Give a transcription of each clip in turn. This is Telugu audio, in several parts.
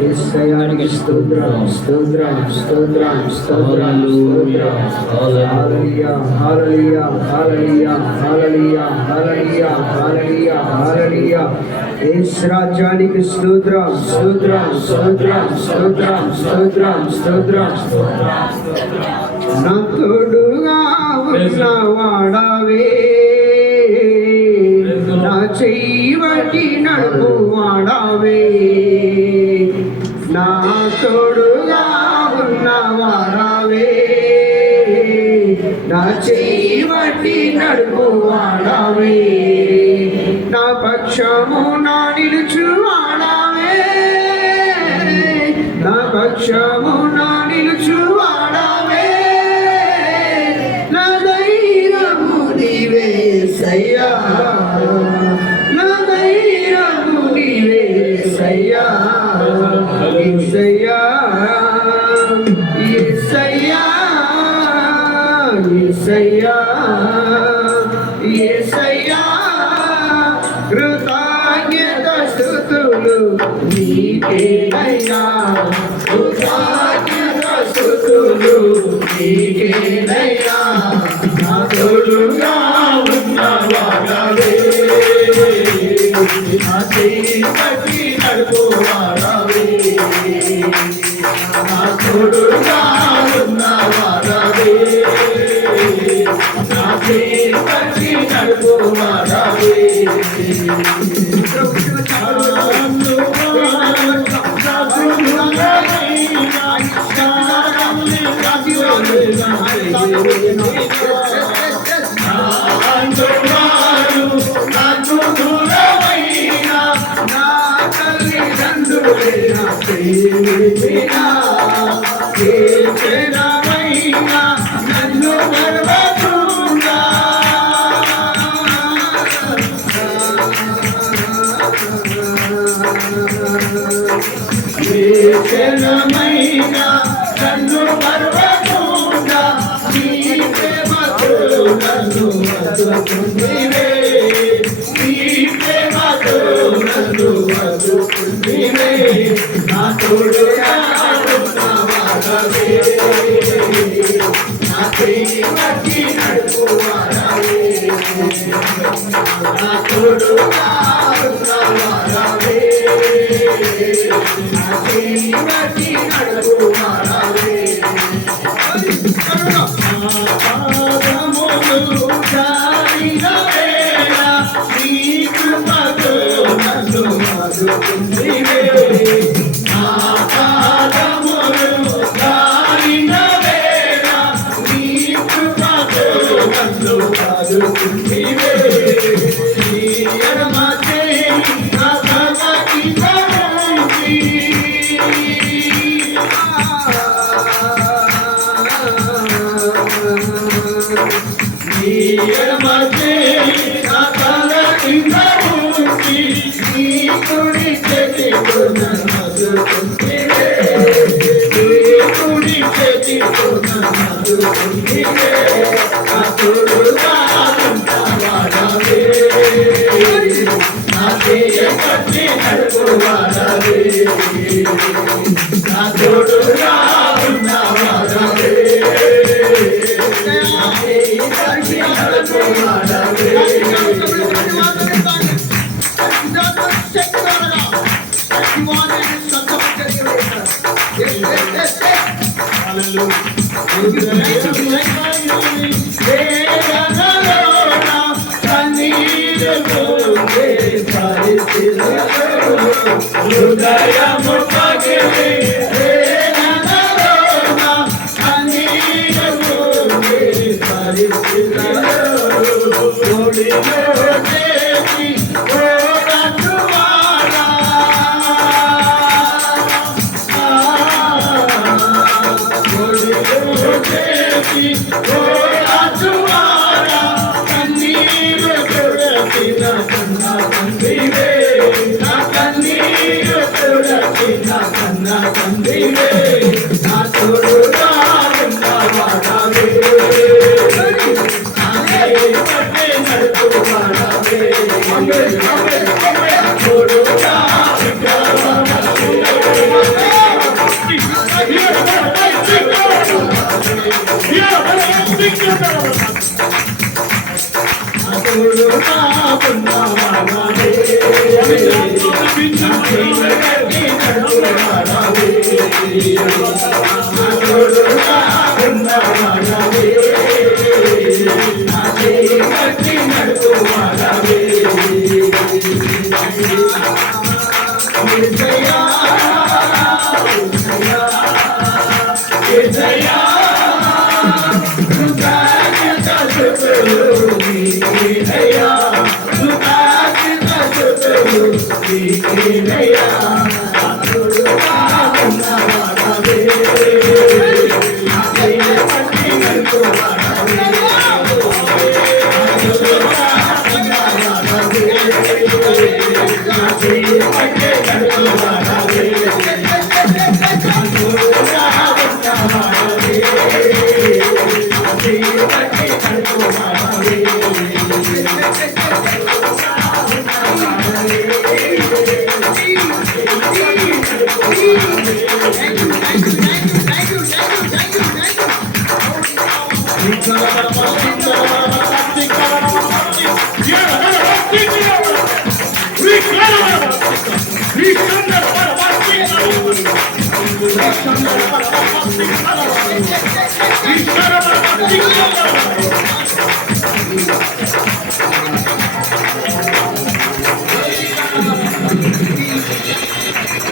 యేసయ్యానికి స్తోత్రం స్తోత్రం స్తోత్రం స్తోత్రం హల్లెలూయా హల్లెలూయా హల్లెలూయా హల్లెలూయా హల్లెలూయా హల్లెలూయా హల్లెలూయా హల్లెలూయా యేసు రాజ్యానికి స్తోత్రం స్తోత్రం స్తోత్రం స్తోత్రం స్తోత్రం స్తోత్రం నా తోడుగా ఉన్నవాడవే నా చెయ్యి బట్టి నడుపువాడవే నా తోడుగా ఉన్నవాడవే నా చెయ్యి బట్టి నడుపువాడవే నా పక్షము నా నిలుచువాడవే నా పక్షము నా నిలుచువాడవే నా ధైర్యము నీవే యేసయ్యా నా ధైర్యము నీవే యేసయ్యా యేసయ్యా యేసయ్యా యేసయ్యా యేసయ్యా కృతజ్ఞత స్తుతులు నీకేనయ్యా కృతజ్ఞత స్తుతులు నీకేనయ్యా నా తోడుగా ఉన్నవాడవే నా చెయ్యి పట్టి నడుపువాడవే నా తోడుగా ఉన్నవాడవే నా చెయ్యి పట్టి నడుపువాడవే నన్ను మరవకుండా నన్ను మరవకుండా నీ ప్రేమతో నన్ను మధుకుందివే నీ ప్రేమతో నన్ను మధుకుందివే నా తోడుగా ఉన్నవాడవే నా చెయ్యి పట్టి నడుపువాడవే నా తోడుగా ఉన్నవాడవే నా చెయ్యి పట్టి నడుపువాడవే పాదములు జారిన వేళ నీ కృపతో నన్ను మధుకుందివే నా పాదములు జారిన వేళ నీ కృపతో నన్ను మధుకుందివే నీ ఎడమ చేయి నా తలకి తలచి నీ ఎడమ చేయి నా తలకి తలచి నీ కుడి చేతితో నన్ను మధుకుందివే నీ కుడి చేతితో నన్ను మధుకుందివే నా తోడుగా ఉన్నవాడవే నా చెయ్యి పట్టి నడుపువాడవే నా తోడుగా ఉన్నవాడవే నా చెయ్యి పట్టి నడుపువాడవే హృదయము పగిలి నడుపువాడవే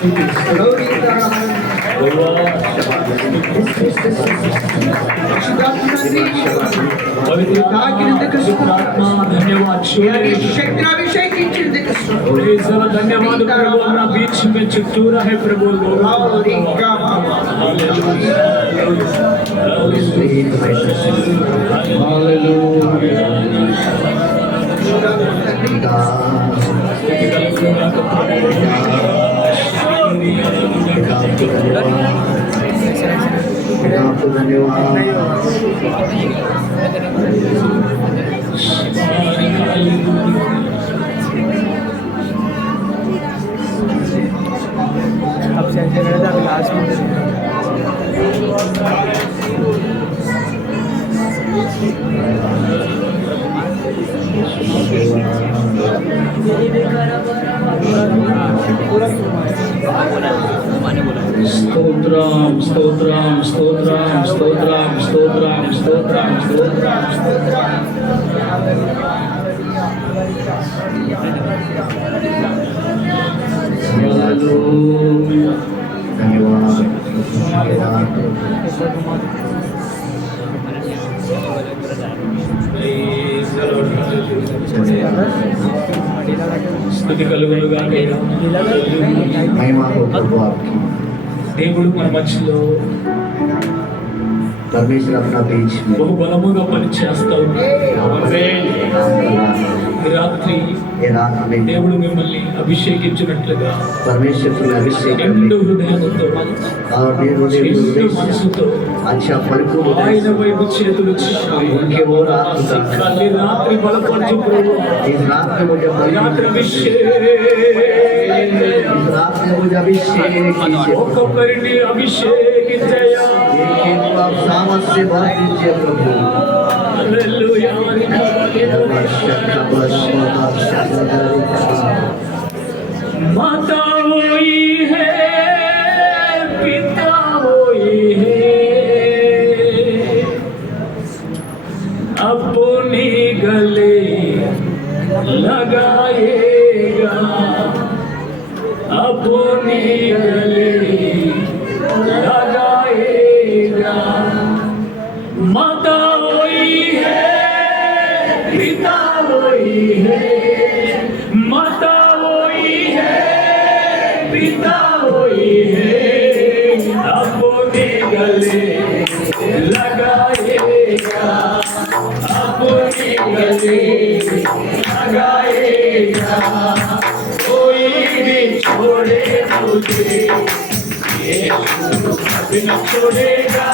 धन्यवाद धन्यवाद प्रभु अपना बीच में चुटूरा है प्रभु स्तोत्रम स्तोत्रम स्तोत्रम स्तोत्रम स्तोत्रम स्तोत्रम स्तोत्रम స్తుతి కలుగును గాక. దేవుడు మన మధ్యలో परमेश्वर अपना बीच में బహు బలముగా పనిచేస్తా ఉన్నాడు. ఈ రాత్రి ये रात में దేవుడు మిమ్మల్ని అభిషేకించినట్లుగా परमेश्वर तुम्हें अभिषेक నిండు హృదయంతో और నిండు మనసుతో अच्छा परिपूर्ण ఆయన వైపు చేతులు उनके वो रात ఈ రాత్రి బలపరచు ప్రభు. इस रात में मुझे ఈ రాత్రి इस रात में मुझे अभिषेक कीजिए ఒక్కొక్కరిని అభిషేకించయ్యా. आप सामर्थ से भर दीजिए प्रभु హల్లెలూయా. माता वही है, पिता वही है, अपने गले लगाएगा, अपने गले लगाएगा. माता वही है, पिता वही है, माता वही है, पिता वही है, अपने गले लगाएगा, अपने गले लगाएगा. कोई भी छोड़े मुझे यीशु कभी न छोड़ेगा,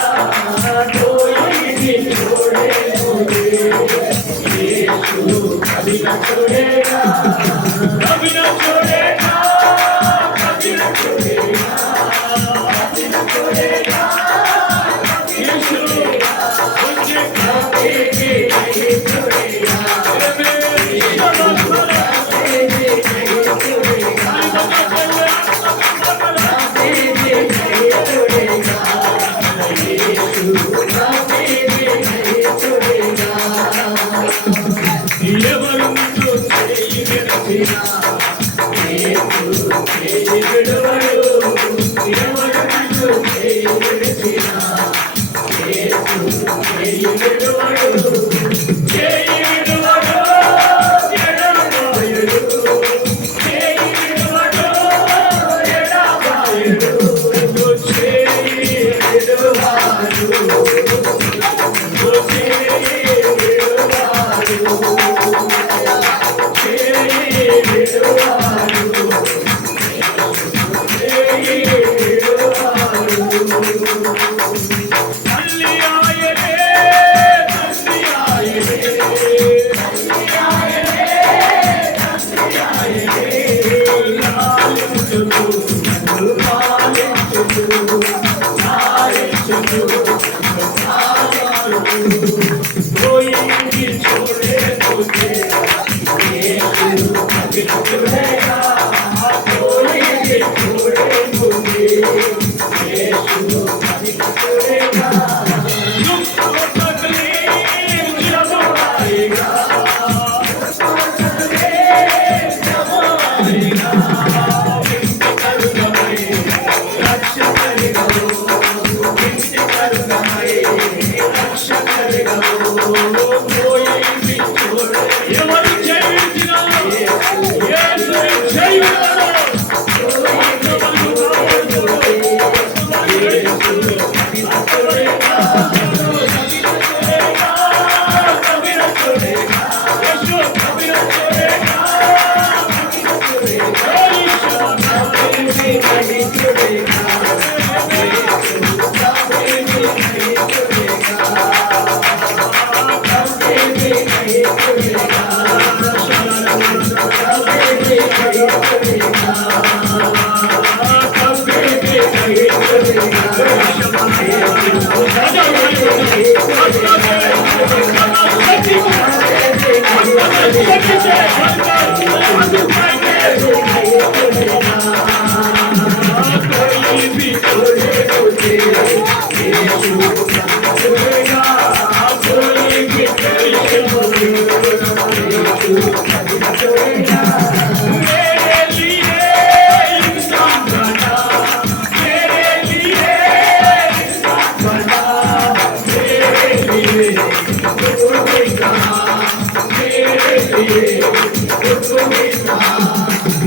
कोई भी छोड़े मुझे यीशु कभी न छोड़ेगा, कभी न छोड़ेगा, कभी न छोड़ेगा, कभी न छोड़ेगा. यीशु मुझे कभी भी नहीं छोड़ेगा.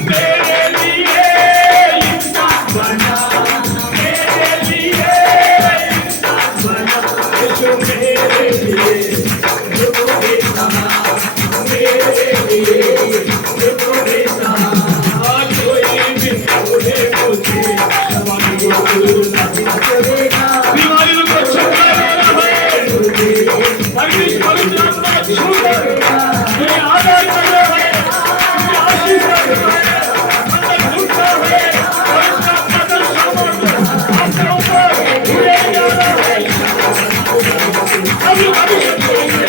मेरे लिए इंसान बना, मेरे लिए इंसान बना, जो मेरे लिए रोए सहा, मेरे लिए रोए सहा। आज कोई भी रोए मुझे, समाधि को दूर करेगा, बीमारियों को छुड़ाने वाला है। परमेश पवित्र आत्मा छूकर तुम्हें आदर कर रहा है, तुम्हें आशीष कर रहा है, अंदर घुटता है, पवित्र आत्मा का सामर्थ्य आपके ऊपर उड़े जा रहा है। अभी अभिषेक करेंगे।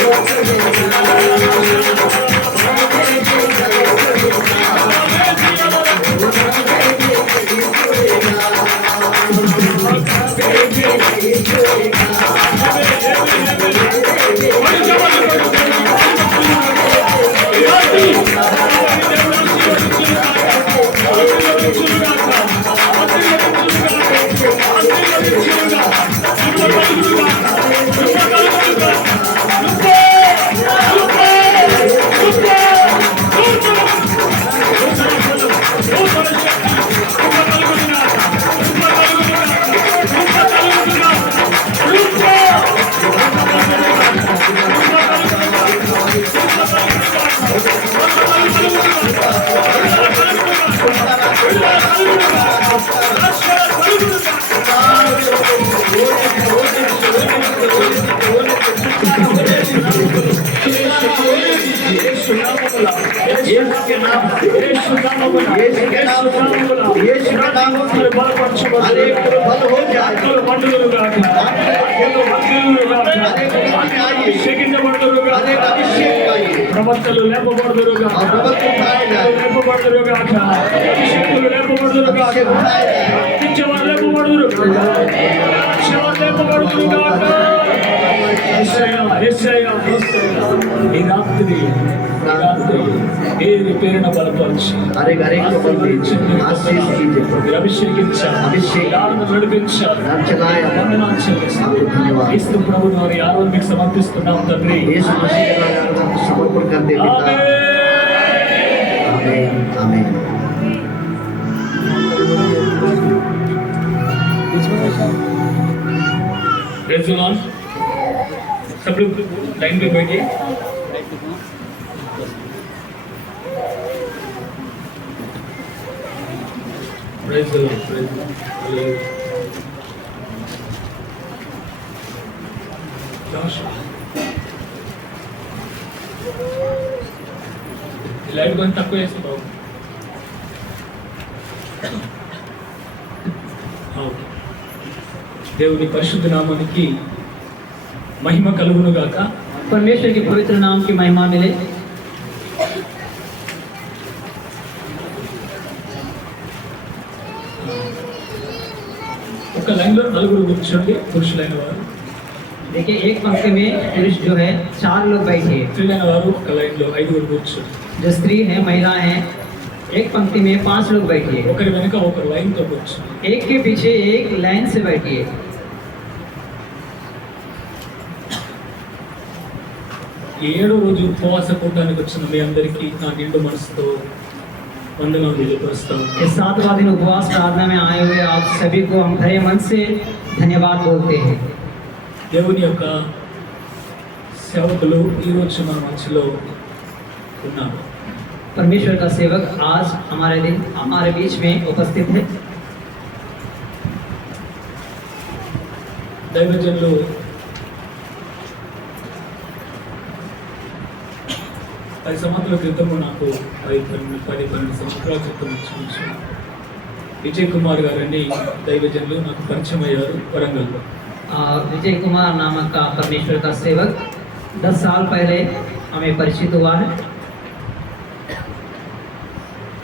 ప్రవక్తలు లేపబడదురుగా, లేపబడదురుగా, అభిషేకులు లేపబడదురుగా, ఇచ్చేవారు లేపబడదురుగా, ఇచ్చేవారు లేపబడదురుగా. యేసయ్యా ఈ రాత్రి ఏరి పేరున బలపరిచి అభిషేకించారు, నడిపించారు. వందనాలు చెల్లిస్తాను. క్రీస్తు ప్రభువు వారి ఆరోగ్యం సమర్పిస్తున్నాం తండ్రి. समर्पण करते पिता। आमीन आमीन। Praise the Lord. सब लोग लाइन पे बैठिए। Praise the Lord, praise the Lord. Light కొంచెం తక్కువ వేసి బాబు. దేవుని పరిశుద్ధ నామానికి మహిమ కలుగును గాక. परमेश्वर के पवित्र नाम की महिमा मिले। ఒక లైన్లో నలుగురు కూర్చోండి, పురుషులైన వారు. देखिए एक पंक्ति में पुरुष जो है 4 लोग बैठे हैं, స్త్రీలైన వారు ఒక లైన్లో 5 కూర్చోండి. जो स्त्री है महिलाएं हैं एक पंक्ति में 5 लोग बैठिए, ఒకరి వెనుక ఒకరు లైన్తో కూర్చోండి. एक के पीछे एक लाइन से बैठिए। ఏడో రోజు ఉపవాస కూటానికి వచ్చిన మీ అందరికీ నా నిండు మనసుతో వందనాలు తెలియపరుస్తాను. इस 7वां दिन उपवास प्रार्थना में आए हुए आप सभी को हम भरे मन से धन्यवाद बोलते हैं। దేవుని యొక్క సేవకులు ఈరోజు మన మధ్యలో ఉన్నారు. परमेश्वर का सेवक आज हमारे बीच में उपस्थित है। దైవజనులు పది సంవత్సరాల క్రితము నాకు 10-12 సంవత్సరాల క్రితం వచ్చి విజయ్ కుమార్ గారని దైవజనులు నాకు పరిచయం అయ్యారు వరంగల్లో. विजय कुमार नामक का परमेश्वर का सेवक 10 साल पहले हमें परिचित हुआ है।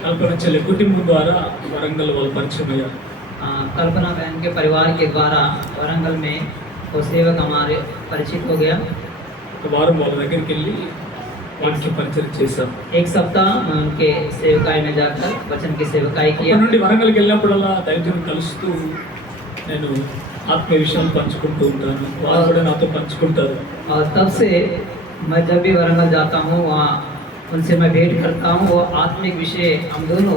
కల్పన చెల్లి కుటుంబం ద్వారా వరంగల్ వాళ్ళు పరిచయం అయ్యారు. कल्पना बहन के परिवार के द्वारा वरंगल में वो सेवक हमारे परिचित हो गया। ఒక వారం వాళ్ళ దగ్గరికి వెళ్ళి వాక్య పరిచయం చేశాం. एक सप्ताह मैं उनके सेवकाई में जाकर वचन की सेवकाई किया। అప్పటి నుండి వరంగల్కి వెళ్ళినప్పుడల్లా దైవజనులు కలుస్తూ నేను ఆత్మీయ విషయాలు పంచుకుంటూ ఉంటాను, వాళ్ళు కూడా నాతో పంచుకుంటారు. और तब से मैं जब भी वरंगल जाता हूँ वहाँ उनसे मैं भेंट करता हूँ, वो आत्मिक विषय हम दोनों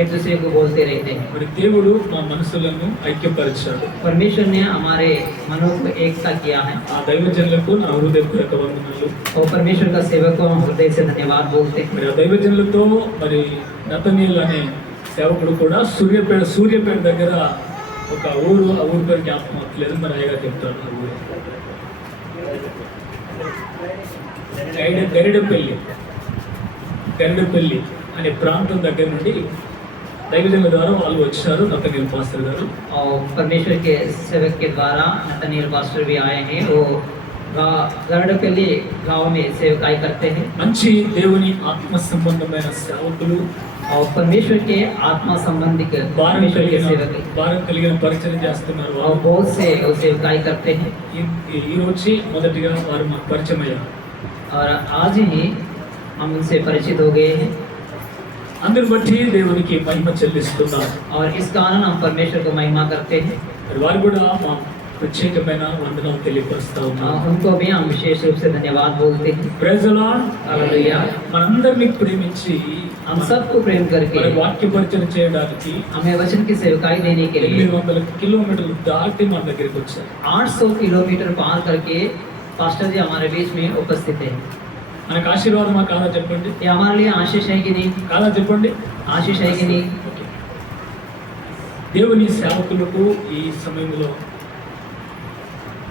एक दूसरे को बोलते रहते हैं। మరి దేవుడు మా మనసులను ఐక్యపరిచాడు. परमेश्वर ने हमारे मनों को एकता किया है ఆ దైవజనులకు నా హృదయపూర్వక వందనాలు. और परमेश्वर का सेवक को हम हृदय से धन्यवाद बोलते हैं। మరి ఆ దైవజనులతో మరి నతనీయులు అనే సేవకుడు కూడా సూర్యపేట దగ్గర ఒక ఊరు, ఆ ఊరు పేరు జ్ఞాపకం అవ్వట్లేదు, మరి అయ్యగా చెప్తారు. ఆ ఊరు గరిడపల్లి అనే ప్రాంతం దగ్గర నుండి దైవజనుల ద్వారా వాళ్ళు వచ్చారు. నతనీయులు పాస్టర్ గారు और परमेश्वर के सेवक के द्वारा नतनील पास्टर भी आए हैं। वो गरडपल्ली गांव में सेवकाई करते हैं మంచి దేవుని ఆత్మ సంబంధమైన సేవకులు, और परमेश्वर के आत्मा संबंधित परमेश्वर के सेवक हैं। భారం కలిగిన పరిచయం చేస్తున్నారు. और बहुत से वो सेवकाई करते हैं ఈ రోజు మొదటిగా వారు మాకు పరిచయం అయ్యారు. और आज ही हम उनसे परिचित हो गए हैं అందరి బట్టి దేవునికి మహిమ చెల్లిస్తున్నారు. और इस कारण हम परमेश्वर को महिमा करते हैं। మరి వారు కూడా మా ప్రత్యేకమైన వందనాలు తెలియపరుస్తా ఉన్నారు. उनको भी हम विशेष रूप से धन्यवाद बोलते हैं। Praise the lord. हालेलुया। మనందరినీ ప్రేమించి हम सबको प्रेम करके మరి వాక్య పరిచయం చేయడానికి हमें वचन की सेवकाई देने के लिए 800 కిలోమీటర్లు దాటి మన దగ్గరికి వచ్చారు. 800 किलोमीटर पार करके पास्टर जी हमारे बीच में उपस्थित है। మనకు ఆశీర్వాదమా కాదా చెప్పండి? ये हमारे लिए आशीष है कि नहीं? కాదా చెప్పండి? आशीष है कि नहीं? దేవుని సేవకులకు ఈ సమయంలో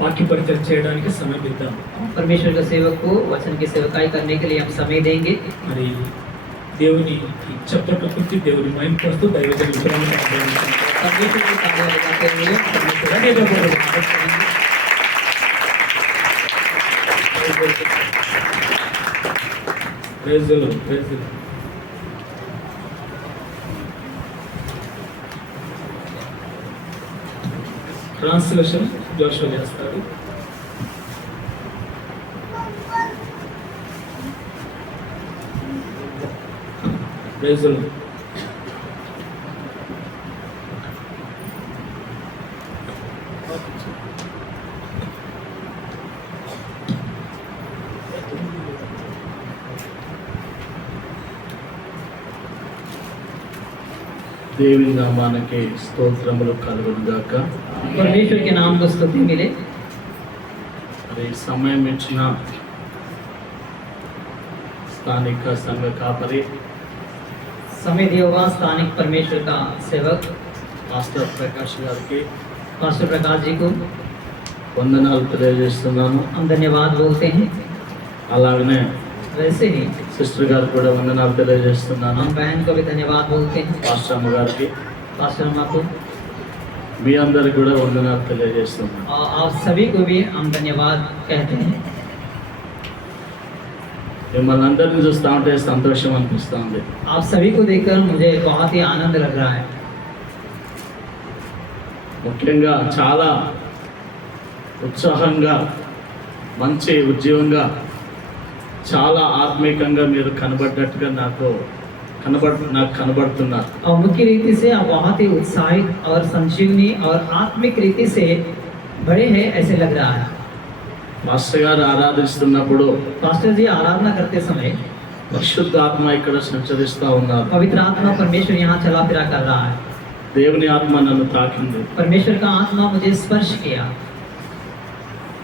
వాక్య పరిచయం చేయడానికి సమయం ఇద్దాం. परमेश्वर के सेवक को वचन की सेवकाई करने के लिए हम समय देंगे। మరి దేవుని ఈ చప్పట్ల గురించి దేవుని మహిమ పరుస్తూ దైవజనులు परमेश्वर की तालियां बजाते हुए परमेश्वर praise the lord. Praise the lord. Translation Joshua చేస్తారు. Praise the lord. దేవుని నామానికి స్తోత్రములు కలుగును గాక. परमेश्वर के नाम को स्तुति मिले। మరి సమయం ఇచ్చిన స్థానిక సంఘ కాపరి समय दिया हुआ स्थानिक परमेश्वर का सेवक మాస్టర్ ప్రకాష్ గారికి पास्टर प्रकाश जी को వందనాలు తెలియజేస్తున్నాను. हम धन्यवाद बोलते हैं। అలాగనే वैसे ही సిస్టర్ గారికి కూడా వందనాలు తెలియజేస్తున్నాను. हम बहन को भी धन्यवाद बोलते हैं, పాస్టర్ అమ్మ గారికి, पास्टर अम्मा को, మీ అందరికి కూడా వందనాలు తెలియజేస్తున్నాను. और आप सभी को भी हम धन्यवाद कहते हैं। మిమ్మల్ని అందరిని చూస్తూ ఉంటే సంతోషం అనిపిస్తుంది. आप सभी को देखकर मुझे बहुत ही आनंद लग रहा है। ముఖ్యంగా చాలా ఉత్సాహంగా, మంచి ఉద్యోగంగా, చాలా ఆత్మీయంగా మీరు కనబడ్డట్టుగా నాకు కనబడుతున్నారు. और मुख्य रीति से आप बहुत ही उत्साहित और संजीवनी और आत्मिक रीति से बड़े हैं ऐसे लग रहा है। మాస్టర్ గారు ఆరాధిస్తున్నప్పుడు पास्टर जी आराधना करते समय పరిశుద్ధ ఆత్మ ఇక్కడ సంచరిస్తూ ఉన్నారు. पवित्र आत्मा परमेश्वर यहाँ चला फिरा कर रहा है। దేవుని ఆత్మ నన్ను తాకింది. परमेश्वर का आत्मा मुझे स्पर्श किया।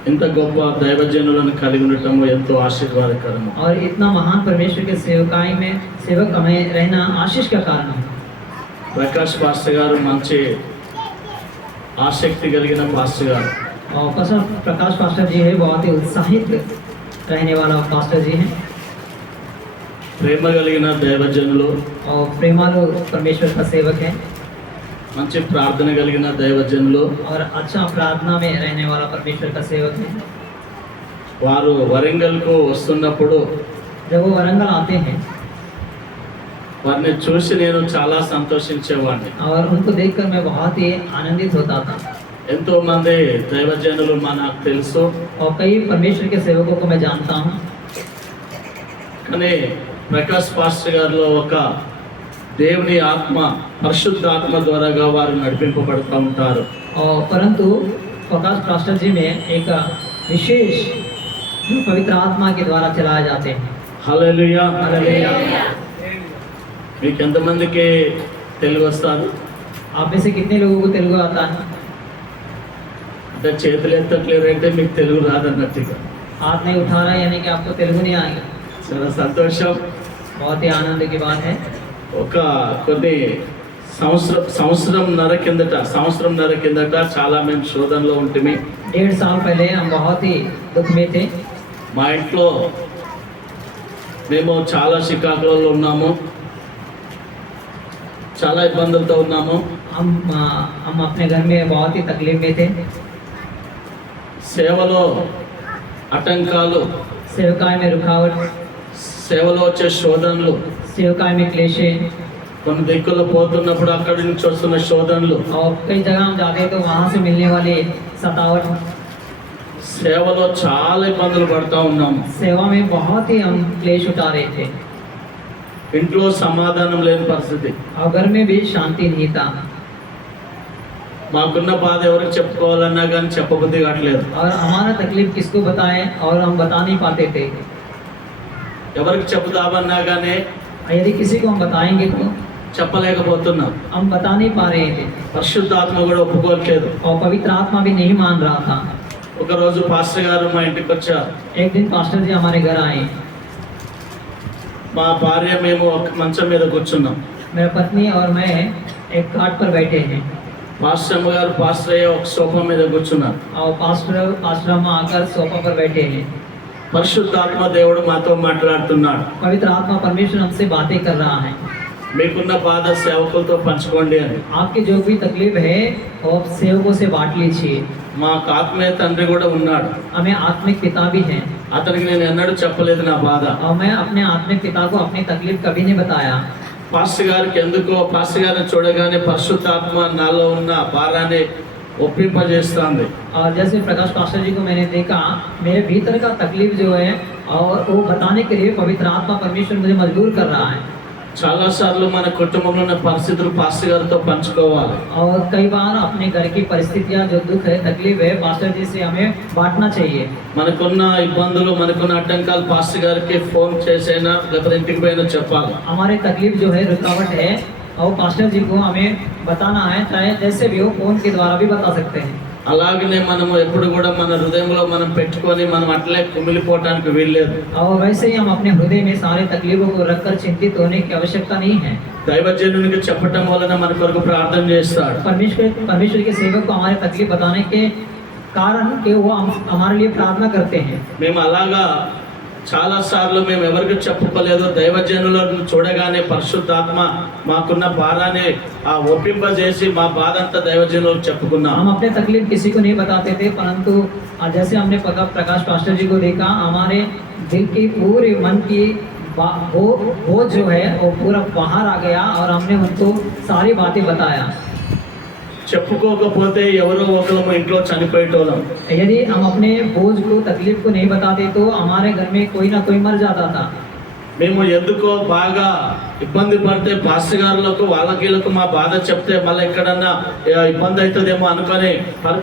ఇంత గొప్ప దైవజనులను కలిగి ఉండటం ఎంతో ఆశీర్వాదకరం. और इतना महान परमेश्वर के सेवकाई में सेवक हमें रहना आशीष का कारण है। ప్రకాష్ పాస్టర్ గారు మంచి ఆసక్తి కలిగిన పాస్టర్ గారు. और प्रकाश पास्टर जी है, बहुत ही उत्साहित रहने वाला पास्टर जी हैं। ప్రేమ కలిగిన దైవజనులు, और प्रेमालु परमेश्वर का सेवक है, మంచి ప్రార్థన కలిగిన దైవజనులు. और अच्छा प्रार्थना में रहने वाला परमेश्वर का सेवक है। వారు వరంగల్కు వస్తున్నప్పుడు जब वो वरंगल आते हैं వారిని చూసి నేను చాలా సంతోషించేవాడిని. और उनको देखकर मैं बहुत ही आनंदित होता था। ఎంతో మంది దైవజనులు మనకు తెలుసు, और कई परमेश्वर के सेवकों को मैं जानता हूँ, కానీ ప్రకాష్ పాస్టర్ గారిలో ఒక దేవుని ఆత్మ, పరిశుద్ధ ఆత్మ ద్వారాగా వారు నడిపింపబడుతూ ఉంటారు. और परंतु प्रकाश पास्टर जी में एक विशेष जो पवित्र आत्मा के द्वारा चलाए जाते हैं। హల్లెలూయా. हालेलुया। మీకు ఎంతమందికి తెలుగు వస్తారు? आप में से कितने लोगों को तेलुगु आता है? అంటే చేతులు ఎత్తట్లేరు అంటే మీకు తెలుగు రాదన్నట్టుగా. हाथ नहीं उठा रहा है यानी कि आपको तेलुगु नहीं आएगा। చాలా సంతోషం. बहुत ही आनंद की बात है। ఒక కొన్ని సంవత్సరంన్నర కిందట చాలా మేము శోధనలో ఉంటిమి. 1.5 साल पहले हम बहुत ही दुख में थे। మా ఇంట్లో మేము చాలా చికాకులలో ఉన్నాము, చాలా ఇబ్బందులతో ఉన్నాము. हम अपने घर में बहुत ही तकलीफ में थे। సేవలో ఆటంకాలు, सेवकाई में रुकावट, సేవలో వచ్చే శోధనలు, सेवकाई में क्लेशे, కొన్ని దిక్కులు పోతున్నప్పుడు అక్కడి నుంచి వస్తున్న శోధనలు, और कई जगह हम जाते हैं तो वहाँ से मिलने वाली सतावट। సేవలో చాలా ఇబ్బందులు పడతా ఉన్నాము. सेवा में बहुत ही हम क्लेश उठा रहे थे ఇంట్లో సమాధానం లేని పరిస్థితి. और घर में भी शांति नहीं था। మాకున్న బాధ ఎవరికి చెప్పుకోవాలన్నా కానీ చెప్పబుద్ధి కావట్లేదు. और हमारा तकलीफ किसको बताएं और हम बता नहीं पाते थे। ఎవరికి చెప్పుదామన్నా కానీ यदि किसी को हम बताएंगे तो చెప్పలేకపోతున్నాం. हम बता नहीं पा रहे थे పరిశుద్ధాత్మ కూడా ఒప్పుకోవట్లేదు. और पवित्र आत्मा भी नहीं मान रहा था। ఒకరోజు పాస్టర్ గారు మా ఇంటికి వచ్చారు. एक दिन पास्टर जी हमारे घर आए। మా భార్య మేము ఒక మంచం మీద కూర్చున్నాం. मेरा पत्नी और मैं एक खाट पर बैठे हैं పాస్టర్ అమ్మ గారు పాస్టర్ అయ్యే ఒక సోఫా మీద కూర్చున్నారు. और पास्टर अम्मा आकर सोफा पर बैठे हैं। పరిశుద్ధాత్మ దేవుడు మాతో మాట్లాడుతున్నాడు. पवित्र आत्मा परमेश्वर हमसे बातें कर रहा है। మీకున్న బాధ సేవకులతో పంచుకోండి అని. आपकी जो भी तकलीफ है वो सेवकों से बांट लीजिए। మాకు ఆత్మీయ తండ్రి కూడా ఉన్నాడు. हमें आत्मिक पिता भी हैं అతనికి నేను ఎన్నడూ చెప్పలేదు నా బాధ. और मैं अपने आत्मिक पिता को अपनी तकलीफ कभी नहीं बताया। పాస్టర్ గారికి ఎందుకో పాస్టర్ గారిని చూడగానే పరిశుద్ధాత్మ నాలో ఉన్న భారాన్ని ఒప్పింపజేస్తుంది. और जैसे प्रकाश पास्टर जी को मैंने देखा, मेरे भीतर का तकलीफ जो है और वो बताने के लिए पवित्र आत्मा परमेश्वर मुझे मजबूर कर रहा है। చాలా సార్లు మన కుటుంబంలో ఉన్న పరిస్థితులు పాస్టర్ గారితో పంచుకోవాలి. और कई बार अपने घर की परिस्थितियाँ जो दुख है तकलीफ है पास्टर जी से हमें बांटना चाहिए। మనకున్న ఇబ్బందులు మనకున్న ఆటంకాలు పాస్టర్ గారికి ఫోన్ చేసైనా లేకపోతే ఇంటికి పోయినా చెప్పాలి. हमारे तकलीफ जो है रुकावट है और पास्टर जी को हमें बताना है, चाहे जैसे भी हो फोन के द्वारा भी बता सकते हैं। అలాగనే మనము ఎప్పుడు కూడా మన హృదయంలో మనం పెట్టుకొని మనం అట్లే కుమిలిపోవటానికి వీల్లేదు. और वैसे ही हम अपने हृदय में सारे तकलीफों को रखकर चिंतित होने की आवश्यकता नहीं है। దైవజనునికి చెప్పటం వలన మన కొరకు ప్రార్థన చేస్తాడు. परमेश्वर के सेवक को हमारे तकलीफ बताने के कारण कि वो हमारे लिए प्रार्थना करते हैं। మేము అలాగా చాలా సార్లు మేము ఎవరికి చెప్పుకోలేదు. దైవజనులను చూడగానే పరిశుద్ధాత్మ మాకున్న భారాన్ని ఒప్పింపజేసి మా బాధ అంతా దైవజనులకు చెప్పుకున్నాం. हम अपने तकलीफ किसी को नहीं बताते थे, परंतु जैसे हमने प्रकाश पास्टर जी को देखा, हमारे दिल की पूरे मन की वो जो है वो पूरा बाहर आ गया और हमने उनको सारी बातें बताया। చెప్పుకోకపోతే ఎవరో ఒకరు ఇంట్లో చనిపోయేటోళ్ళం. यदि हम अपने बोझ को तकलीफ को नहीं बताते तो हमारे घर में कोई ना कोई मर जाता था। మేము ఎందుకో బాగా ఇబ్బంది పడితే పాస్టర్ గారులకు వాళ్ళకి మా బాధ చెప్తే మళ్ళీ ఎక్కడన్నా ఇబ్బంది అవుతుందేమో అనుకొని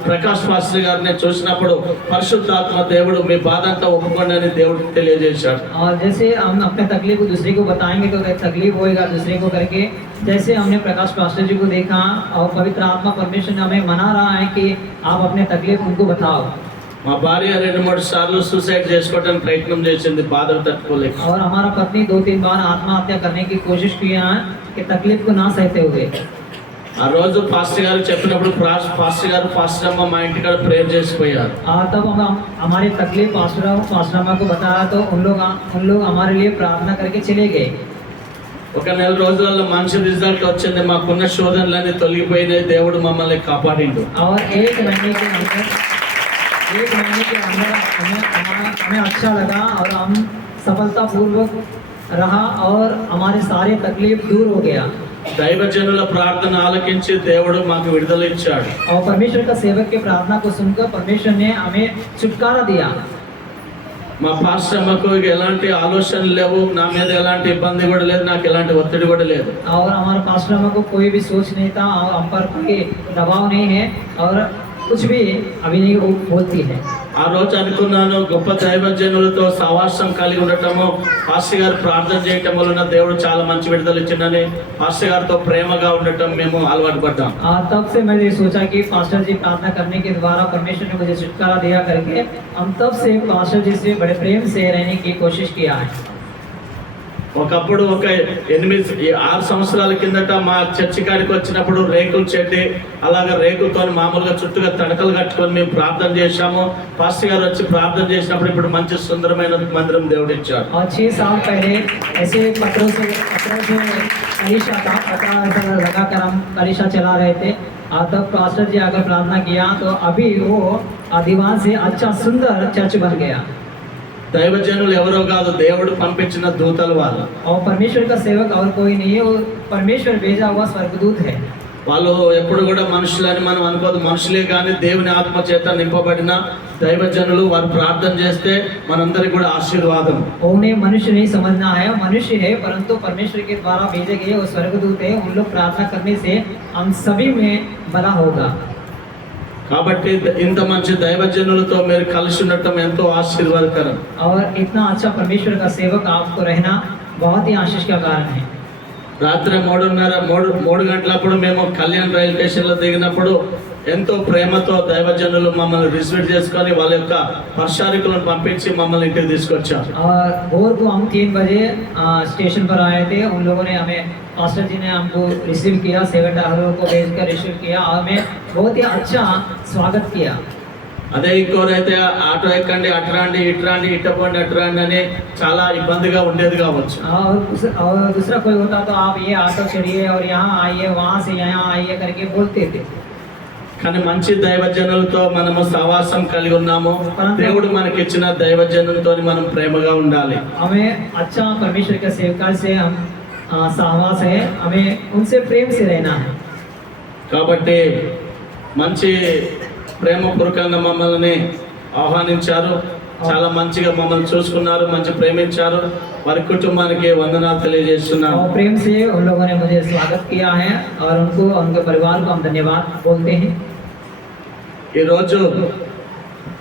ప్రకాష్ పాస్టర్ గారిని చూసినప్పుడు పరిశుద్ధాత్మ దేవుడు మీ బాధ అంతా ఒప్పుకోండి అని దేవుడికి తెలియజేశాడు. और जैसे हम अपने तकलीफ को दूसरे को बताएंगे तो तकलीफ होएगा दूसरे को करके। जैसे हमने प्रकाश पास्टर जी को देखा और पवित्र आत्मा परमेश्वर ने हमें मना रहा है कि आप अपने तकलीफ उनको बताओ। మా భార్య 2-3 సార్లు సూసైడ్ చేసుకోవడానికి ప్రయత్నం చేసింది బాధలు తట్టుకోలేక. और हमारा पत्नी 2-3 बार आत्महत्या करने की कोशिश किया है कि तकलीफ को ना सहते हुए। ఆ రోజు పాస్టర్ గారు చెప్పినప్పుడు పాస్టర్ గారు పాస్టర్ అమ్మ మా ఇంటికాడ ప్రేయర్ చేసిపోయారు. और तब हम हमारी तकलीफ पास्टर अम्मा को बताया तो उन लोग हमारे लिए प्रार्थना करके चले गए। ఒక నెల రోజులలో మంచి రిజల్ట్ వచ్చింది. మాకున్న శోధనలన్నీ తొలగిపోయినాయి. దేవుడు మమ్మల్ని కాపాడిండు. और एक महीने के अंदर हमें अच्छा लगा और हम सफलतापूर्वक रहा और हमारे सारे तकलीफ दूर हो गया। దైవజనుల ప్రార్థన ఆలకించి దేవుడు మాకు విడుదల ఇచ్చాడు. और परमेश्वर का सेवक के प्रार्थना को सुनकर परमेश्वर ने हमें छुटकारा दिया। మా పాస్టర్ అమ్మకు ఎలాంటి ఆలోచనలు లేవు, నా మీద ఎలాంటి ఇబ్బంది కూడా లేదు, నాకు ఎలాంటి ఒత్తిడి కూడా లేదు. और हमारे पास्टर अम्मा को कोई भी सोच नहीं था और हम पर कोई दबाव नहीं है और कुछ भी अभी नहीं वो बोलती है। ఆ రోజు అనుకున్నాను గొప్ప దైవజనులతో సహవాసం కలిగి ఉండటము, పాస్టర్ గారు ప్రార్థన చేయటం వలన దేవుడు చాలా మంచి విడుదల ఇచ్చిందని పాస్టర్ గారితో ప్రేమగా ఉండటం మేము అలవాటు పడ్డాం. तब से मैंने सोचा कि पास्टर जी प्रार्थना करने के द्वारा परमेश्वर ने मुझे छुटकारा दिया करके हम तब से पास्टर जी से बड़े प्रेम से रहने की कोशिश किया है। ఒకప్పుడు ఒక 6 సంవత్సరాల కిందట మా చర్చి కాడికి వచ్చినప్పుడు రేకుల చెడ్డి అలాగే రేకులతో మామూలుగా చుట్టుగా తడకలు కట్టుకొని మేము ప్రార్థన చేశాము. పాస్టర్ గారు వచ్చి ప్రార్థన చేసినప్పుడు ఇప్పుడు మంచి సుందరమైన మందిరం దేవుడు ఇచ్చాడు. और 6 साल पहले ऐसे पत्थरों से कलीशा था, पत्थर ऐसा लगाकर हम कलीशा चला रहे थे। और तब पास्टर जी आकर प्रार्थना किया तो अभी वो दीवार से अच्छा सुंदर चर्च बन गया। దైవజనులు ఎవరో కాదు, దేవుడు పంపించిన దూతలు వాళ్ళు. और परमेश्वर का सेवक और कोई नहीं है, वो परमेश्वर भेजा हुआ स्वर्गदूत है। వాళ్ళు ఎప్పుడు కూడా మనుషులని మనం అనుకోదు, మనుషులే కానీ దేవుని ఆత్మ చేత నింపబడిన దైవజనులు. వారు ప్రార్థన చేస్తే మనందరికి కూడా ఆశీర్వాదం. उन्हें मनुष्य नहीं समझना है, मनुष्य है परंतु परमेश्वर के द्वारा भेजे गए वो स्वर्गदूत है। उन लोग प्रार्थना करने से हम सभी में भला होगा। కాబట్టి ఇంత మంచి దైవజనులతో మీరు కలిసి ఉండటం ఎంతో ఆశీర్వాదకరం. और इतना अच्छा परमेश्वर का सेवक आपको रहना बहुत ही आशीष का कारण है। రాత్రి 3 గంటలప్పుడు మేము కళ్యాణ్ రైల్వే స్టేషన్లో దిగినప్పుడు ఎంతో ప్రేమతో దైవజనులు మమ్మల్ని రిసీవ్ చేసుకొని వాళ్ళ యొక్క పరిచారకులను పంపించి మమ్మల్ని ఇంటికి తీసుకొచ్చారు. और भोर को हम 3 बजे स्टेशन पर आए थे। उन लोगों ने हमें, पास्टर जी ने हमको रिसीव किया, सेवन डालरों को भेजकर रिसीव किया और हमें बहुत ही अच्छा स्वागत किया। అదే ఇంకోరైతే ఆటో ఎక్కండి, అటు రండి, ఇటు రండి, ఇటు పోండి, అటు రండి అని చాలా ఇబ్బందిగా ఉండేది కావచ్చు. और दूसरा कोई होता तो आप ये ऑटो चढ़िए और यहाँ आइए, वहाँ से यहाँ आइए करके बोलते थे। కానీ మంచి దైవజనులతో మనము సహవాసం కలిగి ఉన్నాము. దేవుడు మనకిచ్చిన దైవజనులతో మనం ప్రేమగా ఉండాలి. हमें अच्छा परमेश्वर के सेवकाल से हम सहवास है, हमें उनसे प्रेम से रहना है। కాబట్టి మంచి ప్రేమపూర్వకంగా మమ్మల్ని ఆహ్వానించారు, చాలా మంచిగా మమ్మల్ని చూసుకున్నారు, మంచి ప్రేమించారు. వారి కుటుంబానికి వందనాలు తెలియజేస్తున్నాను. और प्रेम से उन लोगों ने मुझे स्वागत किया है और उनको, उनके परिवार को हम धन्यवाद बोलते हैं। ఈరోజు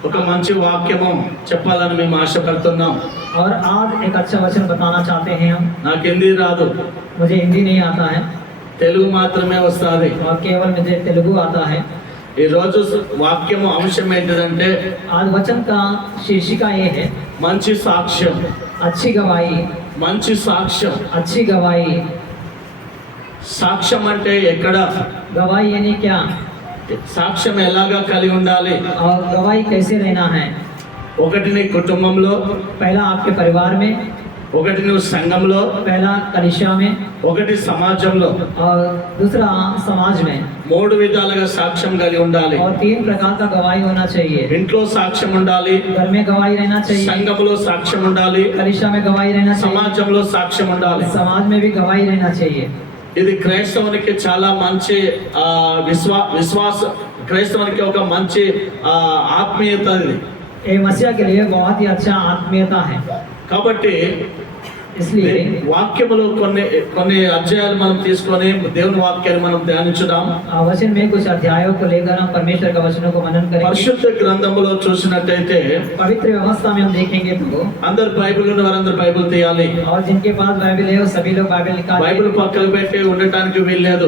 ఒక మంచి వాక్యము చెప్పాలని మేము ఆశపడుతున్నాం. और आज एक अच्छा वचन बताना चाहते हैं हम। నాకు హిందీ రాదు, मुझे हिंदी नहीं आता है తెలుగు మాత్రమే వస్తుంది. और केवल मुझे तेलुगु आता है। ఈ రోజు వాక్యము అంశం ఏంటిదంటే आज वचन का शीर्षिका ये है, మంచి సాక్ష్యం. अच्छी गवाही। మంచి సాక్ష్యం. अच्छी गवाही। సాక్ష్యం అంటే ఎక్కడ, गवाही यानी क्या సాక్ష్యం ఎలాగా కలిగి ఉండాలి? और गवाही कैसे रहना है? ఒకటి నీ కుటుంబంలో, पहला आपके परिवार में, ఒకటి నువ్వు సంఘంలో, पहला कलिशा में ఒకటి సమాజంలో. और दूसरा समाज में। 3 విధాలుగా సాక్ష్యం కలిగి ఉండాలి. और 3 प्रकार का गवाही होना चाहिए। ఇంట్లో సాక్ష్యం ఉండాలి, घर में गवाही रहना चाहिए, సంఘంలో సాక్ష్యం ఉండాలి, कलिशा में गवाही रहना चाहिए, సమాజంలో సాక్ష్యం ఉండాలి. समाज में भी गवाही रहना चाहिए। ఇది క్రైస్తవునికి చాలా మంచి విశ్వాస, క్రైస్తవునికి ఒక మంచి ఆత్మీయత ఇది. ये मसीहा के लिए बहुत ही अच्छा आत्मीयता है। కాబట్టి इसलिए వాక్యములు కొన్ని అధ్యాయాలు మనం తీసుకొని దేవుని వాక్యాన్ని మనం ధ్యానించుదాం. वचन में कुछ अध्यायों को लेकर हम परमेश्वर का वचनों को मनन करेंगे। పరిశుద్ధ గ్రంథములో చూసినట్టయితే पवित्र व्यवस्था में हम देखेंगे तो అందరు బైబిల్ ఉన్న వారందరూ బైబిల్ తీయాలి. और जिनके पास बाइबल है वो सभी लोग बाइबल निकाल బైబిల్ పక్కన పెట్టి ఉండటానికి వీల్లేదు.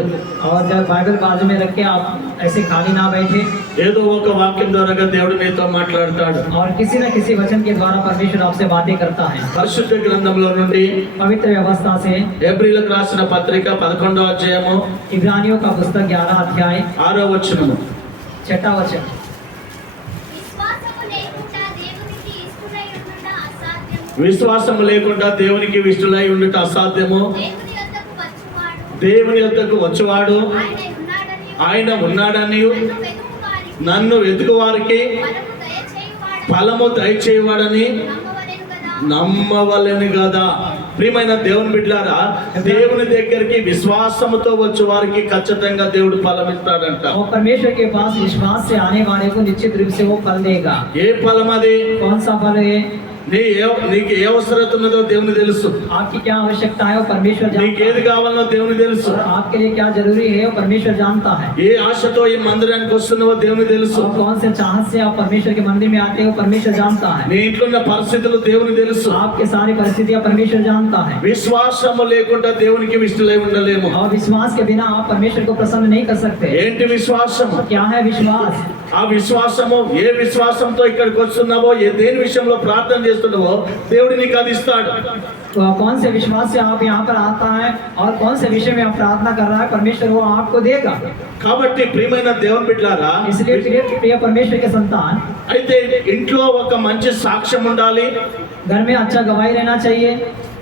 और जब बाइबल बाजू में रख के आप ऐसे खाली ना बैठे। ఏదో ఒక వాక్యం ద్వారా దేవుడు నీతో మాట్లాడతాడు. और किसी न किसी वचन के द्वारा परमेश्वर आपसे बातें करता है। పరిశుద్ధ గ్రంథంలో నుండి पवित्र व्यवस्था से హెబ్రీయులకు రాసిన పత్రిక 11వ అధ్యాయము इब्रानियों का पुस्तक 11 अध्याय 6వ వచనము. 6वां वचन। విశ్వాసము లేకుండా దేవునికి ఇష్టడై విశ్వాసము లేకుండా దేవునికి ఉండుట అసాధ్యము. ఇష్టలై ఉండుట అసాధ్యము. దేవుని యొద్దకు వచ్చువాడు దేవుని యొద్దకు వచ్చేవాడు ఆయన ఆయన ఉన్నాడని ఉన్నాడని నన్ను వెతుకు వారికి నన్ను వెతుకు వారికి ఫలము దయచేయువాడు ఫలము దయచేయవాడని నమ్మవలెను కదా. నమ్మవలెను కదా. ప్రియమైన దేవుని బిడ్డలారా, దేవుని దగ్గరికి విశ్వాసముతో వచ్చే వారికి ఖచ్చితంగా దేవుడు ఫలం ఇస్తాడంట. और परमेश्वर के पास विश्वास से आने वाले को निश्चित रूप से वो फल देगा। ఏ ఫలం అది? कौन सा फल है? నీకు ఏ అవసరత ఉన్నదో దేవుని తెలుసు, आपकी क्या आवश्यकता है वो परमेश्वर నీకు जानता ఏది కావాలనో దేవుని తెలుసు, है, और आपके लिए क्या जरूरी है वो परमेश्वर जानता है। ఏ ఆశతో ఈ మందిరానికి వస్తున్నావో దేవుని తెలుసు, और कौन से चाहत से आप परमेश्वर के मंदिर में आते हो परमेश्वर जानता है। నీ ఇంట్లో ఉన్న పరిస్థితులు దేవుని తెలుసు। आपके सारी परिस्थितियां परमेश्वर जानता है। విశ్వాసము లేకుండా దేవునికి ఇష్టలై ఉండలేము। और विश्वास के बिना आप परमेश्वर को प्रसन्न नहीं कर सकते। ఏంటి విశ్వాసము? क्या है विश्वास? ఆ విశ్వాసము ఏ విశ్వాసంతో ఇక్కడికి వస్తున్నావో, దేని విషయంలో ప్రార్థన చేస్తున్నావో దేవుడు నీకు అది ఇస్తాడు। तो कौन से विश्वास से आप यहाँ पर आता है और कौन से विषय में आप प्रार्थना कर रहा है परमेश्वर वो आपको देगा। కాబట్టి ప్రియమైన దేవుని బిడ్డలారా, इसलिए प्रिय परमेश्वर के संतान, అయితే ఇంట్లో ఒక మంచి సాక్ష్యం ఉండాలి, घर में अच्छा गवाही रहना चाहिए,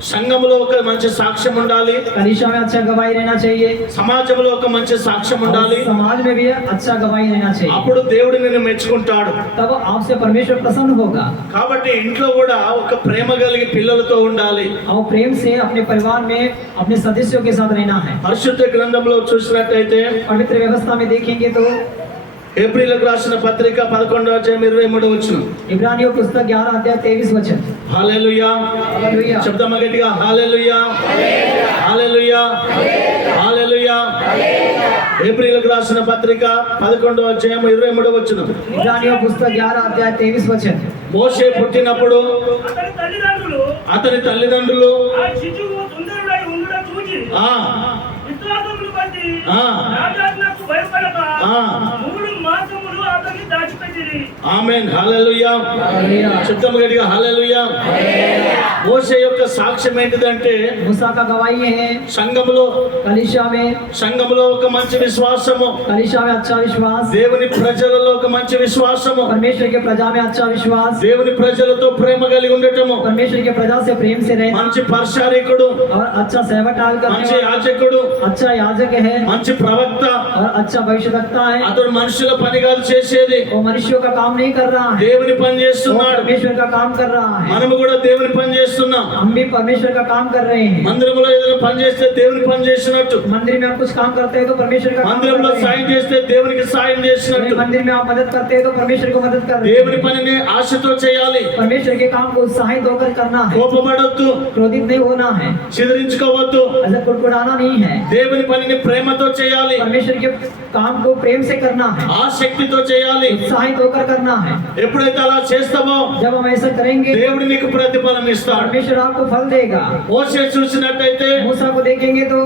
సంఘములో ఒక మంచి సాక్ష్యం ఉండాలి, कलीसिया में अच्छा गवाही रहना चाहिए, సమాజంలో ఒక మంచి సాక్ష్యం ఉండాలి। और समाज में भी अच्छा गवाही रहना चाहिए। అప్పుడు దేవుడు నిన్ను మెచ్చుకుంటాడు। तब आपसे परमेश्वर प्रसन्न होगा। కాబట్టి ఇంట్లో కూడా ఒక ప్రేమ కలిగి పిల్లలతో ఉండాలి। और प्रेम से अपने परिवार में अपने सदस्यों के साथ रहना है। పరిశుద్ధ గ్రంథంలో చూసినట్టయితే पवित्र व्यवस्था में देखेंगे तो ఏప్రిల్కి రాసిన పత్రిక 11వ అధ్యాయం 23వ వచనం। इब्रानियों पुस्तक 11 अध्याय 23 वचन। హల్లెలూయా, हालेलुया। చెప్దామా గట్టిగా? హల్లెలూయా, హల్లెలూయా, హల్లెలూయా। ఏప్రిల్కి రాసిన పత్రిక 11వ అధ్యాయం 23వ వచనం। इब्रानियों पुस्तक 11 अध्याय 23 वचन। మోషే పుట్టినప్పుడు అతని తల్లిదండ్రులు అతని తల్లిదండ్రులు ఆ శిశువు సుందరుడై ఉండడం చూసి ఆ విశ్వాసమును బట్టి ఆ. రాజాజ్ఞకు భయపడక ఆ. 3 మాసములు అతన్ని దాచిపెట్టిరి। ఆమేన్, హల్లెలూయా, हालेलुया। చెప్దామా గట్టిగా? హల్లెలూయా। మోషే యొక్క సాక్ష్యం ఏంటిదంటే, मूसा का गवाही है సంఘములో संघमुలో ఒక మంచి విశ్వాసము, कलीसिया में अच्छा विश्वास, దేవుని ప్రజలలో ఒక మంచి విశ్వాసము, परमेश्वर के प्रजा में अच्छा विश्वास, దేవుని ప్రజలతో ప్రేమ కలిగి ఉండటము, परमेश्वर के प्रजा से प्रेम से रहना, మంచి పరిచారకుడు, और अच्छा सेवकाल करने మంచి वाला, యాజకుడు, अच्छा याजक है, మంచి ప్రవక్త। और अच्छा भविष्यवक्ता है। అతడు మనుషుల పని కాదు చేసేది, वो मनुष्यों का काम नहीं कर रहा है, దేవుని పని वो చేస్తున్నాడు। परमेश्वर का काम कर रहा है। మనము కూడా దేవుని పని చేస్తున్నాం। हम भी परमेश्वर का काम कर रहे हैं। మందిరంలో ఏదైనా పని చేస్తే దేవుని పని చేసినట్టు, मंदिर में आप कुछ काम करते हैं तो परमेश्वर का काम कर మందిరంలో रहे సాయం हैं। చేస్తే దేవునికి సాయం చేసినట్టు, मंदिर में आप मदद करते हैं तो परमेश्वर को मदद कर रहे దేవుని हैं। పనిని ఆశతో చేయాలి। परमेश्वर के काम को उत्साहित होकर करना है, కోపపడొద్దు, क्रोधित नहीं होना है, చిదరించుకోవద్దు। ऐसा कुड़कुड़ाना नहीं है। దేవుని పనిని ప్రేమతో చేయాలి, परमेश्वर के काम को प्रेम से करना है, ఆసక్తితో చేయాలి। उत्साहित होकर करना है। ఎప్పుడైతే అలా చేస్తామో जब हम ऐसा करेंगे దేవుడు నీకు ప్రతిఫలం ఇస్తాడు। परमेश्वर आपको फल देगा। మోషే చూసినట్టయితే मूसा को देखेंगे तो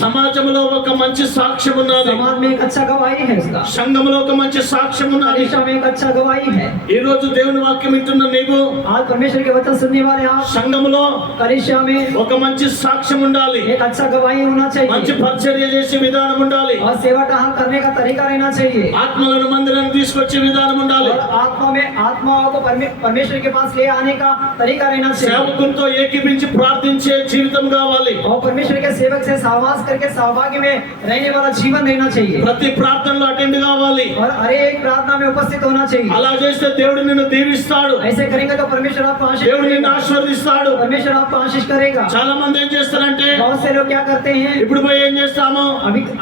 సమాజంలో ఒక మంచి సాక్ష్యం ఉన్నది, समाज में एक अच्छा गवाही है उसका, సంఘంలో ఒక మంచి సాక్ష్యం ఉన్నది। कलीसिया में एक अच्छा गवाही है। ఈ రోజు దేవుని వాక్యం వింటున్న నీవు आज परमेश्वर के वचन सुनने वाले आप, సంఘములో कलीसिया में ఒక మంచి సాక్ష్యం ఉండాలి, एक अच्छा गवाही होना మంచి चाहिए, పరిచర్య చేసే విధానం ఉండాలి, और सेवा टहल करने का तरीका रहना चाहिए, ఆత్మలను మందిరానికి తీసుకొచ్చే విధానం ఉండాలి, और आत्माओं को परमेश्वर के पास ले आने का तरीका रहना चाहिए, సేవకులతో ఏకీపించి ప్రార్థించే జీవితం కావాలి। और परमेश्वर के सेवक से सहवास करके सहभागी में रहने वाला जीवन रहना चाहिए, ప్రతి ప్రార్థనలో అటెండ్ కావాలి। और हर एक प्रार्थना में उपस्थित होना चाहिए। అలా చేస్తే దేవుడు నిన్ను దీవిస్తాడు, ऐसे करेंगे तो परमेश्वर आपको आशीष దేవుడు నిన్ను करेगा, ఆశీర్వదిస్తాడు। परमेश्वर आपको आशीष करेगा। చాలా మంది ఏం చేస్తారంటే, बहुत से लोग क्या करते हैं, ఇప్పుడు పోయి ఏం చేస్తాము,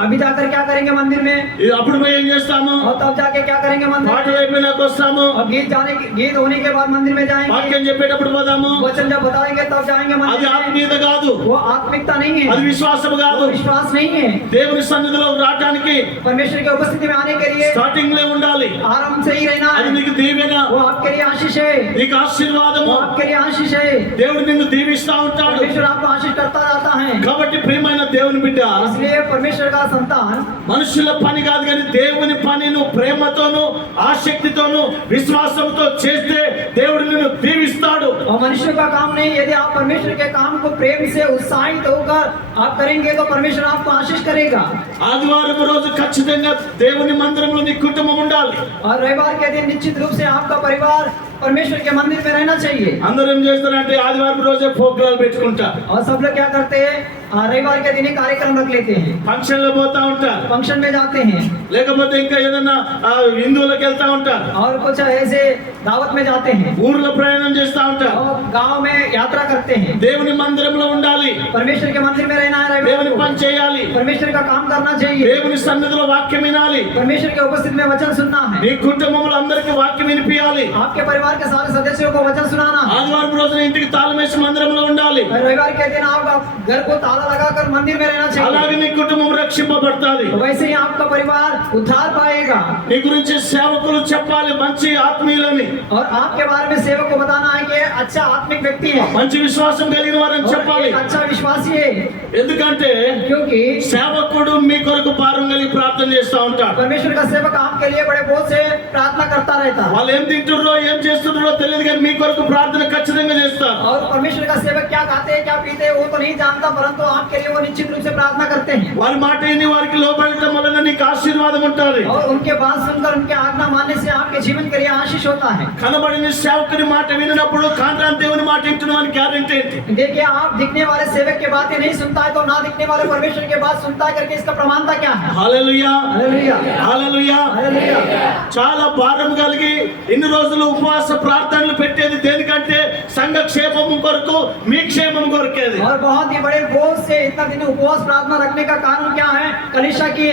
अभी जाकर क्या करेंगे मंदिर में, అప్పుడు పోయి ఏం చేస్తాము, और तब जाके क्या करेंगे मंदिर పాట में, అయిపోయినాక వస్తాము, और गीत होने के बाद मंदिर में जाएंगे, వాక్యం చెప్పేటప్పుడు పోదాము। वचन जब बताएंगे तब जाएंगे అది मंदिर में। ఆత్మీయత కాదు, वो आत्मिकता नहीं అది है, విశ్వాసం కాదు। वो विश्वास नहीं है। దేవుని సన్నిధిలో రావడానికి परमेश्वर की उपस्थिति में आने के लिए స్టార్టింగ్ లో ఉండాలి, आराम से ही रहना అది है, నీకు దీవెన, वो आपके लिए आशीष है, నీకు वो ఆశీర్వాదము। आपके लिए आशीष है। దేవుడు నిన్ను దీవిస్తా ఉంటాడు। परमेश्वर आपको आशीष करता जाता है। కాబట్టి ప్రియమైన దేవుని బిడ్డ, इसलिए परमेश्वर का संतान మనుషుల పని కాదు కానీ దేవుని పని నువ్వు ప్రేమతోను ఆసక్తితోను విశ్వాసంతో చేస్తే దేవుడు నిన్ను దీవిస్తాడు। और मनुष्य का काम नहीं, यदि आप परमेश्वर के काम को प्रेम से उत्साहित होकर आप करेंगे तो परमेश्वर आपको आशीष करेगा। ఆదివారం రోజు ఖచ్చితంగా దేవుని మందిరంలో నీ కుటుంబం ఉండాలి। और रविवार के दिन निश्चित रूप से आपका परिवार परमेश्वर के मंदिर में रहना चाहिए। అందరూ ఏం చేస్తారంటే ఆదివారం రోజే ప్రోగ్రాం పెట్టుకుంటారు। और सब लोग क्या करते हैं, रविवार के दिन ही कार्यक्रम रख लेते हैं, ఫంక్షన్ లో పోతా ఉంటారు, फंक्शन में जाते हैं లేకపోతే ఇంకా ఏదన్నా హిందువులకు వెళ్తా ఉంటారు, और कुछ ऐसे दावत में जाते हैं ఊర్లో ప్రయాణం చేస్తా ఉంటారు. और गांव में यात्रा करते हैं। దేవుని మందిరంలో ఉండాలి, परमेश्वर के मंदिर में रहना है, దేవుని रविवार పని को చేయాలి, परमेश्वर का काम करना चाहिए, దేవుని సన్నిధిలో వాక్యం వినాలి, परमेश्वर के उपस्थिति में वचन सुनना है, నీ కుటుంబంలో అందరికీ వాక్యం వినిపించాలి. आपके परिवार के सारे सदस्यों को वचन सुनाना है। ఆదివారం రోజున ఇంటికి తాళం వేసి మందిరంలో ఉండాలి. रविवार के दिन आप घर को ताला लगाकर मंदिर में रहना అలాగే चाहिए, నీ కుటుంబం రక్షింపబడుతుంది. वैसे ही आपका परिवार उद्धार पाएगा। నీ గురించి సేవకులు చెప్పాలి మంచి ఆత్మీయులని, और आपके बारे में सेवक को बताना है कि अच्छा आत्मिक व्यक्ति है మంచి విశ్వాసం కలిగిన వారని और చెప్పాలి. एक अच्छा विश्वासी है, ఎందుకంటే क्योंकि సేవకుడు మీ కొరకు భారం కలిగి ప్రార్థన చేస్తా ఉంటాడు. परमेश्वर का सेवक आपके लिए बड़े बोझ से प्रार्थना करता रहता है। వాళ్ళు ఏం తింటున్నారో ఏం చేస్తున్నారో తెలియదు కానీ మీ కొరకు ప్రార్థన ఖచ్చితంగా చేస్తారు. और परमेश्वर का सेवक क्या खाते हैं क्या पीते हैं वो तो नहीं जानता, परंतु आपके लिए वो निश्चित रूप से प्रार्थना करते हैं వారి మాట విని వారికి లోబడటం వలన నీకు ఆశీర్వాదం ఉంటుంది. और उनके बात सुनकर उनके आज्ञा मानने से आपके जीवन के लिए आशीष होता है। కనబడిన సేవకుని మాట వినప్పుడు కాంట్రాన్ దేవుని మాట వింటున్నామని గ్యారెంటీ ఏంటి? देखिए, आप दिखने वाले सेवक की बातें नहीं सुनता है तो ना दिखने वाले परमेश्वर की बात सुनता है करके इसका प्रमाणता क्या है? Hallelujah, hallelujah, hallelujah. हालेलुया। చాలా భారం కలిగి ఇన్ని రోజులు ఉపవాస ప్రార్థనలు పెట్టేది దేనికంటే సంఘ క్షేమం కొరకు, మీ క్షేమం కొరకేది. और बहुत ही बड़े बोझ से इतना दिन उपवास प्रार्थना रखने का कारण क्या है? कलीसिया की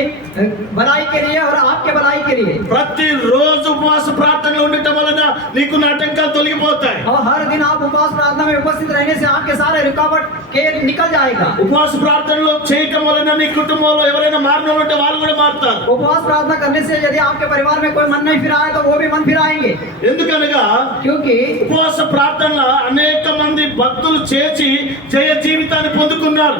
भलाई के लिए और आपके भलाई के लिए। ప్రతి రోజు ఉపవాస ప్రార్థనలు ఉండటం వలన నీకు ఆటంకాలు తొలగిపోతాయి. और हर दिन आप उपवास प्रार्थना में उपस्थित रहने से आपके सारे रुकावट के निकल जाएगा। ఉపవాస ప్రార్థనలు చేయటం వలన నీ కుటుంబంలో ఎవరైనా మారిన ఉంటే వాళ్ళు కూడా మారుతారు. उपवास प्रार्थना करने से यदि आपके परिवार में कोई मन नहीं फिरा है तो वो भी मन फिराएंगे, ఎందుకనగా क्योंकि ఉపవాస ప్రార్థనల అనేక మంది భక్తులు చేసి జయ జీవితాన్ని పొందుకున్నారు.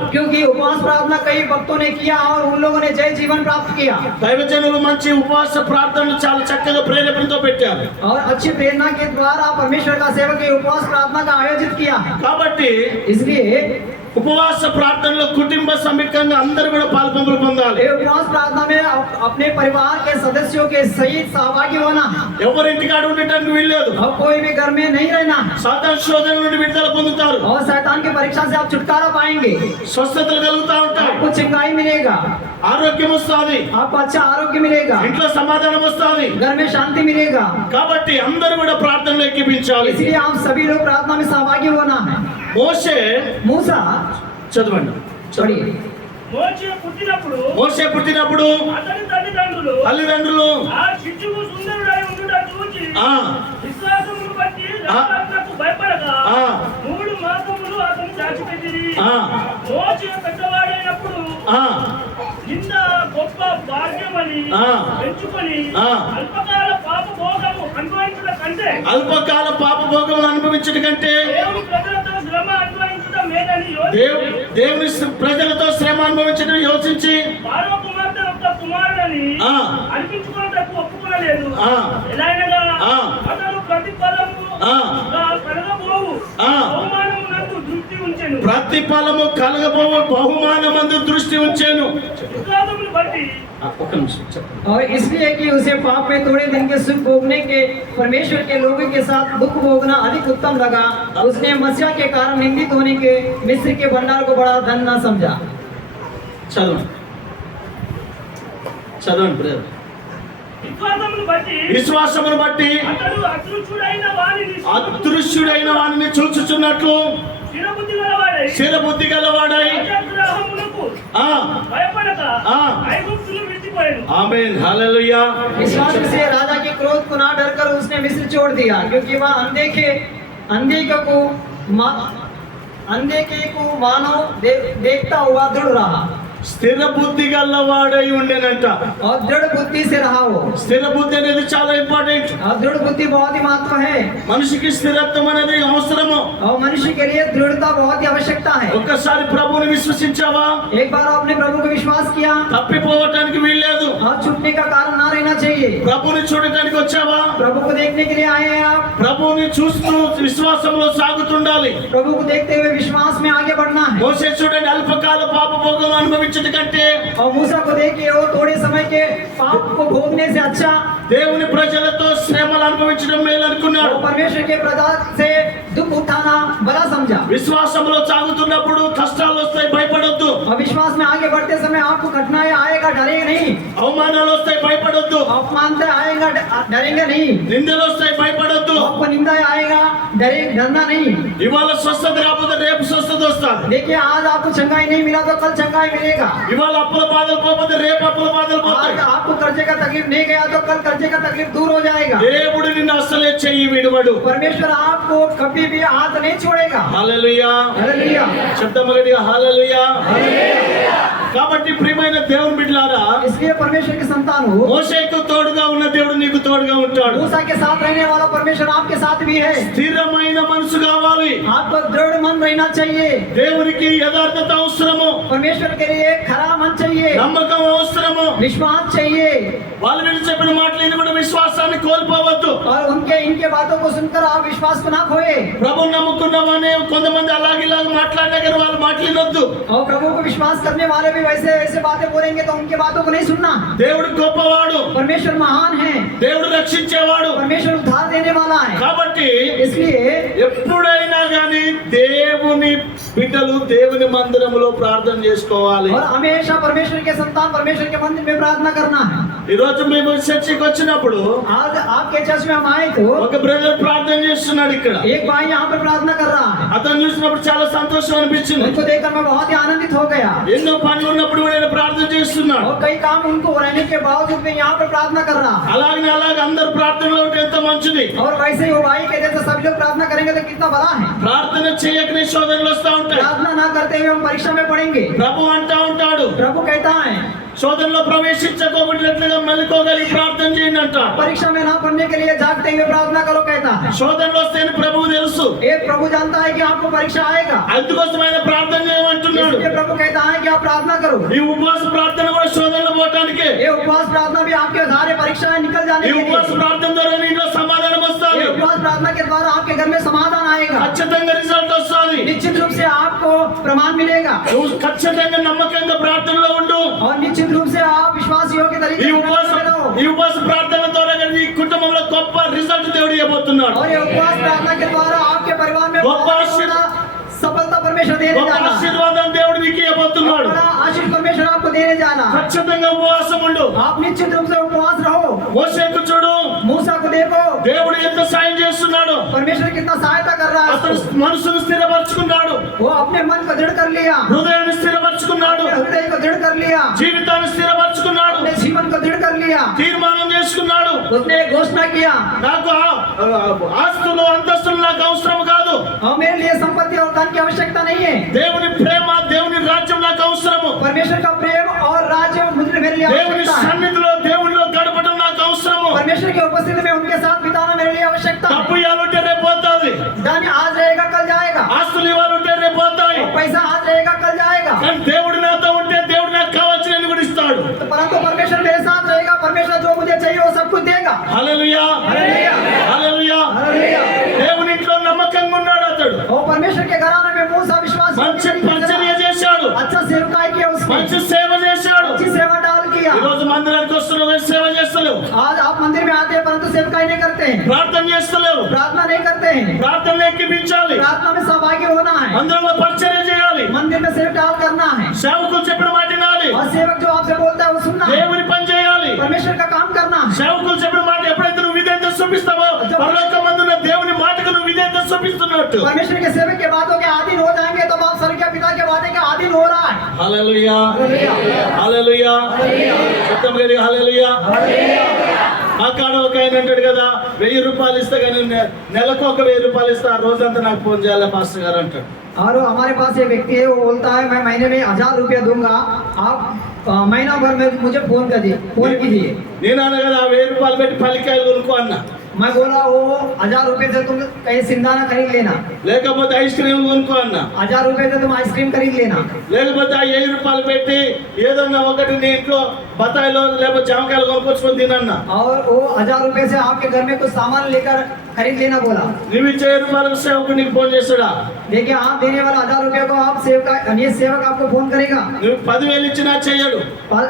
उपवास प्रार्थना कई भक्तों ने किया और उन लोगों ने जय जीवन प्राप्त किया। దైవజనులు మంచి ఉపవాస ప్రార్థనలు చాలా చక్కగా ప్రేరేపణతో పెట్టారు. और अच्छी प्रेरणा के द्वारा परमेश्वर का सेवक ये उपवास प्रार्थना का आयोजित किया है। కాబట్టి इसलिए ఉపవాస ప్రార్థనలో కుటుంబ సమీకంగా అందరూ కూడా పాల్పంపులు పొందాలి. ये उपवास प्रार्थना में अपने परिवार के सदस्यों के सहित सहभागी होना है। ఎవరింటికాడ ఉండటానికి వీల్లేదు. अब कोई भी घर में नहीं रहना है సాతాను శోధన నుండి విడుదల పొందుతారు, और शैतान की परीक्षा से आप छुटकारा पाएंगे, స్వస్థతలు కలుగుతా ఉంటాయి, आपको चंगाई मिलेगा, ఆరోగ్యం వస్తుంది, आपको अच्छा आरोग्य मिलेगा, ఇంట్లో సమాధానం వస్తుంది. घर में शांति मिलेगा। కాబట్టి అందరూ కూడా ప్రార్థనలో ఎక్కిపించాలి. इसलिए आप सभी लोग प्रार्थना में सहभागी होना है। మోషే मूसा, చదవండి. पढ़िए। మోషే పుట్టినప్పుడు మోషే పుట్టినప్పుడు అతని తల్లిదండ్రులు తల్లిదండ్రులు ఆ శిశువు సుందరుడై ఉండుట చూచి ఆ విశ్వాసమును బట్టి రాజాకు భయపడగా ఆ 3 మాసములు అతను దాచిపెట్టిరి. ఆ మోషే పెద్దవాడైనప్పుడు ఆ నింద గొప్ప భాగ్యమని ఆ. ఎంచుకొని ఆ. అల్పకాల పాప భోగము అనుభవించుట కంటే అల్పకాల పాప భోగములు అనుభవించడం కంటే దేవుని ప్రజలతో శ్రమ అనుభవించుట మేలని దేవుని ప్రజలతో శ్రమ అనుభవించడం యోచించి పార్వ కుమార్తె యొక్క కుమారుడని ఆ. అనిపించుకున్నటకు ఒప్పుకోలేదు. ఆ. ఎలాగనగా ఆ. అతను ప్రతిఫలము ఆ. కలగబోవు ఆ. బహుమానమునందు దృష్టి ఉంచెను. ప్రతిఫలము కలగబోవు బహుమానమందు దృష్టి ఉంచాను. విశ్వాసమును బట్టి ఒక్క నిమిషం చెప్పండి. और इसलिए कि उसे पाप में थोड़े दिन के सुख भोगने के परमेश्वर के लोगों के साथ दुख भोगना अधिक उत्तम लगा। उसने मसीहा के कारण निंदित होने के मिस्र के भंडार को बड़ा धन न समझा। చదవండి చదవండి బ్రదర్. విశ్వాసమును బట్టి విశ్వాసమును బట్టి అతడు అదృశ్యుడైన వానిని చూచుచున్నట్లు స్థిరబుద్ధి గలవాడై రాజగ్రహమునకు ఆ భయపడక ఆ. ఐగుప్తును విడిచిపోయాడు. ఆమేన్ హల్లెలూయా. विश्वास से राजा के क्रोध को ना डरकर उसने मिस्र छोड़ दिया, क्योंकि वह अंधे को मानो देखता हुआ दृढ़ रहा స్థిర బుద్ధి గలవాడై ఉండేనంట. और दृढ़ बुद्धि से रहा वो। స్థిర బుద్ధి అనేది చాలా ఇంపార్టెంట్. और दृढ़ बुद्धि बहुत ही महत्व है మనిషికి స్థిరత్వం అనేది అవసరము. और मनुष्य के लिए दृढ़ता बहुत ही आवश्यकता है। ఒక్కసారి ప్రభువుని విశ్వసించావా एक बार आपने प्रभु को विश्वास किया తప్పిపోవటానికి వీల్లేదు. और छूटने का कारण ना रहना चाहिए। ప్రభువుని చూడటానికి వచ్చావా प्रभु को देखने के लिए आए हैं आप, ప్రభువుని చూస్తూ విశ్వాసంలో సాగుతుండాలి. प्रभु को देखते हुए विश्वास में आगे बढ़ना है। మోసే చూడండి అల్పకాల పాప భోగం అనుభవించడం కంటే और मूसा को देखिए वो थोड़े समय के पाप को भोगने से अच्छा దేవుని ప్రజలతో శ్రమలు అనుభవించడం మేలు అనుకున్నాడు. वो परमेश्वर के प्रजा से दुख उठाना बड़ा समझा। విశ్వాసంలో సాగుతున్నప్పుడు కష్టాలు వస్తాయి, భయపడొద్దు. और विश्वास में आगे बढ़ते समय आपको कठिनाई आएगा, डरेंगे नहीं। అవమానాలు వస్తాయి, భయపడొద్దు. अपमान से आएगा, डरेंगे नहीं। నిందలు వస్తాయి, భయపడొద్దు. आपको निंदा आएगा, डरना नहीं। ఇవాళ స్వస్థత రాకపోతే రేపు స్వస్థత వస్తుంది. देखिए आज आपको चंगाई नहीं मिला तो कल चंगाई मिलेगा। ఇవాళ అప్పుల బాధలు పోతే రేపు అప్పుల బాధలు పోతాయి. आज आपको कर्जे का तकलीफ नहीं गया तो कल कर्जे का तकलीफ दूर हो जाएगा। దేవుడు నిన్ను అసలే చెయ్యి విడువడు. परमेश्वर आपको कभी भी हाथ नहीं छोड़ेगा। హల్లెలూయా. हालेलुया। శబ్దమగడిగా హల్లెలూయా. కాబట్టి ప్రియమైన దేవుని బిడ్డలారా, इसलिए परमेश्वर के संतान हो, మోషేకు తోడుగా ఉన్న దేవుడు నీకు తోడుగా ఉంటాడు. मूसा के साथ रहने वाला परमेश्वर आपके साथ भी है। స్థిరమైన మనసు కావాలి. आपको दृढ़ मन रहना चाहिए। దేవునికి యథార్థత అవసరము, परमेश्वर के लिए खरा मन चाहिए, నమ్మకం అవసరము. विश्वास चाहिए। వాళ్ళు వీళ్ళు చెప్పిన మాటలు విని కూడా విశ్వాసాన్ని కోల్పోవద్దు. और उनके इनके बातों को सुनकर आप विश्वास को ना खोए। ప్రభు నమ్ముకున్నామని కొంతమంది అలాగిలాగా మాట్లాడినా కానీ వాళ్ళు మాట్లాడొద్దు. और प्रभु को विश्वास करने वाले भी वैसे ऐसे बातें बोलेंगे तो उनके बातों को नहीं सुनना। దేవుడు గొప్పవాడు, परमेश्वर महान है, దేవుడు రక్షించేవాడు. परमेश्वर उद्धार देने वाला है। కాబట్టి इसलिए ఎప్పుడైనా కానీ దేవుని బిడ్డలు దేవుని మందిరములో ప్రార్థన చేసుకోవాలి. और हमेशा परमेश्वर के संतान परमेश्वर के मंदिर में प्रार्थना करना है। ఈ రోజు మేము చర్చికి వచ్చినప్పుడు आज आपके चर्च में हम आए तो ఒక బ్రదర్ ప్రార్థన చేస్తున్నాడు ఇక్కడ. एक भाई यहाँ पे प्रार्थना कर रहा है। అతను చూసినప్పుడు చాలా సంతోషం అనిపించింది. उनको देखकर मैं बहुत ही आनंदित हो गया। ఎన్నో పనులు ఉన్నప్పుడు కూడా ఆయన ప్రార్థన చేస్తున్నాడు. और कई काम उनको रहने के बावजूद भी यहाँ पे प्रार्थना कर रहा है। అలాగే అందరు ప్రార్థనలో ఉంటే ఎంత మంచిది. और वैसे ही वो भाई कहते थे सभी लोग प्रार्थना करेंगे तो कितना बड़ा है। ప్రార్థన చేయకనే శోధనలు వస్తా ఉంటాయి. प्रार्थना ना करते हुए हम परीक्षा में पढ़ेंगे। ప్రభు అంటా ఉంటాడు, प्रभु कहता है శోధనలో ప్రవేశించకోబట్టినట్లుగా మెలుకోగలిగి ప్రార్థన చేయండి అంట. परीक्षा में ना पढ़ने के लिए जागते हुए प्रार्थना करो कहता है। శోధనలు వస్తాయని ప్రభువు తెలుసు, ये प्रभु जानता है कि आपको परीक्षा आएगा, అందుకోసం ఆయన ప్రార్థన చేయమంటున్నాడు. इसलिए प्रभु कहता है कि आप प्रार्थना करो। ఈ ఉపవాస ప్రార్థన కూడా శోధనలు పోవటానికే. ये उपवास प्रार्थना भी आपके सारे परीक्षाएं निकल जाने ఈ के ఉపవాస लिए। ప్రార్థన ద్వారా నీలో సమాధానం వస్తుంది. ये उपवास प्रार्थना के द्वारा आपके घर में समाधान आएगा, ఖచ్చితంగా రిజల్ట్ వస్తుంది. निश्चित रूप से आपको प्रमाण मिलेगा। నువ్వు ఖచ్చితంగా నమ్మకంగా ప్రార్థనలో ఉండు. और निश्चित रूप से आप विश्वास योग्य ఈ तरीके से ఉపవాస प्रार्थना करो। ఈ ఉపవాస ప్రార్థన ద్వారా నీ కుటుంబంలో గొప్ప రిజల్ట్ దేవుడు ఇవ్వబోతున్నాడు. और ये उपवास प्रार्थना के द्वारा आपके परिवार में गॉड बहुत bless you. बड़ा सफलता परमेश्वर देने గొప్ప जा रहा है। ఆశీర్వాదం దేవుడు నీకు ఇవ్వబోతున్నాడు. बड़ा आशीष परमेश्वर आपको देने जा रहा है। ఖచ్చితంగా ఉపవాసం ఉండు. आप निश्चित रूप से उपवास रहो। మోషేకు చూడు, मूसा को देखो, దేవుడు ఎంత సాయం చేస్తున్నాడు. परमेश्वर कितना सहायता कर रहा है। అతను మనసును స్థిరపరచుకున్నాడు, वो अपने मन को दृढ़ कर लिया, హృదయాన్ని స్థిరపరచుకున్నాడు, अपने हृदय को दृढ़ कर लिया, జీవితాన్ని స్థిరపరచుకున్నాడు, अपने जीवन को दृढ़ कर लिया। తీర్మానం చేసుకున్నాడు. उसने एक घोषणा किया, నాకు ఆస్తులు అంతస్తులు నాకు అవసరం కాదు, और मेरे लिए संपत्ति और धन की आवश्यकता नहीं है। దేవుని ప్రేమ దేవుని రాజ్యం నాకు అవసరము, परमेश्वर का प्रेम और राज्य मुझे मेरे लिए దేవుని आवश्यकता है। సన్నిధిలో దేవునిలో గడపడం నాకు అవసరము. परमेश्वर की उपस्थिति में उनके साथ बिताना मेरे लिए आवश्यकता है। డబ్బు ఇవ్వాలంటే రేపు పోతుంది, धन आज रहेगा कल जाएगा, ఆస్తులు ఇవ్వాలంటే రేపు పోతాయి. और पैसा आज रहेगा कल जाएगा। కానీ దేవుడు నాతో ఉంటే దేవుడు నాకు కావాల్సినవి కూడా ఇస్తాడు. तो परंतु परमेश्वर मेरे साथ रहेगा, परमेश्वर जो मुझे चाहिए वो सब कुछ देगा। హల్లెలూయా, हालेलुया, హల్లెలూయా. हालेलुया। దేవుని ఇంట్లో నమ్మకంగా ఉన్నాడు అతడు. और परमेश्वर के घराने में मूसा विश्वास మంచి పరిచర్య చేశాడు, अच्छा सेवकाई किया, उसने మంచి సేవ చేశాడు. अच्छी सेवा डाल किया। ఈ రోజు మందిరానికి వస్తున్నావు కానీ సేవ చేస్తలేవు, आज आप मंदिर में आते हैं परंतु सेवकाई नहीं करते हैं, ప్రార్థన చేస్తలేవు. प्रार्थना नहीं करते हैं। ప్రార్థనలు ఎక్కిపించాలి, प्रार्थना में सहभागी होना है, మందిరంలో పరిచర్య చేయాలి, मंदिर में सेव डाल करना है, సేవకులు చెప్పిన మాట వినాలి, और सेवक जो आपसे बोलता है वो सुनना है, దేవుని పని చేయాలి. परमेश्वर का काम करना है। సేవకులు చెప్పిన మాట ఎప్పుడైతే నువ్వు విధేయత చూపిస్తావో పరలోకమందున్న దేవుని మాటకు నువ్వు విధేయత చూపిస్తున్నట్టు. परमेश्वर के सेवक के बातों के अधीन हो जाएंगे तो आप स्वर्ग के पिता के वादे के अधीन हो रहा है। హల్లెలూయా, हालेलुया, హల్లెలూయా. చెప్తాం కదా హల్లెలూయా. అక్కడ ఒక ఆయన అంటాడు కదా, 1000 రూపాయలు ఇస్తే కానీ నెలకు ఒక 1000 రూపాయలు ఇస్తా, ఆ రోజంతా నాకు ఫోన్ చేయాలి పాస్టర్ గారు అంటాడు. और हमारे पास एक व्यक्ति है, वो बोलता है मैं महीने में 1000 रुपया दूंगा, आप महीना भर में मुझे फोन कीजिए। నేను అన్న కదా, 1000 రూపాయలు పెట్టి పల్లికాయలు కొనుక్కో అన్న. मैं बोला वो 1000 रुपए से तुम कहीं सिंधाना खरीद लेना, లేకపోతే ఐస్ క్రీమ్ కొనుక్కో అన్న, 1000 रुपए से तुम आइसक्रीम खरीद लेना, లేకపోతే ఆ 1000 రూపాయలు పెట్టి ఏదన్నా ఒకటి నీ ఇంట్లో బత్తాయిలో లేకపోతే జామకాయలు కొనుక్కొచ్చుకొని తినన్నా. और वो 1000 रुपए से आपके घर में कुछ सामान लेकर खरीद लेना बोला। నువ్వు ఇచ్చే 1000 రూపాయలకు సేవకుడు నీకు ఫోన్ చేస్తాడా? देखिए आप देने वाला 1000 रुपए को आप सेवक आपको फोन करेगा, నువ్వు 10,000 ఇచ్చినా చెయ్యడు,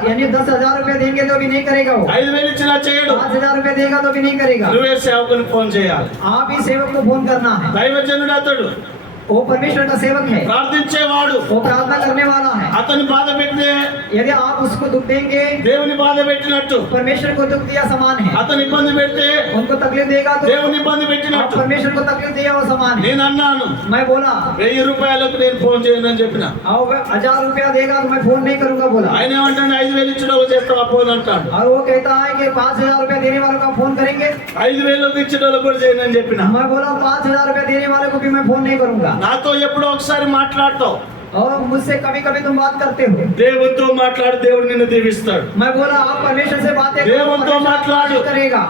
यानी 10,000 रुपए देंगे तो भी नहीं करेगा वो, 5,000 ఇచ్చినా చెయ్యడు. 5,000 रुपए देगा तो भी नहीं करेगा। నువ్వే సేవకుని ఫోన్ చేయాలి. आप ही सेवक को फोन करना है। దైవజనుడు అతడు, वो परमेश्वर का सेवक है, ప్రార్థించేవాడు. वो प्रार्थना करने वाला है। అతని బాధ పెట్టితే यदि आप उसको दुख देंगे, దేవుని బాధ పెట్టినట్టు, परमेश्वर को दुख दिया समान है। అతని ఇబ్బంది పెడితే उनको तकलीफ देगा तो దేవుని ఇబ్బంది आप పెట్టినట్టు. परमेश्वर को तकलीफ दिया वो समान है। నేను అన్నాను, मैं बोला 1000 రూపాయలకు నేను ఫోన్ చేయనని చెప్పిన. आओ 1000 रुपया देगा तो मैं फोन नहीं करूंगा बोला। ఆయన ఏమంటాడు, 5,000 ఇచ్చిన చేస్తావా ఫోన్ అంటాడు. और वो कहता है कि 5,000 रुपया देने वालों का फोन करेंगे। 5,000 ఇచ్చిన కూడా చేయనని చెప్పిన. मैं बोला 5,000 रुपया देने वाले को भी मैं फोन नहीं करूंगा। నాతో ఎప్పుడో ఒకసారి మాట్లాడతావు, और मुझसे कभी कभी तुम बात करते हो। దేవునితో మాట్లాడు, దేవుడు నిన్ను దీవిస్తాడు. मैं बोला आप परमेश्वर से बातें करो, దేవునితో परमेश्वर మాట్లాడు. करेगा।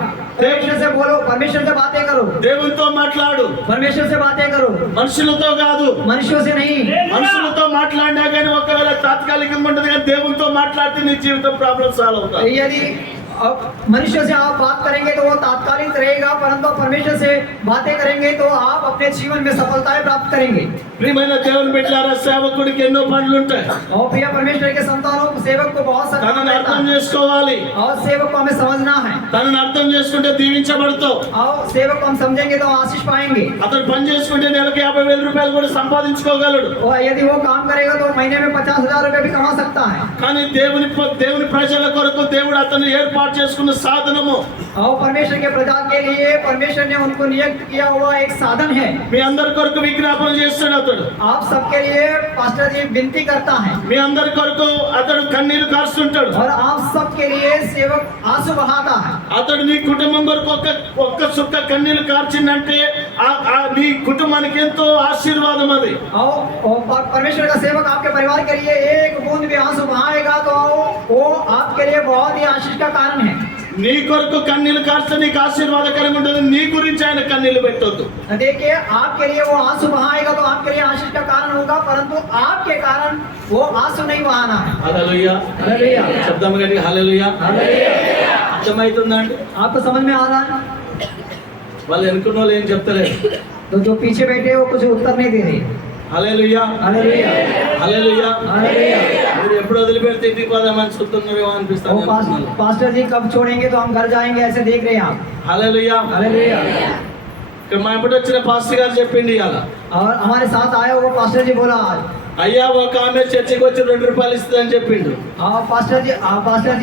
परमेश्वर से बोलो, परमेश्वर से बातें करो, దేవునితో మాట్లాడు, परमेश्वर से बातें करो, మనుషులతో కాదు. मनुष्यों से नहीं। మనుషులతో మాట్లాడినా కానీ ఒకవేళ తాత్కాలికంగా ఉంటుంది, కానీ దేవునితో మాట్లాడితే నీ జీవితం ప్రాబ్లం సాల్వ్ అవుతాయి. यदि अब मनुष्य से आप बात करेंगे तो वो तात्कालिक रहेगा, परंतु परमेश्वर से बातें करेंगे तो आप अपने जीवन में सफलताएं प्राप्त करेंगे। ప్రియమైన దేవుని బిడ్డలారా, సేవకుడికి ఎన్నో పనులు ఉంటాయి. और प्रिय परमेश्वर के संतानों, सेवक को बहुत सा काम తనని रहता అర్థం है। చేసుకోవాలి. और सेवक को हमें समझना है। తనని అర్థం చేసుకుంటే దీవించబడతావు. और सेवक को हम समझेंगे तो आशीष पाएंगे। అతను పని చేసుకుంటే నెలకు 50,000 రూపాయలు కూడా సంపాదించుకోగలడు. और यदि वो काम करेगा तो महीने में 50,000 रुपए भी कमा सकता है। కానీ దేవుని ప్రజల కొరకు దేవుడు అతన్ని ఏర్పాటు చేసుకున్న సాధనము. और परमेश्वर के प्रजा के लिए परमेश्वर ने उनको नियुक्त किया हुआ एक साधन है। మీ అందరి కొరకు విజ్ఞాపన చేస్తాడు అతడు. आप सबके लिए पास्टर जी विनती करता है। మీ అందరి కొరకు అతడు కన్నీరు కారుస్తుంటాడు. और आप सबके लिए सेवक आंसू बहाता है। అతడు నీ కుటుంబం కొరకు ఒక్క సుక్క కన్నీరు కార్చిందంటే నీ కుటుంబానికి ఎంతో ఆశీర్వాదం అది. और परमेश्वर का सेवक आपके परिवार के लिए एक बूंद भी आंसू बहाएगा तो वो आपके लिए बहुत ही आशीष का कारण है। నీ కొరకు కన్నీళ్లు కార్చితే నీకు ఆశీర్వాదకరంగా ఉంటుంది. నీ గురించి ఆయన కన్నీళ్లు పెట్టొద్దు. देखिए आपके लिए वो आंसू बहाएगा तो आपके लिए आशीष का कारण होगा, परंतु आपके कारण वो आंसू नहीं बहाना है। హల్లెలూయా. हालेलुया। శబ్దం గట్టిగా హల్లెలూయా. हालेलुया। అర్థమవుతుందండి? आपको समझ में आ रहा है? వాళ్ళు ఎన్నుకున్న వాళ్ళు ఏం చెప్తలేరు. तो जो पीछे बैठे हैं वो कुछ उत्तर नहीं दे रहे। హల్లెలూయా. हालेलुया। హల్లెలూయా. हालेलुया। మీరు ఎప్పుడు వదిలిపెడితే ఇంటికి పోదామని చూస్తున్నారేమో वो అనిపిస్తుంది. पास्टर जी कब छोड़ेंगे तो हम घर जाएंगे ऐसे देख रहे हैं आप। హల్లెలూయా. हालेलुया। ఇక్కడ మా ఎప్పుడు వచ్చిన పాస్టర్ గారు చెప్పిండి ఇవాళ, और हमारे साथ आया हुआ पास्टर जी बोला आज, అయ్యా ఒక ఆమె చర్చికి వచ్చి 2 రూపాయలు ఇస్తుందని చెప్పిండు. पास्टर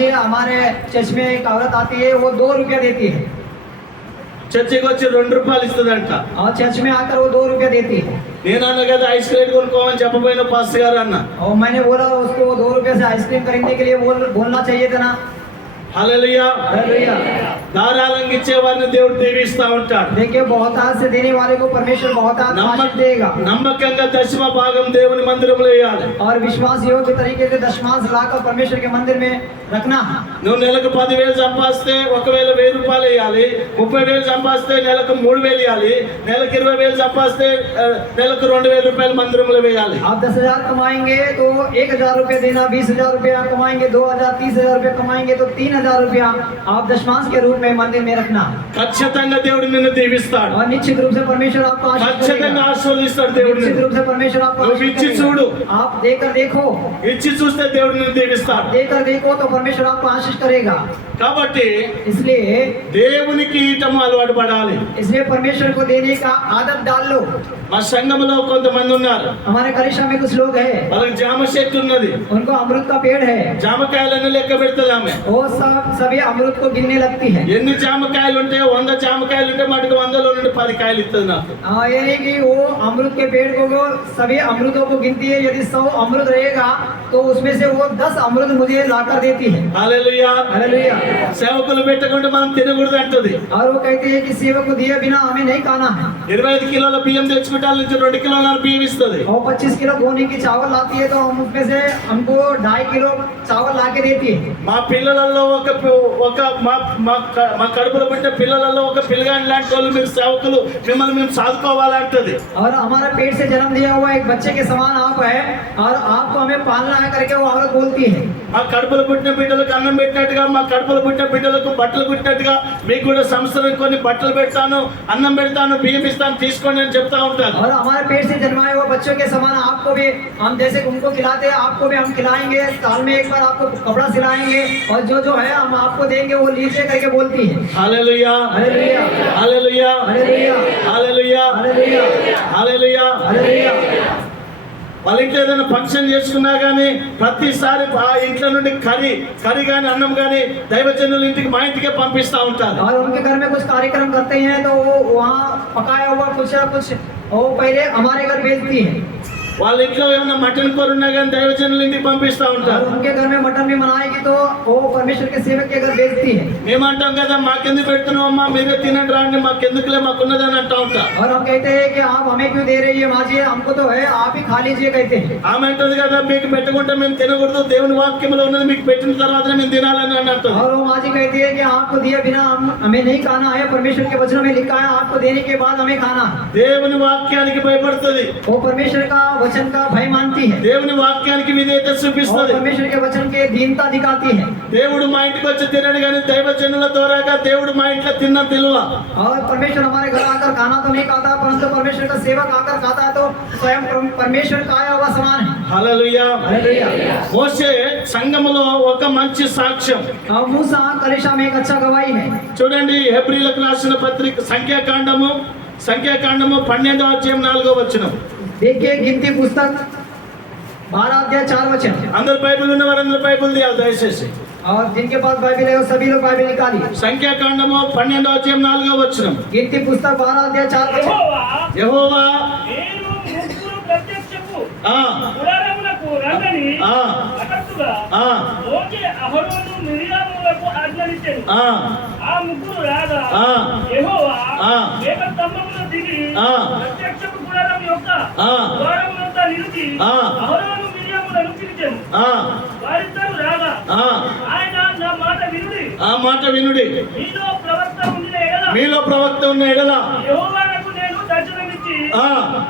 जी हमारे चर्च में एक औरत आती है, वो 2 रुपया देती है। చర్చికి వచ్చి 2 రూపాయలు ఇస్తుందంట. और चर्च में आकर वो 2 रुपया देती है। నేను అన్న కదా ఐస్ క్రీమ్ కొనుక్కోమని చెప్పబోయిన పాస్టర్ గారు అన్న. और मैंने बोला उसको 2 रुपये से आइसक्रीम खरीदने के लिए बोलना चाहिए था ना। హల్లెలూయా. हालेलुया। ధారాళంగా ఇచ్చేవారిని దేవుడు దీవిస్తా ఉంటాడు. देखिए बहुत हाथ से देने वाले को परमेश्वर बहुत हाथ आशीष देगा। నమ్మకంగా దశమ భాగం దేవుని మందిరంలో వేయాలి. और विश्वास योग्य तरीके से दशमांश लाकर परमेश्वर के मंदिर में रखना है। నువ్వు నెలకు 10,000 సంపాదిస్తే ఒకవేళ 1,000 రూపాయలు వేయాలి. 30,000 సంపాదిస్తే నెలకు 3,000 వేయాలి. నెలకు 20,000 సంపాదిస్తే నెలకు 2,000 రూపాయలు మందిరంలో వేయాలి. आप 10,000 कमाएंगे तो 1,000 रुपया देना, 20,000 रुपया कमाएंगे 2,000, 30,000 रुपया कमाएंगे तो 3,000 रुपया आप दशमांश के रूप में मंदिर में रखना। ఖచ్చితంగా దేవుడు నిన్ను దీవిస్తాడు. और निश्चित रूप से परमेश्वर आपको आशीष ఖచ్చితంగా करेगा। ఆశీర్వదిస్తాడు దేవుడు निश्चित నిన్ను. रूप से परमेश्वर आपको నువ్వు आशीष ఇచ్చి చూడు. करेगा। आप देकर देखो, ఇచ్చి చూస్తే దేవుడు నిన్ను దీవిస్తాడు. देकर देखो तो परमेश्वर आपको आशीष करेगा। కాబట్టి इसलिए దేవునికి ఈటము అలవాటు పడాలి. इसलिए परमेश्वर को देने का आदत डाल लो। మా సంఘంలో కొంతమంది ఉన్నారు, हमारे कलिशा में कुछ लोग हैं, వాళ్ళకి జామ చెట్టు ఉన్నది. उनको अमृत का पेड़ है, జామకాయలన్నీ లెక్క పెడుతుంది ఆమె. वो सभी अमृत को गिनने लगती है। ఎన్ని జామకాయలు ఉంటే 100 జామకాయలు ఉంటే మటుకు 100లో నుండి 10 కాయలు ఇస్తుంది నాకు. ये नहीं कि वो अमृत के पेड़ को सभी अमृतों को गिनती है। यदि 100 अमृत रहेगा तो उसमें से वो 10 अमृत मुझे लाकर देती है। హల్లెలూయా. हालेलुया। సేవకులు పెట్టకుండా మనం తినకూడదు అంటది. और वो कहती है कि सेवक को दिए बिना हमें नहीं खाना है। 25 కిలోల బియ్యం తెచ్చుకుంటే వాళ్ళ నుంచి 2 కిలోల బియ్యం ఇస్తుంది. और 25 किलो गोनी की चावल लाती है तो हम उसमें से हमको 2.5 किलो चावल ला के देती है। మా పిల్లలలో మా కడుపులో పుట్టిన పిల్లలలో ఒక పిల్లగాని లాంటి వాళ్ళు మీరు సేవకులు, మిమ్మల్ని మేము సాదుకోవాలంటది. और हमारा पेट से जन्म दिया हुआ एक बच्चे के समान आप है और आपको हमें पालना है करके वो औरत बोलती है। మా కడుపులో పుట్టిన బిడ్డలకు అన్నం పెట్టినట్టుగా, మా కడుపులో పుట్టిన బిడ్డలకు బట్టలు కుట్టినట్టుగా మీకు కూడా సంవత్సరం కొన్ని బట్టలు పెడతాను, అన్నం పెడతాను, బియ్యం ఇస్తాను, తీసుకోండి అని చెప్తా ఉంటారు. और हमारे पेट से जन्माए हुए बच्चों के समान आपको भी हम जैसे उनको खिलाते हैं आपको भी हम खिलाएंगे, साल में एक बार आपको कपड़ा सिलाएंगे और जो है हम आपको देंगे वो लीजिए करके बोलती है। Hallelujah, hallelujah hallelujah, hallelujah hallelujah, hallelujah hallelujah. Hallelujah. వాళ్ళ ఇంట్లో ఏదైనా ఫంక్షన్ చేసుకున్నా కానీ ప్రతిసారి ఆ ఇంట్లో నుండి కర్రీ కానీ అన్నం కానీ దైవజనుల ఇంటికి, మా ఇంటికే పంపిస్తా ఉంటారు. और उनके घर में कुछ कार्यक्रम करते हैं तो वो वहाँ पकाया हुआ कुछ या कुछ वो पहले हमारे घर भेजती है। వాళ్ళ ఇంట్లో ఏమైనా మటన్ కూర ఉన్నా కానీ దైవజనుల ఇంటికి పంపిస్తా और ఉంటారు. उनके घर में मटन भी बनाएगी तो वो परमेश्वर के सेवक के घर भेजती है। మేమంటాం కదా, మాకెందుకు పెడుతున్నావు అమ్మా, మీరే తినండి రాండి, మాకెందుకులే, మాకున్నదని అంటా ఉంటా. और हम कहते हैं कि आप हमें क्यों दे रही है माँ जी, हमको तो है, आप ही खा लीजिए कहते हैं। ఆమె అంటుంది కదా, మీకు పెట్టకుండా మేము తినకూడదు, దేవుని వాక్యంలో ఉన్నది మీకు పెట్టిన తర్వాతనే మేము తినాలని అని అంటుంది. और वो माँ जी कहती है कि आपको दिए बिना हमें नहीं खाना है, परमेश्वर के वचनों में लिखा है आपको देने के बाद हमें खाना है। దేవుని వాక్యానికి భయపడుతుంది, वो परमेश्वर का वचन का भय मानती है దేవుని వాక్యానికి విధేయత और చూపిస్తుంది. परमेश्वर के वचन के दीनता दिखाती है। దేవుడు మా ఇంటికి వచ్చి తినడు కానీ దైవజనుల ద్వారాగా దేవుడు మా ఇంట్లో తిన్న తిలువ. और परमेश्वर हमारे घर आकर खाना तो नहीं खाता, परंतु परमेश्वर का सेवक आकर खाता है तो स्वयं परमेश्वर का आया हुआ समान है। హల్లెలూయా. हालेलुया। మోషే సంఘములో ఒక మంచి సాక్ష్యం. और मूसा कलीसिया में एक अच्छा गवाही है। చూడండి, హెబ్రీలకు రాసిన పత్రిక సంఖ్యాకాండము 12వ అధ్యాయం 4వ వచనం. देखिए गिनती पुस्तक 12 अध्याय 4 वचन। అందరు బైబిల్ ఉన్న వారందరూ బైబిల్ తీయాలి దయచేసి. और जिनके पास बाइबल है वो सभी लोग बाइबल निकालिए। సంఖ్యాకాండము 12వ అధ్యాయం 4వ వచనం. गिनती पुस्तक 12 अध्याय 4 वचन। యెహోవా యెహోవా నేను ముగ్గురు ప్రత్యక్షపు ఆ గుడారములకు రంగని ఆ హఠాత్తుగా ఆ మోషే అహరోను మిరియాములకు ఆజ్ఞానించెను. ఆ ఆ ముగ్గురు రాగా ఆ యెహోవా ఆ మేఘస్తంభములో దిగి ఆ ప్రత్యక్షపు గుడారం యొక్క ఆ ద్వారమునంతా నిలిచి ఆ అహరోను మిరియాములను పిలిచెను. ఆ వారిద్దరూ రాగా ఆ ఆయన నా మాట వినుడి, ఆ మాట వినుడి, మీలో ప్రవక్త ఉండిన ఎడల మీలో ప్రవక్త ఉన్న ఎడల యెహోవాకు నేను దర్శనమిచ్చి ఆ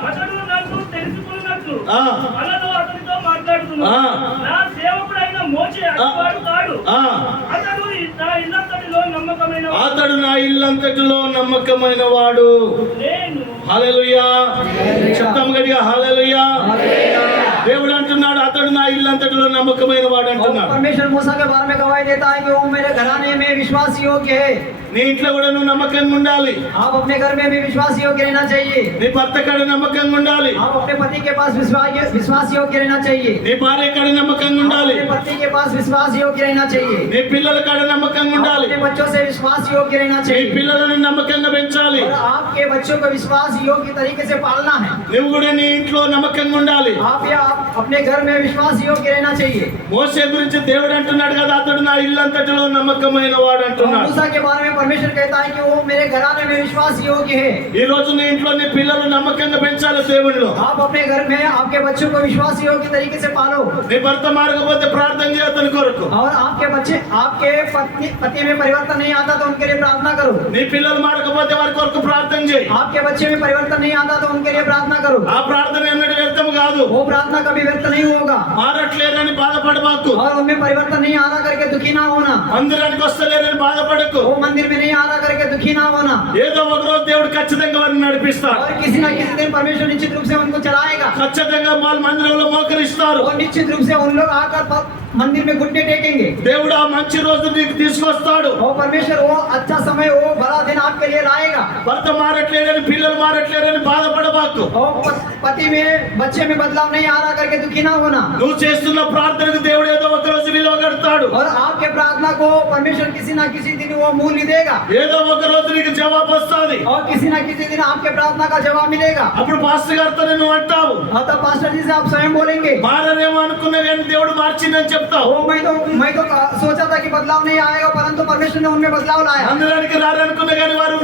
అతడు నన్ను తెలుసుకున్నట్లు ఆ మనలో అతనితో మాట్లాడుతున్నాను. ఆ నా సేవకుడైన మోషే అటువాడు కాడు. ఆ అతడు నా ఇల్లంతటిలో నమ్మకమైన అతడు నా ఇల్లంతటిలో నమ్మకమైన వాడు. నేను హల్లెలూయా. చెప్తాం గట్టిగా హల్లెలూయా. దేవుడు అంటున్నాడు, అతడు నా ఇల్లంతటిలో నమ్మకమైన వాడు और అంటున్నాడు. परमेश्वर मूसा के बारे में गवाही देता है कि वो मेरे घराने में विश्वास योग्य है। నీ ఇంట్లో కూడా నువ్వు నమ్మకంగా ఉండాలి, आप अपने घर में भी विश्वास योग्य रहना चाहिए। నీ భర్త కాడ నమ్మకంగా ఉండాలి, आप अपने पति के पास विश्वास योग्य रहना चाहिए। నీ భార్య కాడ నమ్మకంగా आप ఉండాలి, अपने पति के पास विश्वास योग्य रहना चाहिए। నీ పిల్లల కాడ నమ్మకంగా आप ఉండాలి, अपने बच्चों से विश्वास योग्य रहना నీ चाहिए పిల్లలను నమ్మకంగా పెంచాలి. और आपके बच्चों को विश्वास योग्य तरीके से पालना है। నువ్వు కూడా నీ ఇంట్లో నమ్మకంగా ఉండాలి. आप या आप अपने घर में विश्वास योग्य रहना चाहिए। మోషే గురించి దేవుడు అంటున్నాడు కదా, అతడు నా ఇల్లంతటిలో నమ్మకమైన వాడు और అంటున్నాడు. मूसा के बारे में परमेश्वर कहता है कि वो मेरे घराने में विश्वास योग्य है। ఈ రోజు నీ ఇంట్లో నీ పిల్లలు నమ్మకంగా పెంచాలి దేవునిలో. आप अपने घर में आपके बच्चों को विश्वास योग्य तरीके से पालो నీ భర్త మారకపోతే ప్రార్థన చేయ అతని కొరకు. और आपके बच्चे आपके पति में परिवर्तन नहीं आता तो उनके लिए प्रार्थना करो। నీ పిల్లలు మారకపోతే వారి కొరకు ప్రార్థన చేయి. आपके बच्चे में परिवर्तन नहीं आता तो उनके लिए प्रार्थना करो। ఆ ప్రార్థన ఎన్నడూ వ్యర్థం కాదు. वो प्रार्थना कभी व्यर्थ नहीं होगा మారట్లేదని బాధపడబాకు, और उनमें परिवर्तन नहीं आ रहा करके दुखी ना होना। మందిరానికి వస్తలేరని బాధపడకు. वो मंदिर में नहीं आ रहा करके दुखी ना होना। ఏదో ఒక రోజు దేవుడు ఖచ్చితంగా వారిని నడిపిస్తాడు. और किसी न किसी दिन परमेश्वर निश्चित रूप से उनको चलाएगा ఖచ్చితంగా వాళ్ళు మందిరంలో మోకరిస్తారు. और निश्चित रूप से उन लोग आकर मंदिर में घुटने टेकेंगे। దేవుడు ఆ మంచి రోజు నీకు తీసుకొస్తాడు. और परमेश्वर वो अच्छा समय वो भला दिन आपके लिए लाएगा। భర్త మారట్లేదని పిల్లలు మారట్లేదని బాధపడబాకు. और पति में बच्चे में बदलाव नहीं आ रहा करके दुखी ना होना। నువ్వు చేస్తున్న ప్రార్థనకు దేవుడు ఏదో ఒక రోజు విలువ కడతాడు. और आपके प्रार्थना को परमेश्वर किसी ना किसी दिन वो मूल्य देगा ఏదో ఒక రోజు నీకు జవాబు వస్తుంది. और किसी ना किसी दिन आपके प्रार्थना का जवाब मिलेगा। అప్పుడు పాస్టర్ గారితో నువ్వు అంటావు, और तब पास्टर जी से आप स्वयं बोलेंगे, మారనేమో అనుకున్నా కానీ దేవుడు మార్చిందని చెప్తావు. वो मैं तो सोचा था कि बदलाव नहीं आएगा परंतु परमेश्वर ने उनमें बदलाव लाया। మందిరానికి రారనుకున్నా కానీ వారు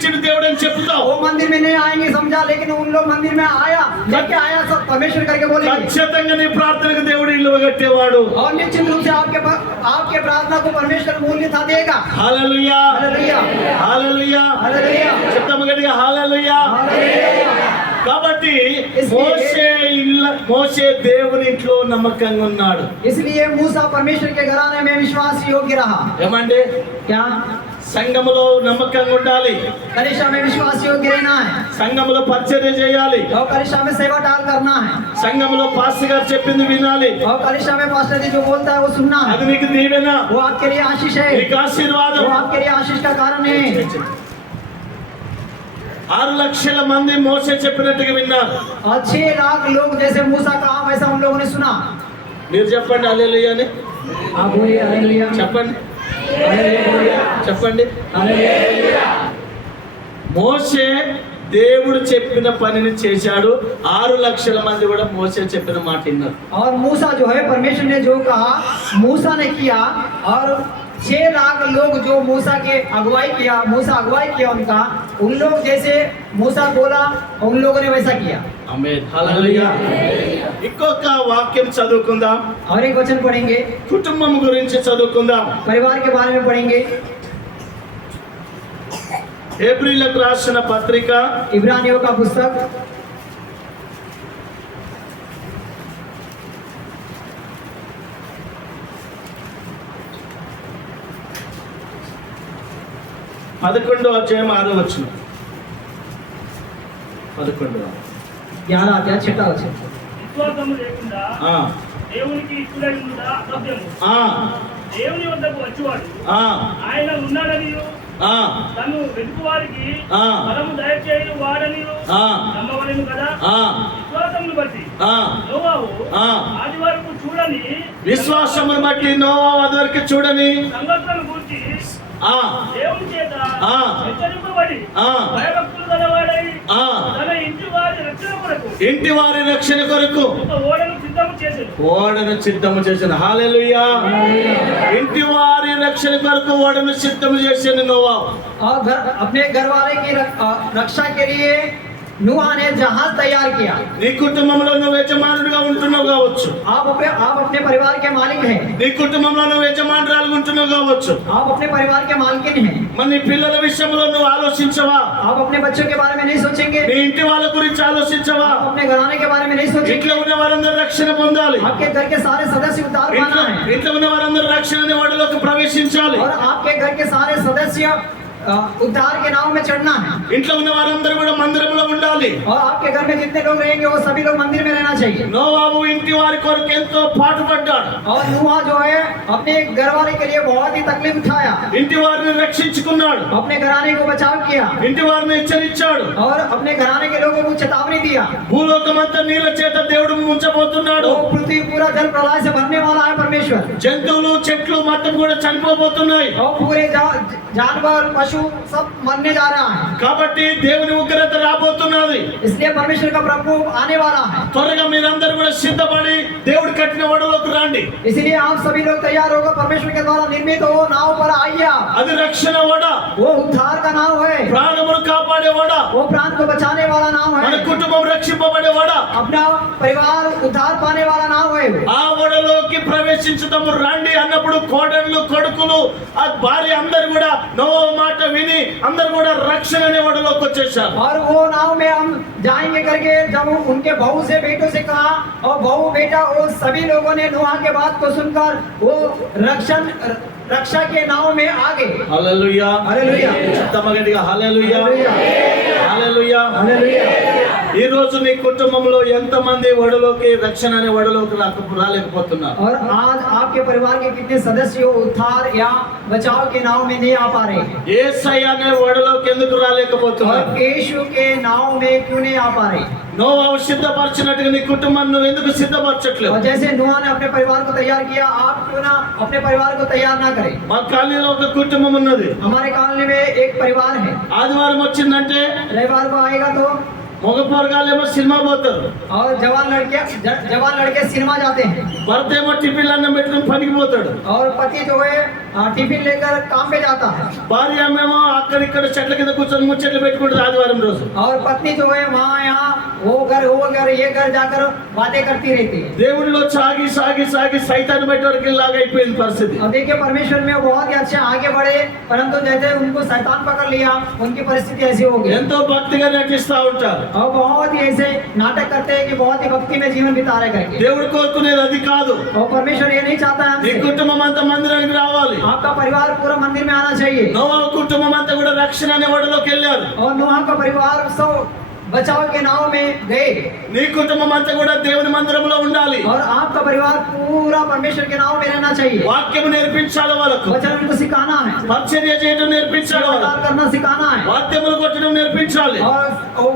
పంపించిన దేవుడు అని చెప్తావు. वो मंदिर में नहीं आएंगे समझा, लेकिन उन लोग मंदिर में आया लेके आया सब परमेश्वर करके बोलेंगे। ఖచ్చితంగా నీ ప్రార్థనకు దేవుడు ఇల్లు కట్టేవాడు. और निश्चित रूप से आपके प्रार्थना को परमेश्वर मूल्यता देगा। హల్లెలూయా हालेलुया హల్లెలూయా हालेलुया చెప్తాము గట్టిగా హల్లెలూయా. కాబట్టి మోషే దేవుని ఇంట్లో నమ్మకంగా ఉన్నాడు. इसलिए मूसा परमेश्वर के घराने में विश्वास योग्य रहा। ఏమండి क्या సంఘములో నమ్మకంగా ఉండాలి, कलिशा में विश्वास योग्य रहना है, సంఘములో పరిచర్య చేయాలి, और कलिशा में सेवा डाल करना है, సంఘములో పాస్టర్ గారు చెప్పింది వినాలి. और कलिशा में पास्टर जी जो बोलता है वो सुनना है। అది నీకు దీవెన, वो आपके लिए आशीष है, నీకు ఆశీర్వాదం. वो आपके लिए आशीष का कारण है। 6 లక్షల మంది మోసే చెప్పినట్టుగా విన్నారు. और 6 लाख लोग जैसे मूसा कहा वैसा उन लोगों ने सुना। మీరు చెప్పండి హల్లెలూయా అని. आप बोलिए हालेलुया, చెప్పండి हालेलुया, చెప్పండి. हालेलुया। మోషే దేవుడు చెప్పిన పనిని చేశాడు. 6 లక్షల మంది కూడా మోషే చెప్పిన మాట విన్నారు. और मूसा जो है परमेश्वर ने जो कहा मूसा ने किया, और 6 लाख लोग जो मूसा के अगुवाई किया, मूसा अगुवाई किया उनका, उन लोग जैसे मूसा बोला उन लोगों ने वैसा किया। ఆమేన్ హల్లెలూయా. ఇంకొక వాక్యం చదువుకుందాం. और एक वचन पढ़ेंगे, కుటుంబం గురించి చదువుకుందాం. परिवार के बारे में पढ़ेंगे। హెబ్రీయులకు రాసిన పత్రిక इब्रानियों का पुस्तक 11వ అధ్యాయం 6వ వచనం. 11వ 11 अध्याय 6 वचन। విశ్వాసము లేకుండా ఆ దేవునికి ఇష్టడై ఉండుట అసాధ్యము. ఆ దేవుని వద్దకు వచ్చేవాడు ఆ ఆయన ఉన్నాడని ఆ తను వెతుకు వారికి ఆ. బలము దయచేయు వాడని ఆ నమ్మవలెను కదా. ఆ విశ్వాసమును బట్టి ఆ నోవాహు ఆ. ఆదివరము చూడని విశ్వాసమును బట్టి నోవా వరకు చూడని సంగతులను గురించి ఆ దేవుని చేత ఆ. హెచ్చరింపబడి ఆ. భయభక్తులు గలవాడై ఆ తన ఇంటి వారి రక్షణ కొరకు ఇంటి వారి రక్షణ కొరకు ఒక ఓడను సిద్ధము చేసెను. ఓడను సిద్ధము చేసిన హల్లెలూయా. ఇంటి వారి రక్షణ కొరకు ఓడను సిద్ధము చేసిన నోవా. और अपने घर वाले की रक्षा के लिए नूह ने जहाज तैयार किया। నీ కుటుంబంలో నువ్వు యజమానుడిగా ఉంటున్నావు కావచ్చు, आप अपने परिवार के मालिक हैं, నీ కుటుంబంలో నువ్వు యజమానురాలుగా ఉంటున్నావు కావచ్చు. आप अपने परिवार के मालकिन हैं। మరి నీ పిల్లల విషయంలో నువ్వు ఆలోచించవా? आप अपने बच्चों के बारे में नहीं सोचेंगे, నీ ఇంటి వాళ్ళ గురించి ఆలోచించవా? आप अपने घराने के बारे में नहीं सोचेंगे। ఇంట్లో ఉన్న వారందరూ రక్షణ పొందాలి. आपके घर के सारे सदस्य उद्धार पाना है, ఇంట్లో ఉన్న వారందరూ రక్షణ అనే వాడిలోకి ప్రవేశించాలి. और आपके घर के सारे सदस्य उद्धार के नाव में चढ़ना है, ఇంట్లో ఉన్న వారందరూ కూడా మందిరంలో ఉండాలి. और आपके घर में जितने लोग रहेंगे वो सभी लोग मंदिर में रहना चाहिए। నోవాబు ఇంటి వారి కొరకు ఎంతో పాటుపడ్డాడు. और नूह जो है अपने घर वाले के लिए बहुत ही तकलीफ उठाया, ఇంటి వారిని రక్షించుకున్నాడు, अपने घराने को बचाव किया, ఇంటి వారిని హెచ్చరించాడు. और अपने घराने के लोगों को चेतावनी दिया। భూలోకమంతా నీళ్ళ చేత దేవుడు ముంచబోతున్నాడు. वो पृथ्वी पूरा जल प्रलय से भरने वाला है परमेश्वर, జంతువులు చెట్లు మొత్తం కూడా చనిపోబోతున్నాయి. और पूरे जानवर पशु सब मरने जा रहा है। కాబట్టి దేవుని ఉగ్రత రాబోతున్నది. इसलिए परमेश्वर का प्रकोप आने वाला है। త్వరగా మీరందరూ కూడా సిద్ధపడి దేవుడు కట్టిన ఓడలోకి రండి. इसलिए आप सभी लोग तैयार होकर परमेश्वर के द्वारा निर्मित हो नाव पर आइए आप। అది రక్షణ ఓడ, वो उद्धार का नाव है, ప్రాణమును కాపాడే ఓడ, वो प्राण को बचाने वाला नाव మన है, కుటుంబం రక్షింపబడే ఓడ. अपना परिवार उद्धार पाने वाला नाव है। ఆ ఓడలోకి ప్రవేశించుతాము రండి అన్నప్పుడు కోడళ్ళు కొడుకులు ఆ భార్య అందరు కూడా నోవా మాట విని అందరు కూడా రక్షణ అనే ఓడలోకి వచ్చేసారు. और वो नाव में हम जाएंगे करके जब उनके बहू से बेटों से कहा, और बहू बेटा वो सभी लोगों ने नूह के बात को सुनकर वो रक्षा के नाव में आ गए। హల్లెలూయా హల్లెలూయా. చెప్తామా గట్టిగా హల్లెలూయా హల్లెలూయా. హల్లెలూయా. हालेलुया। ఈ రోజు నీ కుటుంబంలో ఎంత మంది ఓడలోకి రక్షణ అనే ఓడలోకి రాలేకపోతున్నారు? और आज आपके परिवार के कितने सदस्य उद्धार या बचाव के नाव में नहीं आ पा रहे हैं? యేసయ్య అనే ఓడలోకి ఎందుకు రాలేకపోతున్నారు? और यीशु के नाव में क्यों नहीं आ पा रहे? నోవాహు సిద్ధపరిచినట్టుగా నీ కుటుంబాన్ని నువ్వు ఎందుకు సిద్ధపరచట్లేదు? और जैसे नूह ने अपने परिवार को तैयार किया, आप क्यों ना अपने परिवार को तैयार ना करें? మా కాలనీలో ఒక కుటుంబం ఉన్నది. हमारे कॉलोनी में एक परिवार है, ఆదివారం వచ్చిందంటే रविवार को आएगा तो మగ పోరగాళ్ళేమో సినిమా పోతారు, और जवान लड़के सिनेमा जाते हैं భర్త ఏమో టిఫిన్ అన్నం పెట్టుకుని పనికి పోతాడు, और पति जो है टिफिन लेकर काम पे जाता है భార్య ఏమో అక్కడిక్కడ చెట్ల కింద కూర్చొని ముచ్చట్లు పెట్టుకుంటుంది ఆదివారం రోజు. और पत्नी जो है वहाँ यहाँ वो घर ये घर जाकर बातें करती रहती है। దేవుడిలో సాగి సాగి సాగి సైతాన్ని బట్టి వరకు లాగా అయిపోయింది పరిస్థితి. और देखिए परमेश्वर में बहुत ही अच्छे आगे बढ़े, परंतु जैसे उनको शैतान पकड़ लिया उनकी परिस्थिति ऐसी हो गई ఎంతో భక్తిగా నటిస్తూ ఉంటారు. और बहुत ही ऐसे नाटक करते हैं कि बहुत ही भक्ति में जीवन बिता रहे करके। దేవుడు కోరుకునేది అది కాదు. और परमेश्वर ये नहीं चाहता है నీ हमसे। కుటుంబం అంతా మందిరానికి రావాలి. आपका परिवार पूरा मंदिर में आना चाहिए। నోవా కుటుంబం అంతా కూడా రక్షణ అనే ఓడలోకి వెళ్ళారు. और नोहा का परिवार सब बचाव के नाव में गए। నీ కుటుంబం అంతా కూడా దేవుని మందిరంలో ఉండాలి. और आपका परिवार पूरा परमेश्वर के नाव में रहना चाहिए। వాక్యం నేర్పించాలి వాళ్ళకు, वचन उनको सिखाना है, పరిచర్య చేయడం నేర్పించాలి వాళ్ళకు, सेवादार करना सिखाना है వాద్యములు కొట్టడం నేర్పించాలి, और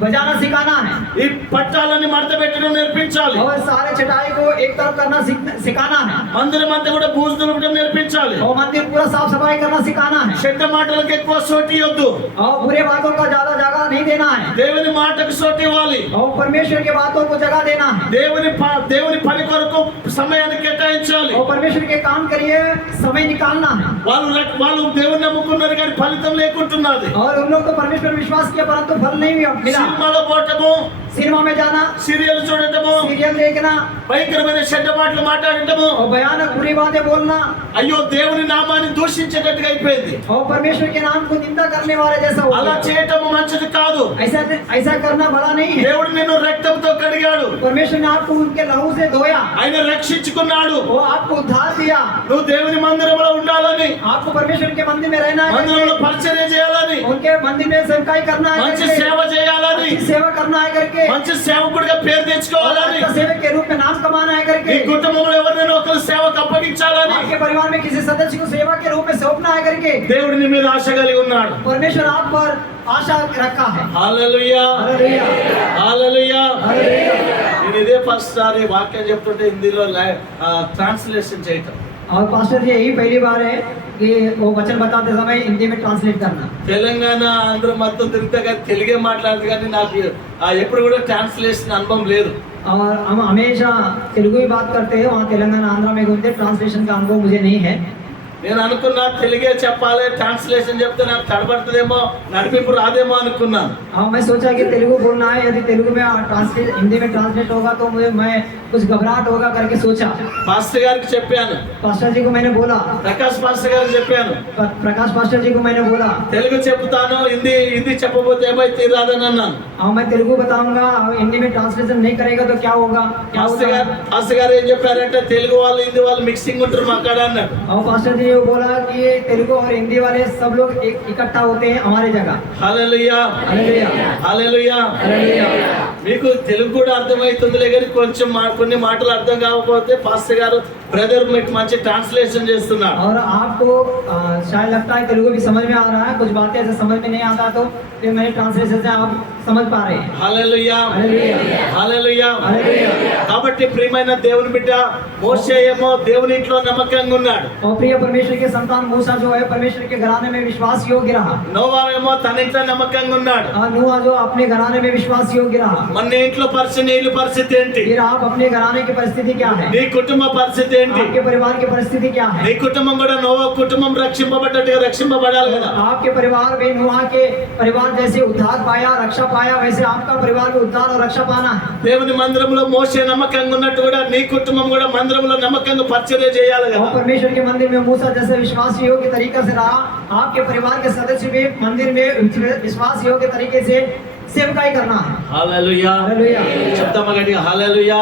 बजाना सिखाना है ఈ పట్టాలని మడత పెట్టడం నేర్పించాలి, और सारे चटाई को एक तरफ करना सिखाना है మందిరం అంతా కూడా బూజు దులపడం నేర్పించాలి. और मंदिर पूरा साफ सफाई करना सिखाना है చెడ్డ మాటలకు ఎక్కువ సోటి ఇవ్వద్దు, और बुरे बातों का ज्यादा जगह नहीं देना है దేవుని మాటకు సోటి ఇవ్వాలి. और परमेश्वर के बातों को जगह देना है దేవుని పని కొరకు సమయాన్ని కేటాయించాలి. और परमेश्वर के काम के लिए समय निकालना है। వాళ్ళు దేవుని నమ్ముకున్నారు కానీ ఫలితం లేకుంటున్నది. और उन लोग तो परमेश्वर विश्वास किया परंतु फल नहीं मिला। సినిమాలో పోవటము, सिनेमा में जाना, సీరియల్ చూడటము, सीरियल देखना భయంకరమైన చెడ్డ మాటలు మాట్లాడటము, और भयानक बुरी बातें बोलना అయ్యో దేవుని నామాన్ని దూషించేటట్టుగా అయిపోయింది. और परमेश्वर के नाम को निंदा करने वाले जैसा हो అలా गया। చేయటము మంచిది కాదు. ऐसा करना भला नहीं है। దేవుడు నిన్ను రక్తంతో కడిగాడు, परमेश्वर ने आपको उनके लहू से धोया, ఆయన రక్షించుకున్నాడు. वो आपको उद्धार दिया। నువ్వు దేవుని మందిరంలో ఉండాలని, आपको परमेश्वर के मंदिर में रहना है, మందిరంలో పరిచర్య చేయాలని, उनके मंदिर में सेवकाई करना है మంచి करके, సేవ చేయాలని, अच्छी सेवा करना है करके, మంచి సేవకుడిగా పేరు और తెచ్చుకోవాలని, अच्छा सेवक के रूप में नाम कमाना है నీ करके, కుటుంబంలో ఎవరినైనా ఒకరు సేవకు అప్పగించాలని आपके परिवार में किसी सदस्य को सेवा के रूप में सौंपना है करके, దేవుడు నీ మీద ఆశ కలిగి ఉన్నాడు. परमेश्वर आप पर आशा रखा है। Hallelujah, hallelujah, hallelujah. हालेलुया। నేను ఇదే ఫస్ట్ సారి వాక్యం చెప్తుంటే హిందీలో ట్రాన్స్లేషన్ చేయటం. और पास्टर जी यही पहली बार है कि वो वचन बताते समय हिंदी में ट्रांसलेट करना। తెలంగాణ ఆంధ్ర మొత్తం తిరుగుతా కానీ తెలుగే మాట్లాడదు కానీ నాకు ఎప్పుడు కూడా ట్రాన్స్లేషన్ అనుభవం లేదు. और हम हमेशा तेलुगु ही बात करते हैं, वहाँ तेलंगाना आंध्रा में घूमते, ट्रांसलेशन का अनुभव मुझे नहीं है। నేను అనుకున్నా తెలుగే చెప్పాలి, ట్రాన్స్లేషన్ చెప్తే నాకు తడబడుతుందేమో, నడిపింపు రాదేమో అనుకున్నాను. हाँ, मैं सोचा कि तेलुगु बोलना है, यदि तेलुगु में ट्रांसलेट हिंदी में ट्रांसलेट होगा तो मैं कुछ घबराहट होगा करके सोचा। పాస్టర్ గారికి చెప్పాను, पास्टर जी को मैंने बोला, ప్రకాష్ పాస్టర్ గారికి చెప్పాను, प्रकाश पास्टर जी को मैंने बोला, తెలుగు చెప్తాను, హిందీ చెప్పబోతే ఏమైతే రాదని అన్నాను. हाँ मैं तेलुगु बताऊंगा, हिंदी में ट्रांसलेशन नहीं करेगा तो क्या होगा, क्या होगा। పాస్టర్ గారు ఏం చెప్పారంటే తెలుగు వాళ్ళు హిందీ వాళ్ళు మిక్సింగ్ ఉంటారు మా కాడ అన్నాడు. और पास्टर जी ने बोला कि ये तेलुगु और हिंदी वाले सब लोग इकट्ठा होते हैं हमारे जगह। హల్లెలూయా, हालेलुया, హల్లెలూయా. हालेलुया। మీకు తెలుగు కూడా అర్థమవుతుందిలే కానీ కొంచెం కొన్ని మాటలు అర్థం కాకపోతే పాస్టర్ గారు బ్రదర్ మీకు మంచి ట్రాన్స్లేషన్ చేస్తున్నారు. और आपको शायद लगता है तेलुगु भी समझ में आ रहा है, कुछ बातें ऐसे समझ में नहीं आता तो फिर मेरे ट्रांसलेशन से आप समझ पा रहे हैं। హల్లెలూయా, हालेलुया, హల్లెలూయా. हालेलुया। కాబట్టి ప్రియమైన దేవుని బిడ్డ మోషే ఏమో దేవుని ఇంట్లో నమ్మకంగా ఉన్నాడు. और प्रिय परमेश्वर के संतान मूसा जो है परमेश्वर के घराने में विश्वास योग्य रहा। నోవా ఏమో తన ఇంట్లో నమ్మకంగా ఉన్నాడు. और नूहा जो अपने घराने में विश्वास योग्य रहा। మన ఇంట్లో పరిస్థితి, నీ ఇల్లు పరిస్థితి ఏంటి? फिर आप अपने घराने की परिस्थिति क्या है, నీ కుటుంబ పరిస్థితి ఏంటి? आपके परिवार की परिस्थिति क्या है। నీ కుటుంబం కూడా నోవా కుటుంబం రక్షింపబడ్డట్టుగా రక్షింపబడాలి కదా. आपके परिवार भी नूहा के परिवार जैसे उद्धार पाया, रक्षा पाया, वैसे आपका परिवार भी उद्धार और रक्षा पाना है। దేవుని మందిరంలో మోషే నమ్మకంగా ఉన్నట్టు కూడా నీ కుటుంబం కూడా మందిరంలో నమ్మకంగా పరిచర్య చేయాలి और కదా. परमेश्वर के मंदिर में मूसा जैसे विश्वास योग्य तरीके से रहा, आपके परिवार के सदस्य भी मंदिर में विश्वास योग्य तरीके से सेवकाई करना है। హల్లెలూయా. हालेलुया, చెప్తామా గట్టిగా హల్లెలూయా.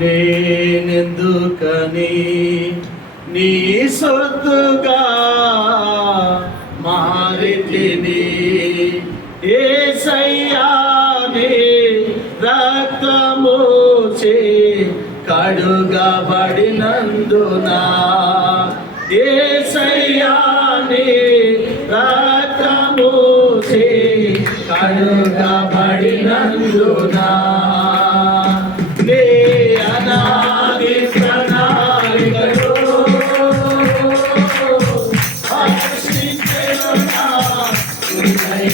నేనెందుకని నీ సొత్తుగా మారితిని యేసయ్యా నీ రక్తముచే కడుగబడినందున యేసయ్యా నీ రక్తముచే కడుగబడినందున నీ అనాది ప్రణాళికలో ఆశించెను నా హృదయ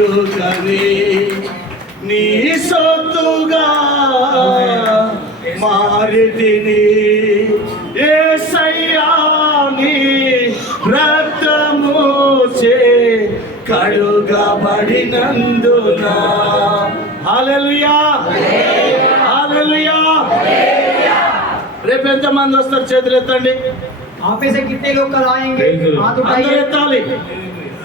అందుకని నీ సొత్తుగా మారితిని యేసయ్యా నీ రక్తము చే కడుగబడినందున హల్లెలూయా హల్లెలూయా. రేపు ఎంతమంది వస్తారు చేతులు ఎత్తండి. आप में से कितने लोग कल आएंगे? हाथ అందరూ उठाइए। ఎత్తాలి.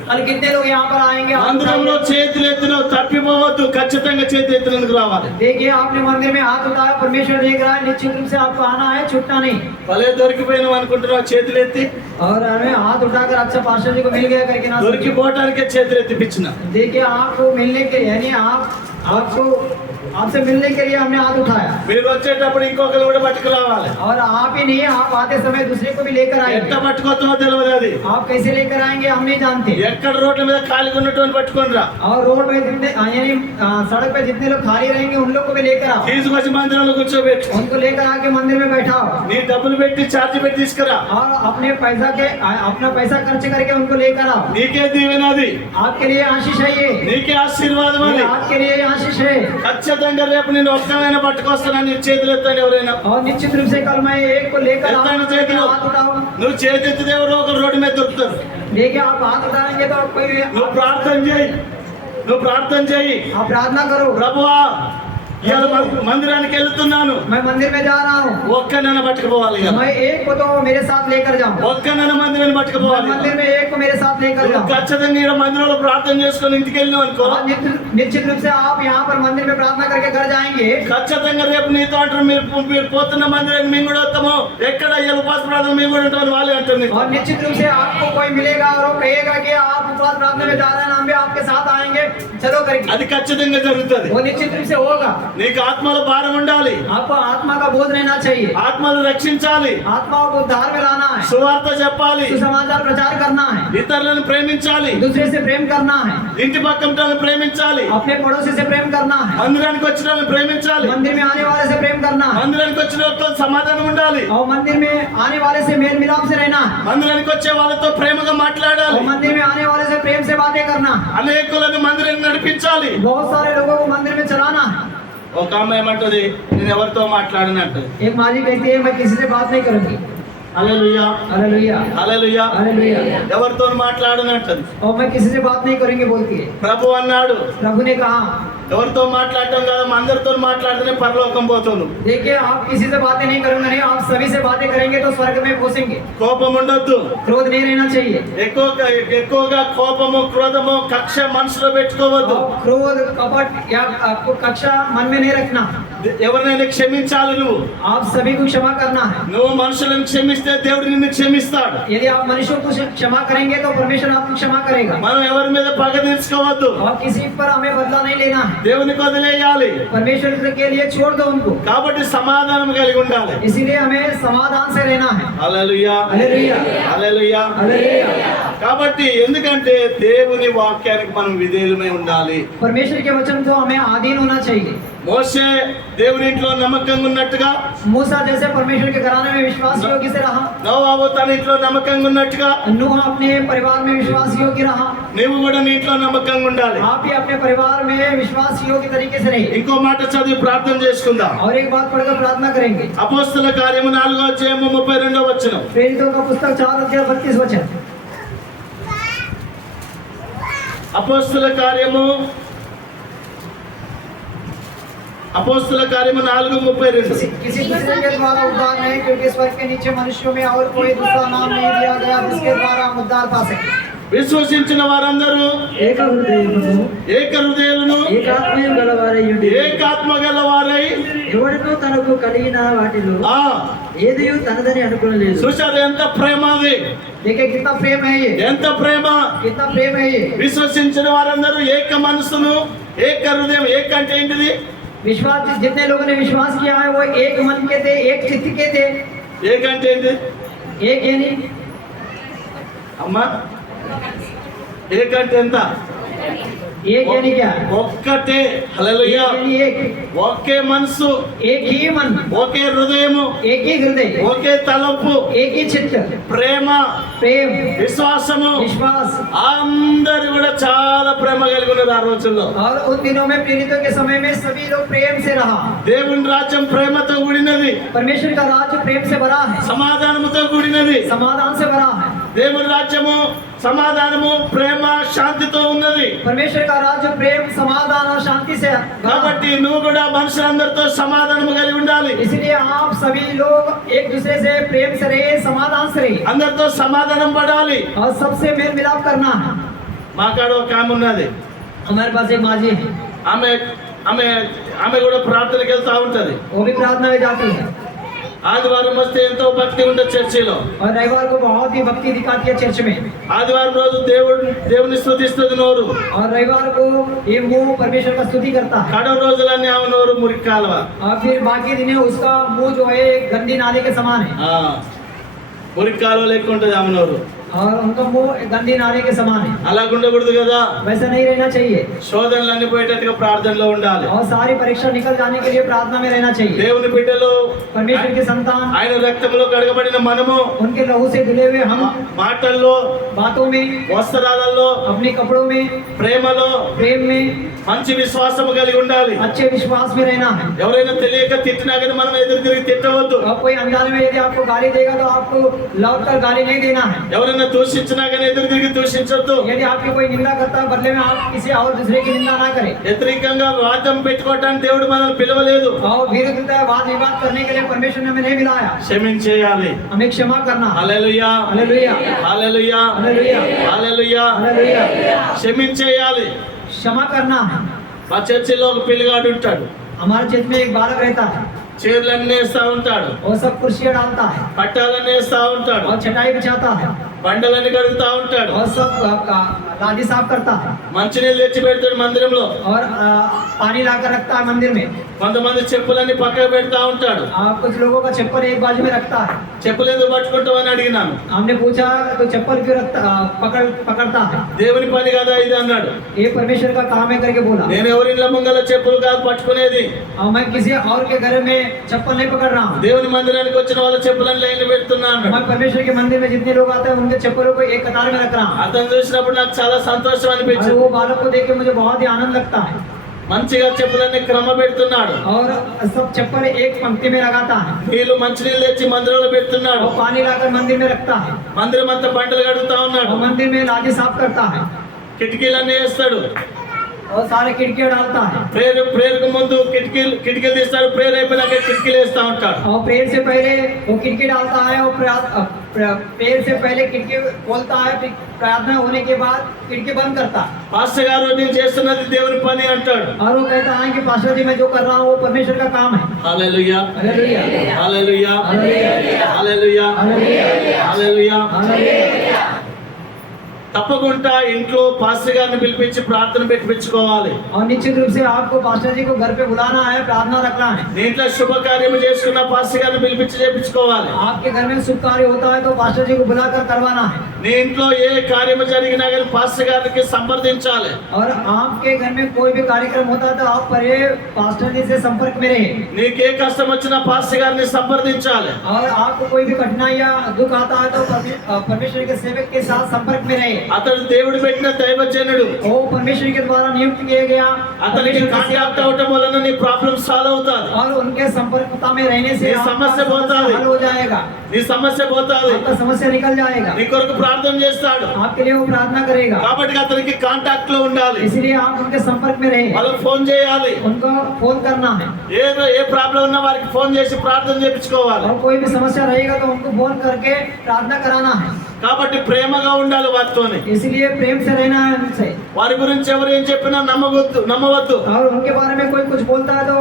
कल कितने लोग यहाँ पर आएंगे? हाथ మందిరంలో उठाइए। చేతులు ఎత్తిన తప్పిపోవద్దు, ఖచ్చితంగా చేతులు ఎత్తినందుకు రావాలి. देखिए आपने मंदिर में हाथ उठाया, परमेश्वर देख रहा है, निश्चित रूप से आपको आना है, छूटना नहीं। భలే దొరికిపోయినాం అనుకుంటున్నావు చేతులు ఎత్తి. और हमें हाथ उठाकर अच्छा पास्टर जी को मिल गया करके ना దొరికిపోవటానికే చేతులు ఎత్తిపించిన. देखिए आपको मिलने के यानी आपको आपसे मिलने के लिए हमने हाथ उठाया। మీరు వచ్చేటప్పుడు ఇంకొకరు కూడా పట్టుకు రావాలి. और आप ही नहीं, आप आते समय दूसरे को भी लेकर ఎట్ట आएंगे। పట్టుకోతామో తెలియదు. అది आप कैसे लेकर आएंगे हम नहीं जानते। ఎక్కడ రోడ్ల మీద ఖాళీగా ఉన్నటువంటి పట్టుకొని రా. और रोड पे जितने यानी सड़क पे जितने लोग खाली रहेंगे उन लोग को भी लेकर आओ। తీసుకొచ్చి మందిరంలో కూర్చోబెట్టు. उनको लेकर आके मंदिर में बैठाओ నీ డబ్బులు పెట్టి ఛార్జ్ పెట్టి తీసుకురా. और अपना पैसा खर्च करके उनको लेकर आओ। నీకే దీవెనది, आपके लिए आशीष है ये నీకే ఆశీర్వాదం అది. आपके लिए आशीष है। ఖచ్చితంగా రేపు నేను ఒక్కనైనా పట్టుకొస్తానని చేతులు ఎత్తండి ఎవరైనా. और निश्चित रूप से कल मैं एक को लेकर ఎత్తండి आऊंगा, చేతులు. हाथ उठाओ। నువ్వు చేతెత్తితే ఎవరో ఒకరు రోడ్డు మీద దొరుకుతారు. देखिए आप हाथ उठाएंगे तो कोई నువ్వు ప్రార్థన చేయి, నువ్వు ప్రార్థన చేయి. आप प्रार्थना करो। ప్రభువా ఇవాళ మందిరానికి వెళ్తున్నాను, मैं मंदिर में जा रहा हूँ, ఒక్కనైనా పట్టుకుపోవాలి. ఇవాళ मैं एक को तो मेरे साथ लेकर जाऊँ। ఒక్కనైనా మందిరాన్ని मैं పట్టుకుపోవాలి. मंदिर में एक को मेरे साथ लेकर నువ్వు जाऊँ। ఖచ్చితంగా ఈడ మందిరంలో ప్రార్థన చేసుకొని ఇంటికి వెళ్ళినావు అనుకో, और निश्चित रूप से आप यहाँ पर मंदिर में प्रार्थना करके घर जाएंगे। ఖచ్చితంగా రేపు నీతో అంటారు మీరు పోతున్న మందిరానికి మేము కూడా వస్తాము, ఎక్కడ ఇవాళ ఉపాస ప్రార్థన మేము కూడా ఉంటామని వాళ్ళే అంటారు నీకు. और निश्चित रूप से आपको कोई मिलेगा और वो कहेगा कि आप उपवास प्रार्थना में जा रहे हैं, हम भी आपके साथ आएंगे, चलो करके। అది ఖచ్చితంగా జరుగుతుంది. वो निश्चित रूप से होगा। నీకు ఆత్మలో భారం ఉండాలి, आपको आत्मा का बोध रहना चाहिए, ఆత్మలు రక్షించాలి, आत्माओं को उद्धार में लाना है, సువార్త చెప్పాలి, सुसमाचार प्रचार करना है, ఇతరులను ప్రేమించాలి, दूसरे से प्रेम करना है, ఇంటి పక్కన వాళ్ళని ప్రేమించాలి, अपने पड़ोसी से प्रेम करना है, మందిరానికి వచ్చిన వాళ్ళని ప్రేమించాలి, मंदिर में आने वाले से प्रेम करना है, మందిరానికి వచ్చిన వాళ్ళతో సమాధానం ఉండాలి, और मंदिर में आने वाले से मेल मिलाप से रहना है, మందిరానికి వచ్చే వాళ్ళతో ప్రేమగా మాట్లాడాలి, और मंदिर में आने वाले से प्रेम से बातें करना है, అనేకులను మందిరానికి నడిపించాలి. बहुत सारे लोगों को मंदिर में चलाना है। ఒక అమ్మ ఏమంటది, నేను ఎవరితో మాట్లాడనంట. एक माली कहती है मैं किसी से बात नहीं करूंगी। హల్లెలూయా हालेलुया హల్లెలూయా. हालेलुया। ఎవరితో మాట్లాడనంటది. और मैं किसी से बात नहीं करूंगी बोलती है। ప్రభు అన్నాడు, प्रभु ने कहा ఎవరితో మాట్లాడటం కాదు, అందరితో మాట్లాడితేనే పరలోకం పోతాను. देखिए आप किसी से बातें नहीं करूंगा नहीं, आप सभी से बातें करेंगे तो स्वर्ग में पहुंचेंगे। కోపం ఉండొద్దు. क्रोध नहीं रहना चाहिए, ఎక్కువగా కోపము క్రోధము కక్ష మనసులో పెట్టుకోవద్దు. और क्रोध कपट या आपको कक्षा मन में नहीं रखना। ఎవరినైనా క్షమించాలి. నువ్వు आप सभी को क्षमा करना है। నువ్వు మనుషులను క్షమిస్తే దేవుడు నిన్ను క్షమిస్తాడు. यदि आप मनुष्यों को क्षमा करेंगे तो परमेश्वर आपको क्षमा करेगा। మనం ఎవరి మీద పగ తీర్చుకోవద్దు, और किसी पर हमें बदला नहीं लेना है, దేవునికి వదిలేయాలి. परमेश्वर के लिए छोड़ दो उनको। కాబట్టి సమాధానం కలిగి ఉండాలి. इसीलिए हमें समाधान से रहना है। Hallelujah hallelujah hallelujah. हालेलुया। కాబట్టి ఎందుకంటే దేవుని వాక్యానికి మనం విధేయులమై ఉండాలి. परमेश्वर के वचन को हमें अधीन होना चाहिए। మోషే దేవుని ఇంట్లో నమ్మకంగా ఉన్నట్టుగా, मूसा जैसे परमेश्वर के घराने में विश्वास योग्य से रहा, నోవాబు తన ఇంట్లో నమ్మకంగా ఉన్నట్టుగా नूह अपने परिवार में विश्वास योग्य रहा, నువ్వు కూడా నీ ఇంట్లో నమ్మకంగా ఉండాలి. आप भी अपने परिवार में विश्वास योग्य तरीके से रहिए। ఇంకో మాట చదివి ప్రార్థన చేసుకుందాం. और एक बात पढ़कर प्रार्थना करेंगे। అపోస్తల కార్యము 4:32 प्रेरितों का पुस्तक 4:32 అపోస్తల కార్యము 4:32. किसी दूसरे के द्वारा उद्धार नहीं, क्योंकि स्वर्ग के नीचे मनुष्यों में और कोई दूसरा नाम नहीं दिया गया जिसके द्वारा हम उद्धार पा सके। విశ్వసించిన వారందరూ ఏక హృదయమును ఏక హృదయులను ఏకాత్మయం గలవారయుండి ఏకాత్మ గలవారై ఎవరినో తనకు కలిగిన వాటిలో ఆ ఏదియు తనదని అనుకోలేదు। చూశారు ఎంత ప్రేమ అది, देखिए कितना प्रेम है ये, ఎంత ప్రేమ. कितना प्रेम है ये। విశ్వసించిన వారందరూ ఏక మనసును ఏక హృదయం. ఏక అంటే ఏంటిది? विश्वास जितने लोगों ने विश्वास किया है वो एक मन के थे, एक चित्त के थे। ఏక అంటే ఏంటి एक यानी అమ్మా? ఏక అంటే ఎంత? एक यानी क्या? ఒక్కటే. एक హల్లెలూయా. यानी एक, ఒకే మనసు, एक ही मन, ఒకే హృదయము, एक ही हृदय, ఒకే తలంపు, एक ही चित्त, ప్రేమ, प्रेम, విశ్వాసము. विश्वास। అందరు కూడా చాలా ప్రేమ కలిగి ఉన్నారు ఆ రోజుల్లో. और उन दिनों में प्रेरितों के समय में सभी लोग प्रेम से रहा। దేవుని రాజ్యం ప్రేమతో కూడినది, परमेश्वर का राज्य प्रेम से भरा है, సమాధానముతో కూడినది. समाधान से भरा है। దేవుని రాజ్యము సమాధానము ప్రేమ శాంతితో ఉన్నది. परमेश्वर का राज्य प्रेम समाधान और शांति से भरा है। కాబట్టి నువ్వు కూడా మనుషులందరితో సమాధానము కలిగి ఉండాలి. इसलिए आप सभी लोग एक दूसरे से प्रेम से रहिए, समाधान से रहिए అందరితో సమాధానం పడాలి. और सबसे मेल मिलाप करना है। మాకాడ ఒక ఆమె ఉన్నది. हमारे पास एक माँ जी है, ఆమె ఆమె ఆమె కూడా ప్రార్థనకి వెళ్తా ఉంటది. वो भी प्रार्थना में जाती है ఆదివారం వస్తే ఎంతో భక్తి ఉంటుంది చర్చిలో. और रविवार को बहुत ही भक्ति दिखाती है चर्च में। ఆదివారం రోజు దేవుని స్తుతిస్తుంది నోరు. और रविवार को ये मुंह परमेश्वर का स्तुति करता है। కడ రోజులన్నీ ఆమె నోరు మురికి కాలువ. और फिर बाकी दिन उसका मुंह जो है एक गंदी नाले के समान है ఆ, మురికి కాలువ లెక్క ఉంటుంది ఆమె నోరు. और उनका मुंह एक गंदी नाले के समान है। అలా ఉండకూడదు కదా. वैसा नहीं रहना चाहिए శోధనలన్నీ పోయేటట్టుగా ప్రార్థనలో ఉండాలి. और सारी परीक्षा निकल जाने के लिए प्रार्थना में रहना चाहिए। దేవుని బిడ్డలు, परमेश्वर के संतान, ఆయన రక్తంలో కడగబడిన మనము उनके लहू से धुले हुए हम, మాటల్లో, बातों में, వస్త్రాలలో, अपने कपड़ों में, ప్రేమలో प्रेम में, మంచి విశ్వాసము కలిగి ఉండాలి. अच्छे विश्वास में रहना है। ఎవరైనా తెలియక తిట్టినా కానీ మనం ఎదురు తిరిగి తిట్టవద్దు. और कोई अनजाने में यदि आपको गाली देगा तो आपको लौट कर गाली नहीं देना है। ఎవరైనా దూషించినా కానీ ఎదురు తిరిగి దూషించొద్దు. यदि आपकी कोई निंदा करता है, बदले में आप किसी और दूसरे की निंदा ना करें। వ్యతిరేకంగా వాదం పెట్టుకోవటానికి దేవుడు మనల్ని పిలవలేదు. और विरुद्धता वाद विवाद करने के लिए परमेश्वर ने हमें नहीं मिलाया। క్షమించేయాలి. हमें क्षमा करना। హల్లెలూయా, hallelujah, hallelujah, hallelujah, hallelujah. Hallelujah. క్షమించేయాలి. क्षमा करना है। మా చర్చిలో ఒక పిల్లగాడు ఉంటాడు. हमारे क्षेत्र में एक बालक रहता है, చీరలన్నీ వేస్తా ఉంటాడు, वो सब कुर्सियां डालता है పట్టాలన్నీ వేస్తా ఉంటాడు, और चटाई बिछाता है బండలన్నీ కడుగుతా ఉంటాడు, और सब लादी साफ करता है మంచినీళ్ళు తెచ్చి పెడతాడు మందిరంలో. और पानी लाकर रखता है मंदिर में। కొంతమంది చెప్పులన్నీ పక్కకు పెడతా ఉంటాడు. कुछ लोगों का चप्पल एक बाजू में रखता है। చెప్పులు ఎందుకు పట్టుకుంటావు అని అడిగినాను. हमने पूछा तो चप्पल क्यों रखता, पकड़ता है। దేవుని పని కదా ఇది అన్నాడు. ये परमेश्वर का काम है करके बोला। నేను ఎవరి ఇళ్ళ ముంగల చెప్పులు కాదు పట్టుకునేది. और मैं किसी और के घर में चप्पल नहीं पकड़ रहा हूँ। దేవుని మందిరానికి వచ్చిన వాళ్ళ చెప్పులను లైన్ పెడుతున్నాను. मैं परमेश्वर के मंदिर में जितने लोग आते हैं उनके चप्पलों को एक कतार में रख रहा हूँ। అతను చూసినప్పుడు నాకు చాలా సంతోషం और అనిపించింది. वो बालक को देख के मुझे बहुत ही आनंद लगता है। మంచిగా చెప్పులన్నీ క్రమ పెడుతున్నాడు. और सब चप्पल एक पंक्ति में लगाता है నీళ్లు మంచినీళ్ళు తెచ్చి మందిరంలో పెడుతున్నాడు. और पानी लाकर मंदिर में रखता है మందిరం అంతా బండలు కడుగుతా ఉన్నాడు. और मंदिर में लादी साफ करता है కిటికీలన్నీ వేస్తాడు. और सारे खिड़कियां डालता है। ప్రేయర్ కు ముందు కిటికీలు తీస్తాడు. ప్రేయర్ అయిపోయినాక కిటికీలు వేస్తా ఉంటాడు. और प्रेयर से पहले वो खिड़की डालता है और प्रेयर से पहले खिड़की खोलता है, फिर प्रार्थना होने के बाद खिड़की बंद करता है। పాస్టర్ గారు నేను చేస్తున్నది దేవుని పని అంటాడు. और वो कहता है कि पास्टर जी मैं जो कर रहा हूँ वो परमेश्वर का काम है। Hallelujah, hallelujah, hallelujah, hallelujah, hallelujah, hallelujah, hallelujah. Hallelujah. తప్పకుండా ఇంట్లో పాస్టర్ గారిని పిలిపించి ప్రార్థన పెట్టించుకోవాలి. और निश्चित रूप से आपको पास्टर जी को घर पे बुलाना है, प्रार्थना रखना है। నీ ఇంట్లో శుభకార్యము చేసుకున్న పాస్టర్ గారిని పిలిపించి చేపించుకోవాలి. आपके घर में शुभ कार्य होता है तो पास्टर जी को बुलाकर करवाना है। నీ ఇంట్లో ఏ కార్యము జరిగినా కానీ పాస్టర్ గారికి సంప్రదించాలి. और आपके घर में कोई भी कार्यक्रम होता है तो आप पहले पास्टर जी से संपर्क में रहे। నీకు ఏ కష్టం వచ్చినా పాస్టర్ గారిని సంప్రదించాలి. और आपको कोई भी कठिनाई या दुख आता है तो परमेश्वर के सेवक के साथ संपर्क में रहे। అతడు దేవుడు పెట్టిన దైవజనుడు. वो परमेश्वर के द्वारा नियुक्त किए गया అతనికి కాంటాక్ట్ అవటం వలన నీ ప్రాబ్లం సాల్వ్ అవుతాది. और उनके संपर्कता में रहने से ये आपका समस्या बहुत आ रही। हल हो जाएगा, నీ సమస్య పోతాది. आपका समस्या निकल जाएगा। నీ కొరకు ప్రార్థన చేస్తాడు. आपके लिए वो प्रार्थना करेगा, కాబట్టి అతనికి కాంటాక్ట్ లో ఉండాలి. इसलिए आप उनके संपर्क में रहे। వాళ్ళకి ఫోన్ చేయాలి. उनको फोन करना है ఏ ప్రాబ్లం ఉన్నా వారికి ఫోన్ చేసి ప్రార్థన చేయించుకోవాలి. और कोई भी समस्या रहेगा तो उनको फोन करके प्रार्थना कराना है। కాబట్టి ప్రేమగా ఉండాలి వారితోని. इसलिए प्रेम से रहना है उनसे। వారి గురించి ఎవరు ఏం చెప్పినా నమ్మవద్దు. और उनके बारे में कोई कुछ बोलता है तो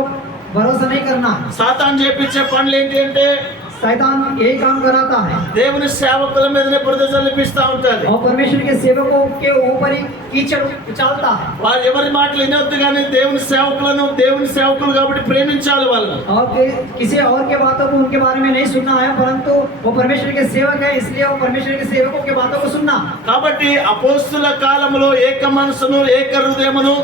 भरोसा नहीं करना। సాతాను చేపించే పనులు ఏంటి అంటే शैतान यही काम कराता है దేవుని సేవకుల మీదనే బురద జల్లిపిస్తా ఉంటది. और परमेश्वर के सेवकों के ऊपर ही कीचड़ उछालता है। వారు ఎవరి మాటలు వినొద్దు కానీ దేవుని సేవకులు కాబట్టి ప్రేమించాలి వాళ్ళని. और किसी और के बातों को उनके बारे में नहीं सुनना है, परंतु वो परमेश्वर के सेवक है इसलिए वो परमेश्वर के सेवकों की बातों को सुनना। కాబట్టి అపోస్తుల కాలంలో ఏక మనసును ఏక హృదయమును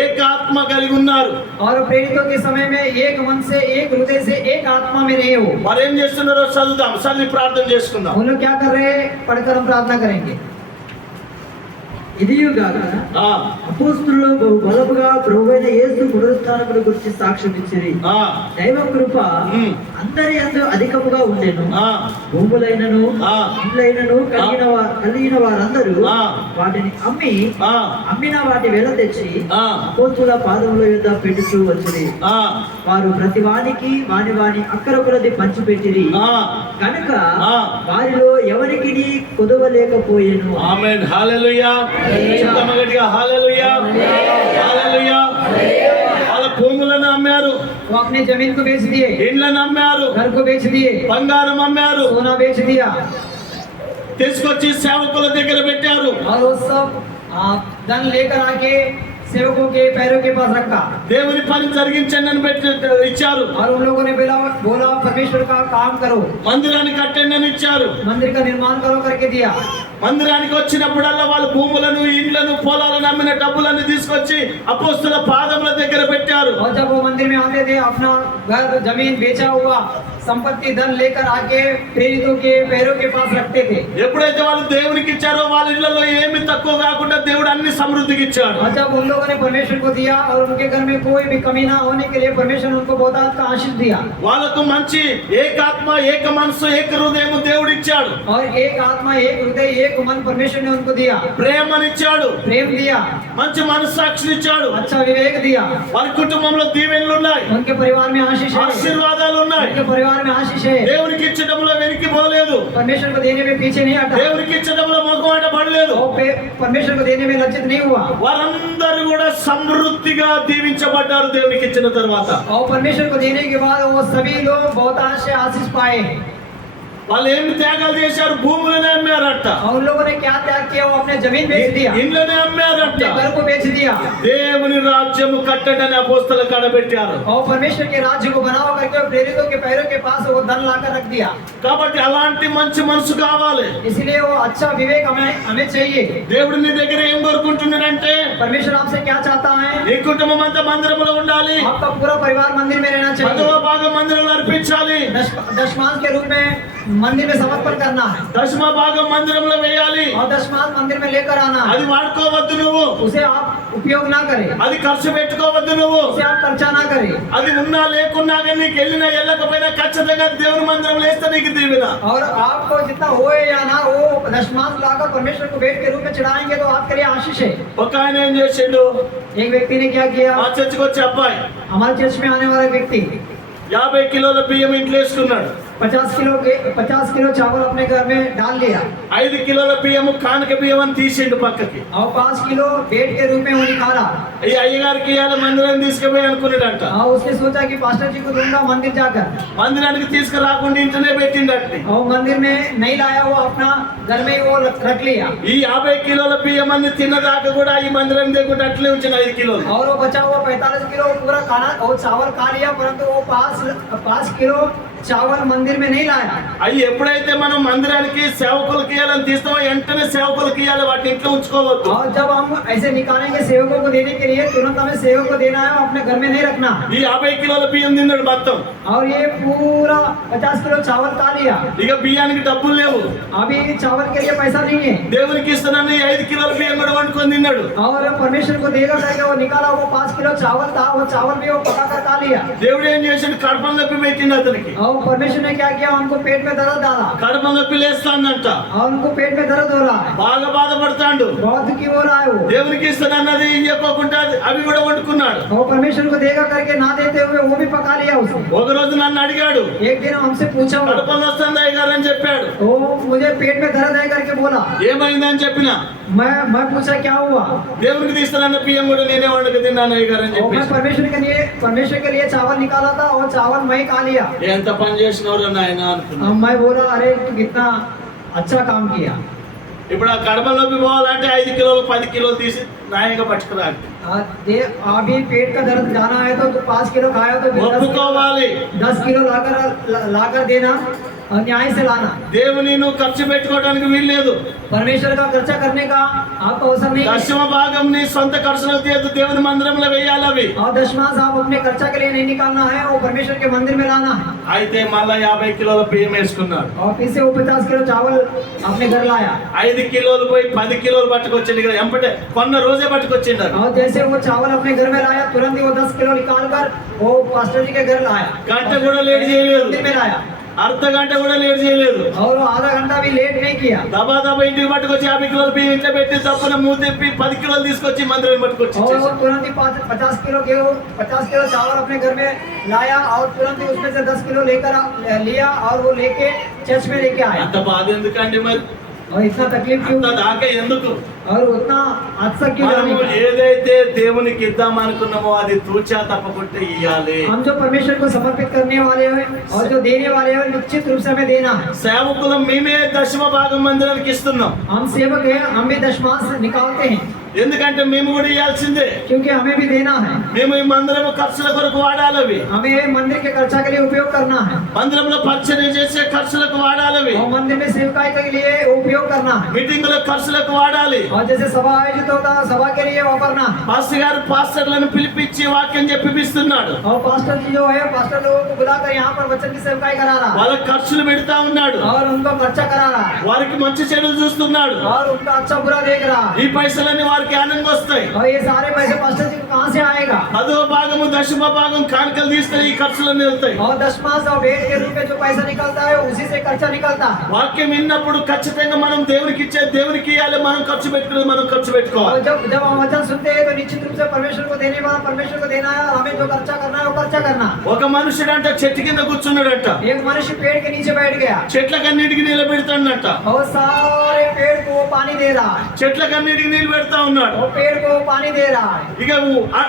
ఏక ఆత్మ కలిగి ఉన్నారు. और प्रेरितों के समय में एक मन से एक हृदय से एक आत्मा में रहे हो। మరి ఏం చేస్తున్నారో చదువుదాం. చదివి ప్రార్థన చేసుకుందాం. उन लोग क्या कर रहे हैं, पढ़कर हम प्रार्थना करेंगे। ఇదియుగాక ఆ, అపోస్తులు బహు బలముగా ప్రభువైన యేసు పునరుత్థానమును గురించి సాక్ష్యం ఇచ్చిరి. ఆ, దైవ కృప ఉమ్, అందరి యందు అధికముగా ఉండెను. ఆ, భూములైనను ఆ, ఇండ్లైనను కలిగిన వారందరూ ఆ, వాటిని ఆ, అమ్మిన వాటి వెల తెచ్చి ఆ, అపోస్తుల పాదముల యొద్ద పెట్టుచూ వచ్చిరి. ఆ, వారు ప్రతి వానికి వాని అక్కర కొలది పంచిపెట్టిరి. ఆ. కనుక ఆ. వారిలో ఎవరికి కొదవలేకపోయేను. ఆమేన్. హల్లెలూయా. చెప్తామా గట్టిగా? హల్లెలూయా, హల్లెలూయా. వాళ్ళ భూములను అమ్మారు, वो अपने जमीन को बेच दिए, ఇండ్లను అమ్మారు, घर को बेच दिए, బంగారం అమ్మారు, सोना बेच दिया తీసుకొచ్చి సేవకుల దగ్గర పెట్టారు. और वो सब धन लेकर आके सेवकों के पैरों के पास रखा దేవుని పని జరిగించండి అని పెట్టి ఇచ్చారు. और उन लोगों ने बोला परमेश्वर का काम करो, మందిరాన్ని కట్టండి అని ఇచ్చారు. मंदिर का निर्माण करो करके दिया। మందిరానికి వచ్చినప్పుడల్లా వాళ్ళ భూములను, ఇండ్లను, పొలాలను అమ్మిన డబ్బులను తీసుకొచ్చి అపోస్తుల పాదముల దగ్గర పెట్టారు. और जब वो मंदिर में आते थे अपना घर जमीन बेचा हुआ संपत्ति धन लेकर आके प्रेरितों के पैरों के पास रखते थे। ఎప్పుడైతే వాళ్ళు దేవునికి ఇచ్చారో వాళ్ళ ఇళ్లలో ఏమి తక్కువ కాకుండా దేవుడు అన్ని సమృద్ధికి ఇచ్చాడు. और जब उन लोगों ने परमेश्वर को दिया और उनके घर में कोई भी कमी ना होने के लिए परमेश्वर ने उनको बहुत का आशीष दिया। వాళ్ళకు మంచి ఏకాత్మ, ఏక మనసు, ఏక హృదయం దేవుడు ఇచ్చాడు. और एक आत्मा एक हृदय एक मन परमेश्वर ने उनको दिया, ప్రేమనిచ్చాడు, प्रेम दिया, మంచి మనస్సాక్షిని ఇచ్చాడు. अच्छा विवेक दिया। వారి కుటుంబంలో దీవెనలు ఉన్నాయి, उनके परिवार में आशीष है, ఆశీర్వాదాలు ఉన్నాయి. उनके परिवार में आशीष है। దేవునికి ఇచ్చడంలో వెనక్కి పోలేదు, परमेश्वर को देने में पीछे नहीं हटा దేవునికి ఇచ్చడంలో మొహమాట పడలేదు. और परमेश्वर को देने में लज्जित नहीं हुआ। వారందరూ కూడా సమృద్ధిగా దీవించబడ్డారు దేవునికి ఇచ్చిన తర్వాత. और परमेश्वर को देने के बाद वो सभी लोग बहुत से आशीष पाए। వాళ్ళు ఏమి త్యాగాలు చేశారు? భూములనే అమ్మారట, और उन लोगों ने क्या त्याग किया? वो अपने जमीन बेच दिया, ఇండ్లనే అమ్మారట. अपने घर को बेच दिया దేవుని రాజ్యము కట్టండి అని అపోస్తలు కడబెట్టారు. और परमेश्वर के राज्य को बनाओ करके प्रेरितों के पैरों के पास वो धन लाकर रख दिया। కాబట్టి అలాంటి మంచి మనసు కావాలి. इसलिए वो अच्छा विवेक हमें चाहिए। దేవుడు నీ దగ్గర ఏం కోరుకుంటున్నాడంటే परमेश्वर आपसे क्या चाहता है? నీ కుటుంబం అంతా మందిరంలో ఉండాలి, आपका पूरा परिवार मंदिर में रहना चाहिए, పదవ భాగం మందిరంలో అర్పించాలి, दशमांश के रूप में मंदिर में समर्पण करना है దశమ భాగం మందిరంలో వేయాలి. और दशमांश मंदिर में लेकर आना है। అది వాడుకోవద్దు నువ్వు, उसे आप उपयोग ना करें, అది ఖర్చు పెట్టుకోవద్దు నువ్వు. उसे आप खर्चा ना करें। అది ఉన్నా లేకున్నా కానీ నీకు వెళ్ళినా వెళ్ళకపోయినా ఖచ్చితంగా దేవుని మందిరంలో వేస్తే నీకు దీవెన. और आपको जितना होए या ना हो दशमांश लाकर परमेश्वर को भेंट के रूप में चढ़ाएंगे तो आपके लिए आशीष है। ఒక ఆయన ఏం చేసిండు, एक व्यक्ति ने क्या किया? మా చర్చికి వచ్చే అబ్బాయి हमारे चर्च में आने वाला व्यक्ति 50 కిలోల బియ్యం ఇంట్లో వేసుకున్నాడు. 50 किलो चावल अपने घर में डाल लिया 5 కిలోల బియ్యము కానుక బియ్యం అని తీసిండు పక్కకి. और 5 किलो भेंट के रूप में वो निकाला ఈ అయ్యగారికి ఇవాళ మందిరాన్ని తీసుకుపోయి అనుకున్నాడంట. और उसने सोचा कि पास्टर जी को दूंगा मंदिर जाकर, మందిరానికి తీసుకురాకుండా ఇంటనే పెట్టిండట. और मंदिर में नहीं लाया, वो अपना घर में ही वो रख लिया। ఈ 50 కిలోల బియ్యం అన్ని తిన్నదాకా కూడా ఈ మందిరం దగ్గర అట్లే ఉంచిన 5 కిలోలు. और वो बचा हुआ 45 किलो पूरा खाना और चावल खा लिया, परंतु वो 5 किलो चावल मंदिर में नहीं लाया। అవి ఎప్పుడైతే మనం మందిరానికి సేవకులకు ఇవ్వాలని తీస్తామో వెంటనే సేవకులకు ఇవ్వాలి, వాటిని ఇంట్లో ఉంచుకోవద్దు. और जब हम ऐसे निकालेंगे सेवकों को देने के लिए, तुरंत हमें सेवक को देना है, अपने घर में नहीं रखना। ఈ 50 కిలోల బియ్యం తిన్నాడు మొత్తం. और ये पूरा 50 किलो चावल खा लिया, ఇక బియ్యానికి డబ్బులు లేవు, अभी चावल के लिए पैसा नहीं है। దేవునికి ఇస్తానని 5 కిలోల బియ్యం కూడా వండుకొని తిన్నాడు. और परमेश्वर को देगा करके वो निकाला, वो 5 किलो चावल था, वो चावल भी वो पका कर खा लिया। దేవుడు ఏం చేసాడు? కడప నొప్పి పెట్టిండు అతనికి. और परमेश्वर ने क्या किया? उनको पेट में दर्द डाला కడప నొప్పి లేస్తాందంట, और उनको पेट में दर्द हो रहा है, బాగా బాధపడతాడు. बहुत दुखी हो रहा है वो। దేవునికి ఇస్తానన్నది ఇవ్వకుండా అవి కూడా వండుకున్నాడు. और परमेश्वर को देगा करके ना देते हुए वो भी पका लिया उसने। ఒక రోజు నన్ను అడిగాడు, एक दिन हमसे पूछा वो, కడపలో వస్తుంది అయ్యగారు అని చెప్పాడు. वो मुझे पेट में दर्द है करके बोला। ఏమైందని చెప్పిన, मैं पूछा क्या हुआ? దేవునికి తీస్తానన్న బియ్యం కూడా నేనే వండుకు తిన్నాను అయ్యగారు అని और मैं చెప్పేసి. परमेश्वर के लिए चावल निकाला था और चावल मैं खा लिया। ఎంత పని చేసినవరు నాయన అనుకున్నా. अब मैं बोला अरे तू कितना अच्छा काम किया। ఇప్పుడు ఆ కడప నొప్పి పోవాలంటే 5 కిలోలు 10 కిలోలు తీసి న్యాయంగా పట్టుకురాలి. अभी पेट का दर्द जाना है तो 5 किलो खाया तो 10 ఒప్పుకోవాలి. किलो लाकर देना। और न्याय से लाना। దేవుని నువ్వు ఖర్చు పెట్టుకోవడానికి వీల్లేదు. परमेश्वर का खर्चा करने का आपको अवसर नहीं है। దశమ భాగం నీ సొంత ఖర్చులకు తీయద్దు, దేవుని మందిరంలో వేయాలి అవి. और दशमांश आप अपने खर्चा के लिए नहीं निकालना है, वो परमेश्वर के मंदिर में लाना है। అయితే మళ్ళా 50 కిలోల బియ్యం వేసుకున్నాడు. और फिर से वो 50 किलो चावल अपने घर लाया। 5 కిలోలు పోయి 10 కిలోలు పట్టుకొచ్చిండు కదా, ఎంపటే కొన్న రోజే పట్టుకొచ్చిండు. और जैसे वो चावल अपने घर में लाया, तुरंत ही वो 10 किलो निकाल कर वो पास्टर जी के घर लाया। గంట కూడా లేట్ చేయలేదు, मंदिर में लाया అర్ధ గంట కూడా లేట్ చేయలేదు. और वो आधा घंटा भी लेट नहीं किया। దబా దబా ఇంటికి పట్టుకొచ్చి 50 కిలోలు బియ్యం ఇంట్లో పెట్టి తప్పన మూతిప్పి 10 కిలోలు తీసుకొచ్చి మందిరం పట్టుకొచ్చి और वो ఇచ్చేసాడు. तुरंत ही 50 किलो चावल अपने घर में लाया और तुरंत ही उसमें से 10 किलो लेकर लिया और वो लेके चर्च में लेके आया। అంత బాధ ఎందుకండి మరి? और इतना तकलीफ అంత क्यों దాకా ఎందుకు? और उतना हादसा क्यों మనము लाने का? ఏదైతే దేవునికి ఇద్దాం అనుకున్నామో అది తూచా తప్పకుండా ఇయ్యాలి. हम जो परमेश्वर को समर्पित करने वाले हैं और जो देने वाले हैं निश्चित रूप से हमें देना है। సేవకులం మేమే దశమ భాగం మందిరానికి ఇస్తున్నాం. हम सेवक हैं, हम भी दशमांश निकालते हैं ఎందుకంటే మేము కూడా ఇవ్వాల్సిందే. क्योंकि हमें भी देना है। మేము ఈ మందిరం ఖర్చుల కొరకు వాడాలి అవి. हमें मंदिर के खर्चा के लिए उपयोग करना है మందిరంలో పరిచర్య చేసే ఖర్చులకు వాడాలి అవి. और मंदिर में सेवकाई के लिए उपयोग करना है। మీటింగుల ఖర్చులకు వాడాలి. और जैसे सभा आयोजित होता है, सभा के लिए वापरना है। పాస్టర్ గారు పాస్టర్లను పిలిపించి వాక్యం చెప్పిస్తున్నాడు. और पास्टर जी जो है, पास्टर लोगों को बुलाकर यहाँ पर वचन की सेवकाई करा रहा है వాళ్ళకి ఖర్చులు పెడతా ఉన్నాడు. और उनको खर्चा करा रहा है వారికి మంచి చెడులు చూస్తున్నాడు. और उनका अच्छा बुरा देख रहा है। ఈ పైసలన్నీ వారికి ఆనందంగా వస్తాయి. और ये सारे पैसे पास्टर जी को कहाँ से आएगा? పదో భాగము దశమ భాగం కానుకలు తీసుకొని ఈ ఖర్చులన్నీ వెళ్తాయి. और दशमांश और भेंट के रूप में जो पैसा निकलता है उसी से खर्चा निकलता है। వాక్యం విన్నప్పుడు ఖచ్చితంగా మనం దేవునికి ఇచ్చే దేవునికి ఇవ్వాలి, మనం ఖర్చు పెట్టుకునేది మనం ఖర్చు और పెట్టుకోవాలి. जब जब हम वचन सुनते हैं तो निश्चित रूप से परमेश्वर को देने वाला परमेश्वर को देना है और हमें जो खर्चा करना है वो खर्चा करना है। ఒక మనుషుడు అంట చెట్టు కింద కూర్చున్నాడట, एक मनुष्य पेड़ के नीचे बैठ गया చెట్లకన్నిటికి నీళ్ళు పెడతాడట. और सारे पेड़ को वो पानी दे रहा है చెట్లకన్నిటికి నీళ్ళు పెడతా ఉన్నాడు. और पेड़ को वो पानी दे रहा है। ఇక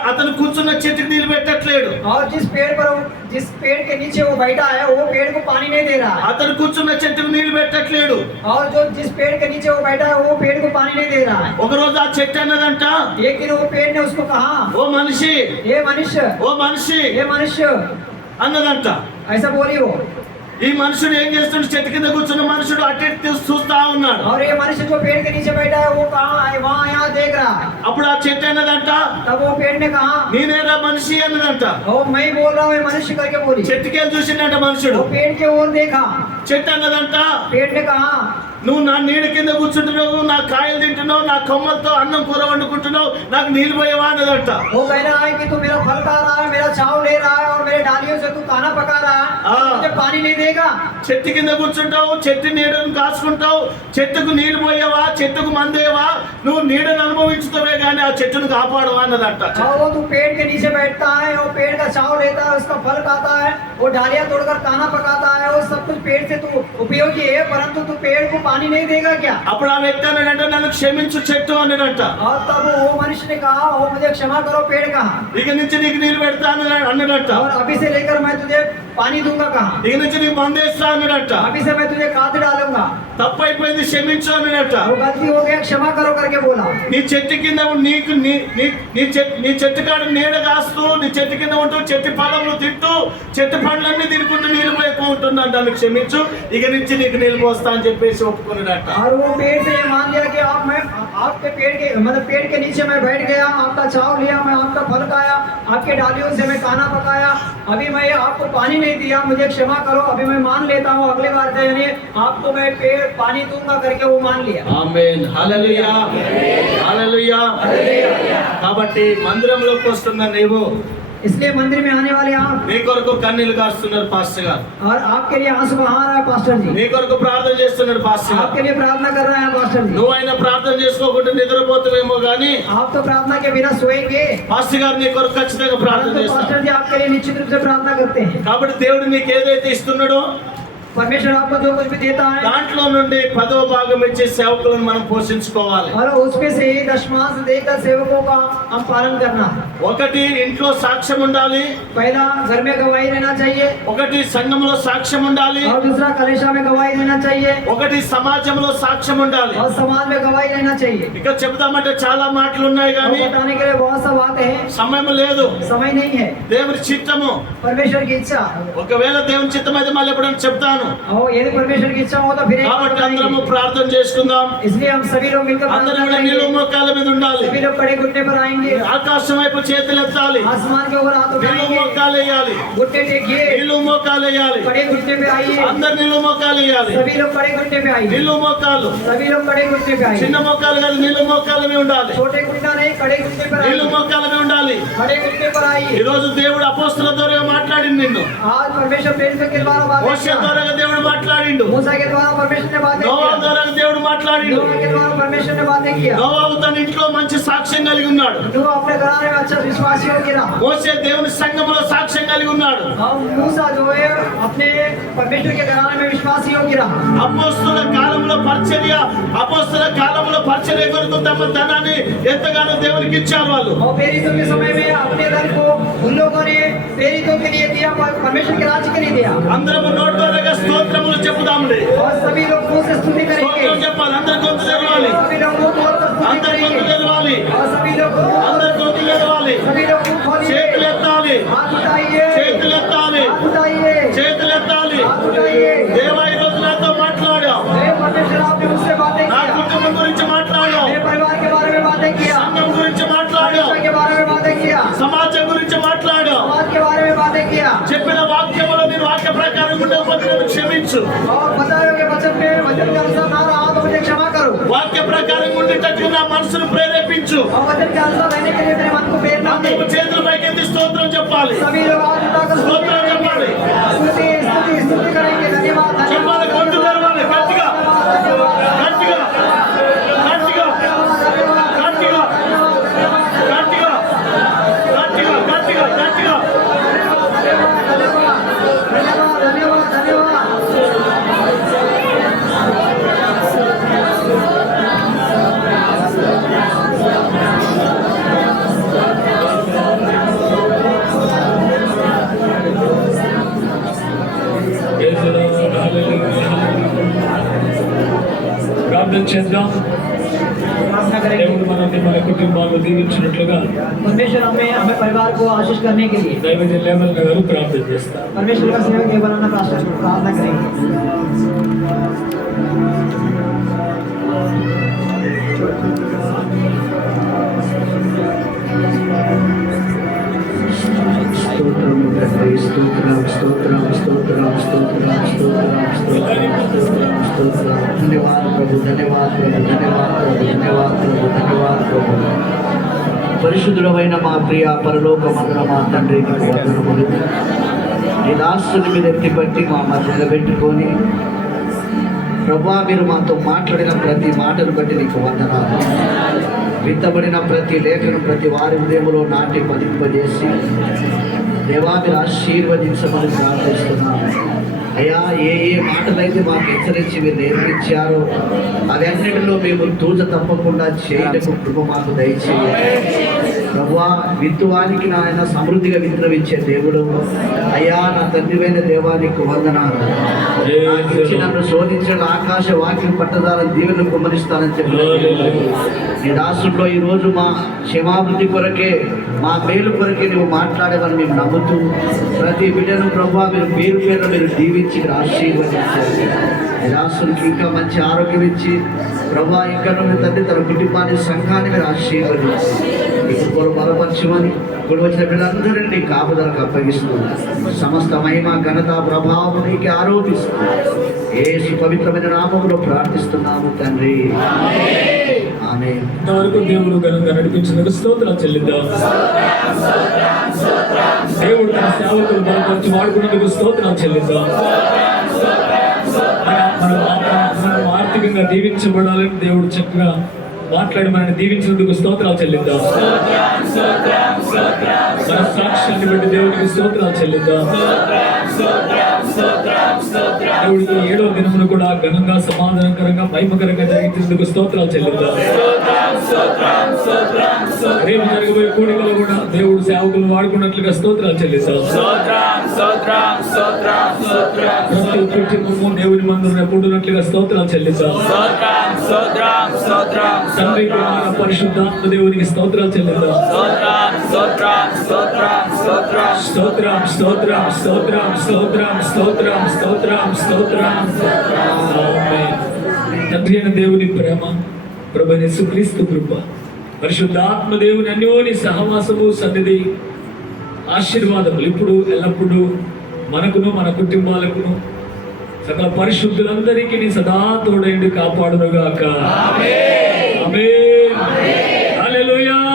అతను కూర్చున్న చెట్టుకి నీళ్ళు పెట్టట్లేడు. और जिस पेड़ के नीचे वो बैठा है वो पेड़ को पानी नहीं दे रहा है। అతను కూర్చున్న చెట్టుకు నీళ్ళు పెట్టట్లేడు. और जो जिस पेड़ के नीचे वो बैठा है वो पेड़ को पानी नहीं दे रहा है। ఒక రోజు ఆ చెట్టు అన్నదంట, एक दिन वो पेड़ ने उसको कहा, ఓ మనిషి, ये मनुष्य ఓ మనిషి అన్నదంట. ऐसा बोली वो। ఈ మనుషుడు ఏం చేస్తున్నాడు? చెట్టు కింద కూర్చున్న మనుషుడు అటు ఇటు చూస్తా ఉన్నాడు. और ये मनुष्य जो पेड़ के नीचे बैठा है वो कहाँ है, वहाँ यहाँ देख रहा है। అప్పుడు ఆ చెట్టు అన్నదంట, तब वो पेड़ ने कहा, నేనేరా మనిషి అన్నదంట. ओ मैं बोल रहा हूँ ये मनुष्य करके बोली। చెట్టుకెళ్ళి చూసిందంట మనుషుడు. वो पेड़ के ओर देखा, చెట్టు అన్నదంట, पेड़ ने कहा, నువ్వు నా నీడ కింద కూర్చుంటున్నావు, నా కాయలు తింటున్నావు, నా కొమ్మలతో అన్నం కూర వండుకుంటున్నావు, నాకు నీళ్ళు పోయేవా అన్నదంట. वो कह रहा है कि तू मेरा फल खा रहा है, मेरा छाव ले रहा है और मेरे डालियों से तू खाना पका रहा है, हाँ। मुझे पानी नहीं देगा। చెట్టు కింద కూర్చుంటావు, చెట్టు నీడను కాసుకుంటావు, చెట్టుకు నీళ్ళు పోయేవా, చెట్టుకు మందేవా, నువ్వు నీడను అనుభవించుతావే కానీ ఆ చెట్టును కాపాడవా అన్నదంట. और वो तू पेड़ के नीचे बैठता है, वो पेड़ का छाव लेता है, उसका फल खाता है, वो डालियां तोड़कर खाना पकाता है, वो सब कुछ पेड़ से तू उपयोगी है, परंतु तू पेड़ को पानी नहीं देगा क्या? అప్పుడు ఆ వ్యక్తి అన్నాడంట, నన్ను క్షమించు చెట్టు అన్నాడంట. और तब वो मनुष्य ने कहा, वो मुझे क्षमा करो पेड़ कहा, ఇక నుంచి నీకు నీళ్ళు పెడతా అన్నాడంట. और अभी से लेकर मैं तुझे पानी दूंगा कहा, ఇక నుంచి నీకు మందేస్తా అన్నాడంట. अभी से मैं तुझे खाद डालूंगा। తప్పైపోయింది, క్షమించు అన్నాడట. वो गलती हो गया, क्षमा करो करके बोला। నీ చెట్టు కింద నీకు నీ చెట్టు కాడ నీడ కాస్తూ, నీ చెట్టు కింద ఉంటూ, చెట్టు ఫలములు తింటూ, చెట్టు పండ్లన్నీ తినుకుంటూ నీళ్ళు పోయకుండా ఉంటున్నాను, నన్ను క్షమించు, ఇక నుంచి నీకు నీళ్ళు పోస్తా అని చెప్పేసి ఒప్పుకున్నాడట. और वो पेड़ से ये मान लिया कि आपके पेड़ के मतलब पेड़ के नीचे मैं बैठ गया, आपका छाव लिया, मैं आपका फल खाया, आपके डालियों से मैं खाना पकाया, अभी मैं आपको पानी नहीं दिया, मुझे क्षमा करो, अभी मैं मान लेता हूँ, अगले बार से यानी आपको मैं पेड़ पानी दूंगा करके वो मान लिया। ఆమేన్, హల్లెలూయా, హల్లెలూయా. కాబట్టి మందిరంలోకి వస్తున్న నీవు, इसलिए मंदिर में आने वाले आप నీ కొరకు కన్నీళ్లు కాస్తున్నారు పాస్టర్ గారు, और आपके लिए आंसू बहा रहा है पास्टर जी, నీ కొరకు ప్రార్థన చేస్తున్నాడు పాస్టర్ గారు. आपके लिए प्रार्थना कर रहा है पास्टर जी। నువ్వు ఆయన ప్రార్థన చేసుకోకుండా నిద్రపోతావేమో కానీ आप तो प्रार्थना के बिना सोएंगे, పాస్టర్ గారు నీ కొరకు ఖచ్చితంగా ప్రార్థన परंतु చేస్తారు. पास्टर जी आपके लिए निश्चित रूप से प्रार्थना करते हैं। కాబట్టి దేవుడు నీకు ఏదైతే ఇస్తున్నాడో परमेश्वर आपको जो कुछ भी देता है దాంట్లో నుండి 10వ భాగం ఇచ్చి సేవకులను మనం పోషించుకోవాలి. और उसमें से ही दशमांश देकर सेवकों का हम पालन करना है। ఒకటి ఇంట్లో సాక్ష్యం ఉండాలి, पहला घर में गवाही रहना चाहिए, ఒకటి సంఘంలో సాక్ష్యం ఉండాలి, और दूसरा कलेशा में गवाही रहना चाहिए, ఒకటి సమాజంలో సాక్ష్యం ఉండాలి. और समाज में गवाही रहना चाहिए। ఇక చెప్దామంటే చాలా మాటలు ఉన్నాయి और కానీ बताने के लिए बहुत सा बातें हैं, సమయం లేదు. समय नहीं है। దేవుని చిత్తము, परमेश्वर की इच्छा, ఒకవేళ దేవుని చిత్తం అయితే మళ్ళీ ఎప్పుడైనా చెప్తాను. చెప్తాను. और यदि परमेश्वर की इच्छा हो तो फिर एक बार కాబట్టి అందరము बताएंगे। ప్రార్థన చేసుకుందాం. इसलिए हम सभी लोग मिलकर అందరం प्रार्थना కూడా నిలువు करेंगे। మోకాళ్ళ మీద ఉండాలి. सभी लोग खड़े घुटने पर आएंगे, ఆకాశం వైపు చేతులు ఎత్తాలి. आसमान के ऊपर हाथ నిలువు उठाएंगे, మోకాలు వేయాలి. घुटने टेकिए, నిలువు మోకాలు వేయాలి. खड़े घुटने पे आइए, అందరు నిలువు మోకాలు వేయాలి. सभी लोग खड़े घुटने पे आइए, నిలువు మోకాలు, सभी लोग खड़े घुटने पे आइए। చిన్న మోకాలు కాదు, నిలువు మోకాలు మీద ఉండాలి. छोटे घुटना नहीं, खड़े घुटने पर నిలువు आइए, మోకాలు మీద ఉండాలి. खड़े घुटने पर ఈ आइए। రోజు దేవుడు అపోస్తల ద్వారా మాట్లాడిండు నిన్ను. आज परमेश्वर प्रेरित के द्वारा बातें మోషే किया, ద్వారా దేవుడు మాట్లాడిండు. मूसा के द्वारा परमेश्वर ने बातें నోవా किया, ద్వారా దేవుడు మాట్లాడిండు. नूह के द्वारा परमेश्वर ने बातें किया। నోవాహు తన ఇంట్లో మంచి సాక్ష్యం కలిగి ఉన్నాడు. नूह अपने घराने में अच्छा विश्वासी हो गिरा। మోషే దేవుని సంఘములో సాక్ష్యం కలిగి ఉన్నాడు. और मूसा जो है अपने परमेश्वर के घराने में विश्वासी हो गिरा। అపోస్తల కాలంలో పరిచర్య కొరకు తమ ధనాన్ని ఎంతగానో దేవునికి ఇచ్చారు వాళ్ళు. और प्रेरितों के समय में अपने धन को उन लोगों ने प्रेरितों के लिए दिया, परमेश्वर के राज्य के लिए दिया। అందరము నోటి ద్వారా స్తోత్రములు చెప్పుదాంలే. और सभी लोग मुंह से स्तुति స్తోత్రం करेंगे, చెప్పాలి. అందరి గొంతు తెరవాలి. सभी लोग मुंह खोल कर स्तुति అందరి గొంతు करेंगे, తెరవాలి. और सभी लोग అందరి గొంతు తెరవాలి. सभी लोग मुंह खोलिए, చేతులు ఎత్తాలి. हाथ उठाइए, చేతులు ఎత్తాలి. हाथ उठाइए, చేతులు ఎత్తాలి. हाथ उठाइए। దేవా ఈ రోజు నాతో మాట్లాడావు. हे परमेश्वर, आपने मुझसे बातें నా किया, కుటుంబం గురించి మాట్లాడావు. मेरे परिवार के बारे में बातें किया, సంఘం గురించి మాట్లాడావు. परिवार के बारे में बातें किया, సమాజం గురించి మాట్లాడావు. समाज के बारे में बातें किया। చెప్పిన వాక్యములో నీ వాక్య ప్రకారం ఉండకపోతే నన్ను క్షమించు. और बताए के वचन के अनुसार ना रहा तो मुझे क्षमा करो, వాక్య ప్రకారం ఉండేటట్లు నా మనసును ప్రేరేపించు. और वचन के अनुसार रहने के लिए मेरे मन को प्रेरणा दे। అందరూ చేతులు పైకెత్తి స్తోత్రం చెప్పాలి. सभी लोग हाथ उठाकर స్తోత్రం చెప్పాలి. स्तुति स्तुति स्तुति करेंगे। धन्यवाद చెప్పాలి. గొంతు తెరవాలి. గట్టిగా గట్టిగా గట్టిగా గట్టిగా గట్టిగా గట్టిగా గట్టిగా గట్టిగా धन्यवाद धन्यवाद धन्यवाद। ప్రార్థన చేద్దాం. प्रार्थना करेंगे, దేవుడు మనల్ని మన కుటుంబాలను దీవించినట్లుగా परमेश्वर हमें परिवार को आशीष करने के लिए దైవజన లేమన్ గారు ప్రార్థన చేస్తారు. परमेश्वर का सेवक देवराना प्रार्थना करेंगे। స్తోత్రము తండ్రి, స్తోత్రం స్తోత్రం స్తోత్రం స్తోత్రం స్తోత్రం స్తోత్రం స్తోత్రం. ధన్యవాద ప్రభు, ధన్యవాద ప్రభు, ధన్యవాద ప్రభు, ధన్యవాద ప్రభు, ధన్యవాద ప్రభు. పరిశుద్ధుడమైన మా ప్రియ పరలోకమందున మా తండ్రి, నీకు వందనములు. నీ దాసుని మీద ఎత్తిపట్టి మా మధ్య నిలబెట్టుకొని ప్రభా, మీరు మాతో మాట్లాడిన ప్రతి మాటను బట్టి నీకు వందనాలు. విత్తబడిన ప్రతి లేఖను ప్రతి వారి హృదయంలో నాటి పదింపజేసి దేవా, మీరు ఆశీర్వదించమని ప్రార్థిస్తున్నాను. అయ్యా, ఏ ఏ మాటలైతే మాకు హెచ్చరించి మీరు నేర్పించారో అవన్నిటిలో మేము తూచ తప్పకుండా చేయటకు కృప మాకు దయచేయండి. ప్రభువా, విత్తువానికి నాయన సమృద్ధిగా విత్తనమిచ్చే దేవుడు అయ్యా, నా తండ్రివైన దేవానికి వందనాలు. నాకు ఇచ్చి నన్ను శోధించిన ఆకాశ వాక్యం పట్టదాలని దీవెనలు కుమ్మరిస్తానని చెప్పి నీ దాసుల్లో ఈరోజు మా క్షమాభివృద్ధి కొరకే, మా మేలు కొరకే నువ్వు మాట్లాడేవని మేము నమ్ముతూ ప్రతి బిడ్డను ప్రభువా మీరు పేరు పేరు మీరు దీవించి ఆశీర్వదించారు. నీ దాసునికి ఇంకా మంచి ఆరోగ్యం ఇచ్చి ప్రభువా, ఇంకా నువ్వు తండ్రి తన కుటుంబాన్ని సంఘాన్ని మీరు ఆశీర్వదించి ఇప్పుడు బలపరచమని ఇప్పుడు వచ్చిన పిల్లలందరినీ నీ కాపుదలకు అప్పగిస్తూ సమస్త మహిమ ఘనత ప్రభావం నీకు ఆరోపిస్తూ యేసు పవిత్రమైన నామములో ప్రార్థిస్తున్నాము తండ్రి, ఆమేన్. ఇంతవరకు దేవుడు ఘనంగా నడిపించినందుకు స్తోత్రం చెల్లిద్దాం. దేవుడు తన సేవకులు బలపరిచి వాడుకున్నందుకు స్తోత్రం చెల్లిద్దాం. మనం ఆర్థికంగా దీవించబడాలని దేవుడు చక్కగా మాట్లాడి మనల్ని దీవించినందుకు స్తోత్రాలు చెల్లిద్దాం. మన సాక్ష్యాన్ని బట్టి దేవుడికి స్తోత్రాలు చెల్లిద్దాం. దేవుడికి 7వ దినమును కూడా ఘనంగా సమాధానకరంగా మహిమకరంగా జరిగించినందుకు స్తోత్రాలు చెల్లిద్దాం. రేపు జరగబోయే కూడికలో కూడా దేవుడు సేవకులు వాడుకున్నట్లుగా స్తోత్రాలు చెల్లిస్తాం. ప్రతి కుటుంబము దేవుని మందిరం ఎప్పుడున్నట్లుగా స్తోత్రాలు చెల్లిస్తాం. తండ్రి కుమార పరిశుద్ధాత్మ దేవునికి స్తోత్రాలు చెల్లిస్తాం. స్తోత్రం స్తోత్రం స్తోత్రం స్తోత్రం స్తోత్రం స్తోత్రం స్తోత్రం. ఆమేన్. తండ్రి అయిన దేవుని ప్రేమ, ప్రభువైన యేసుక్రీస్తు కృప, పరిశుద్ధాత్మ దేవుని అన్యోని సహవాసము, సన్నిధి, ఆశీర్వాదములు ఇప్పుడు ఎల్లప్పుడూ మనకును మన కుటుంబాలకును సకల పరిశుద్ధులందరికీ సదా తోడైండి కాపాడునుగాక. ఆమేన్.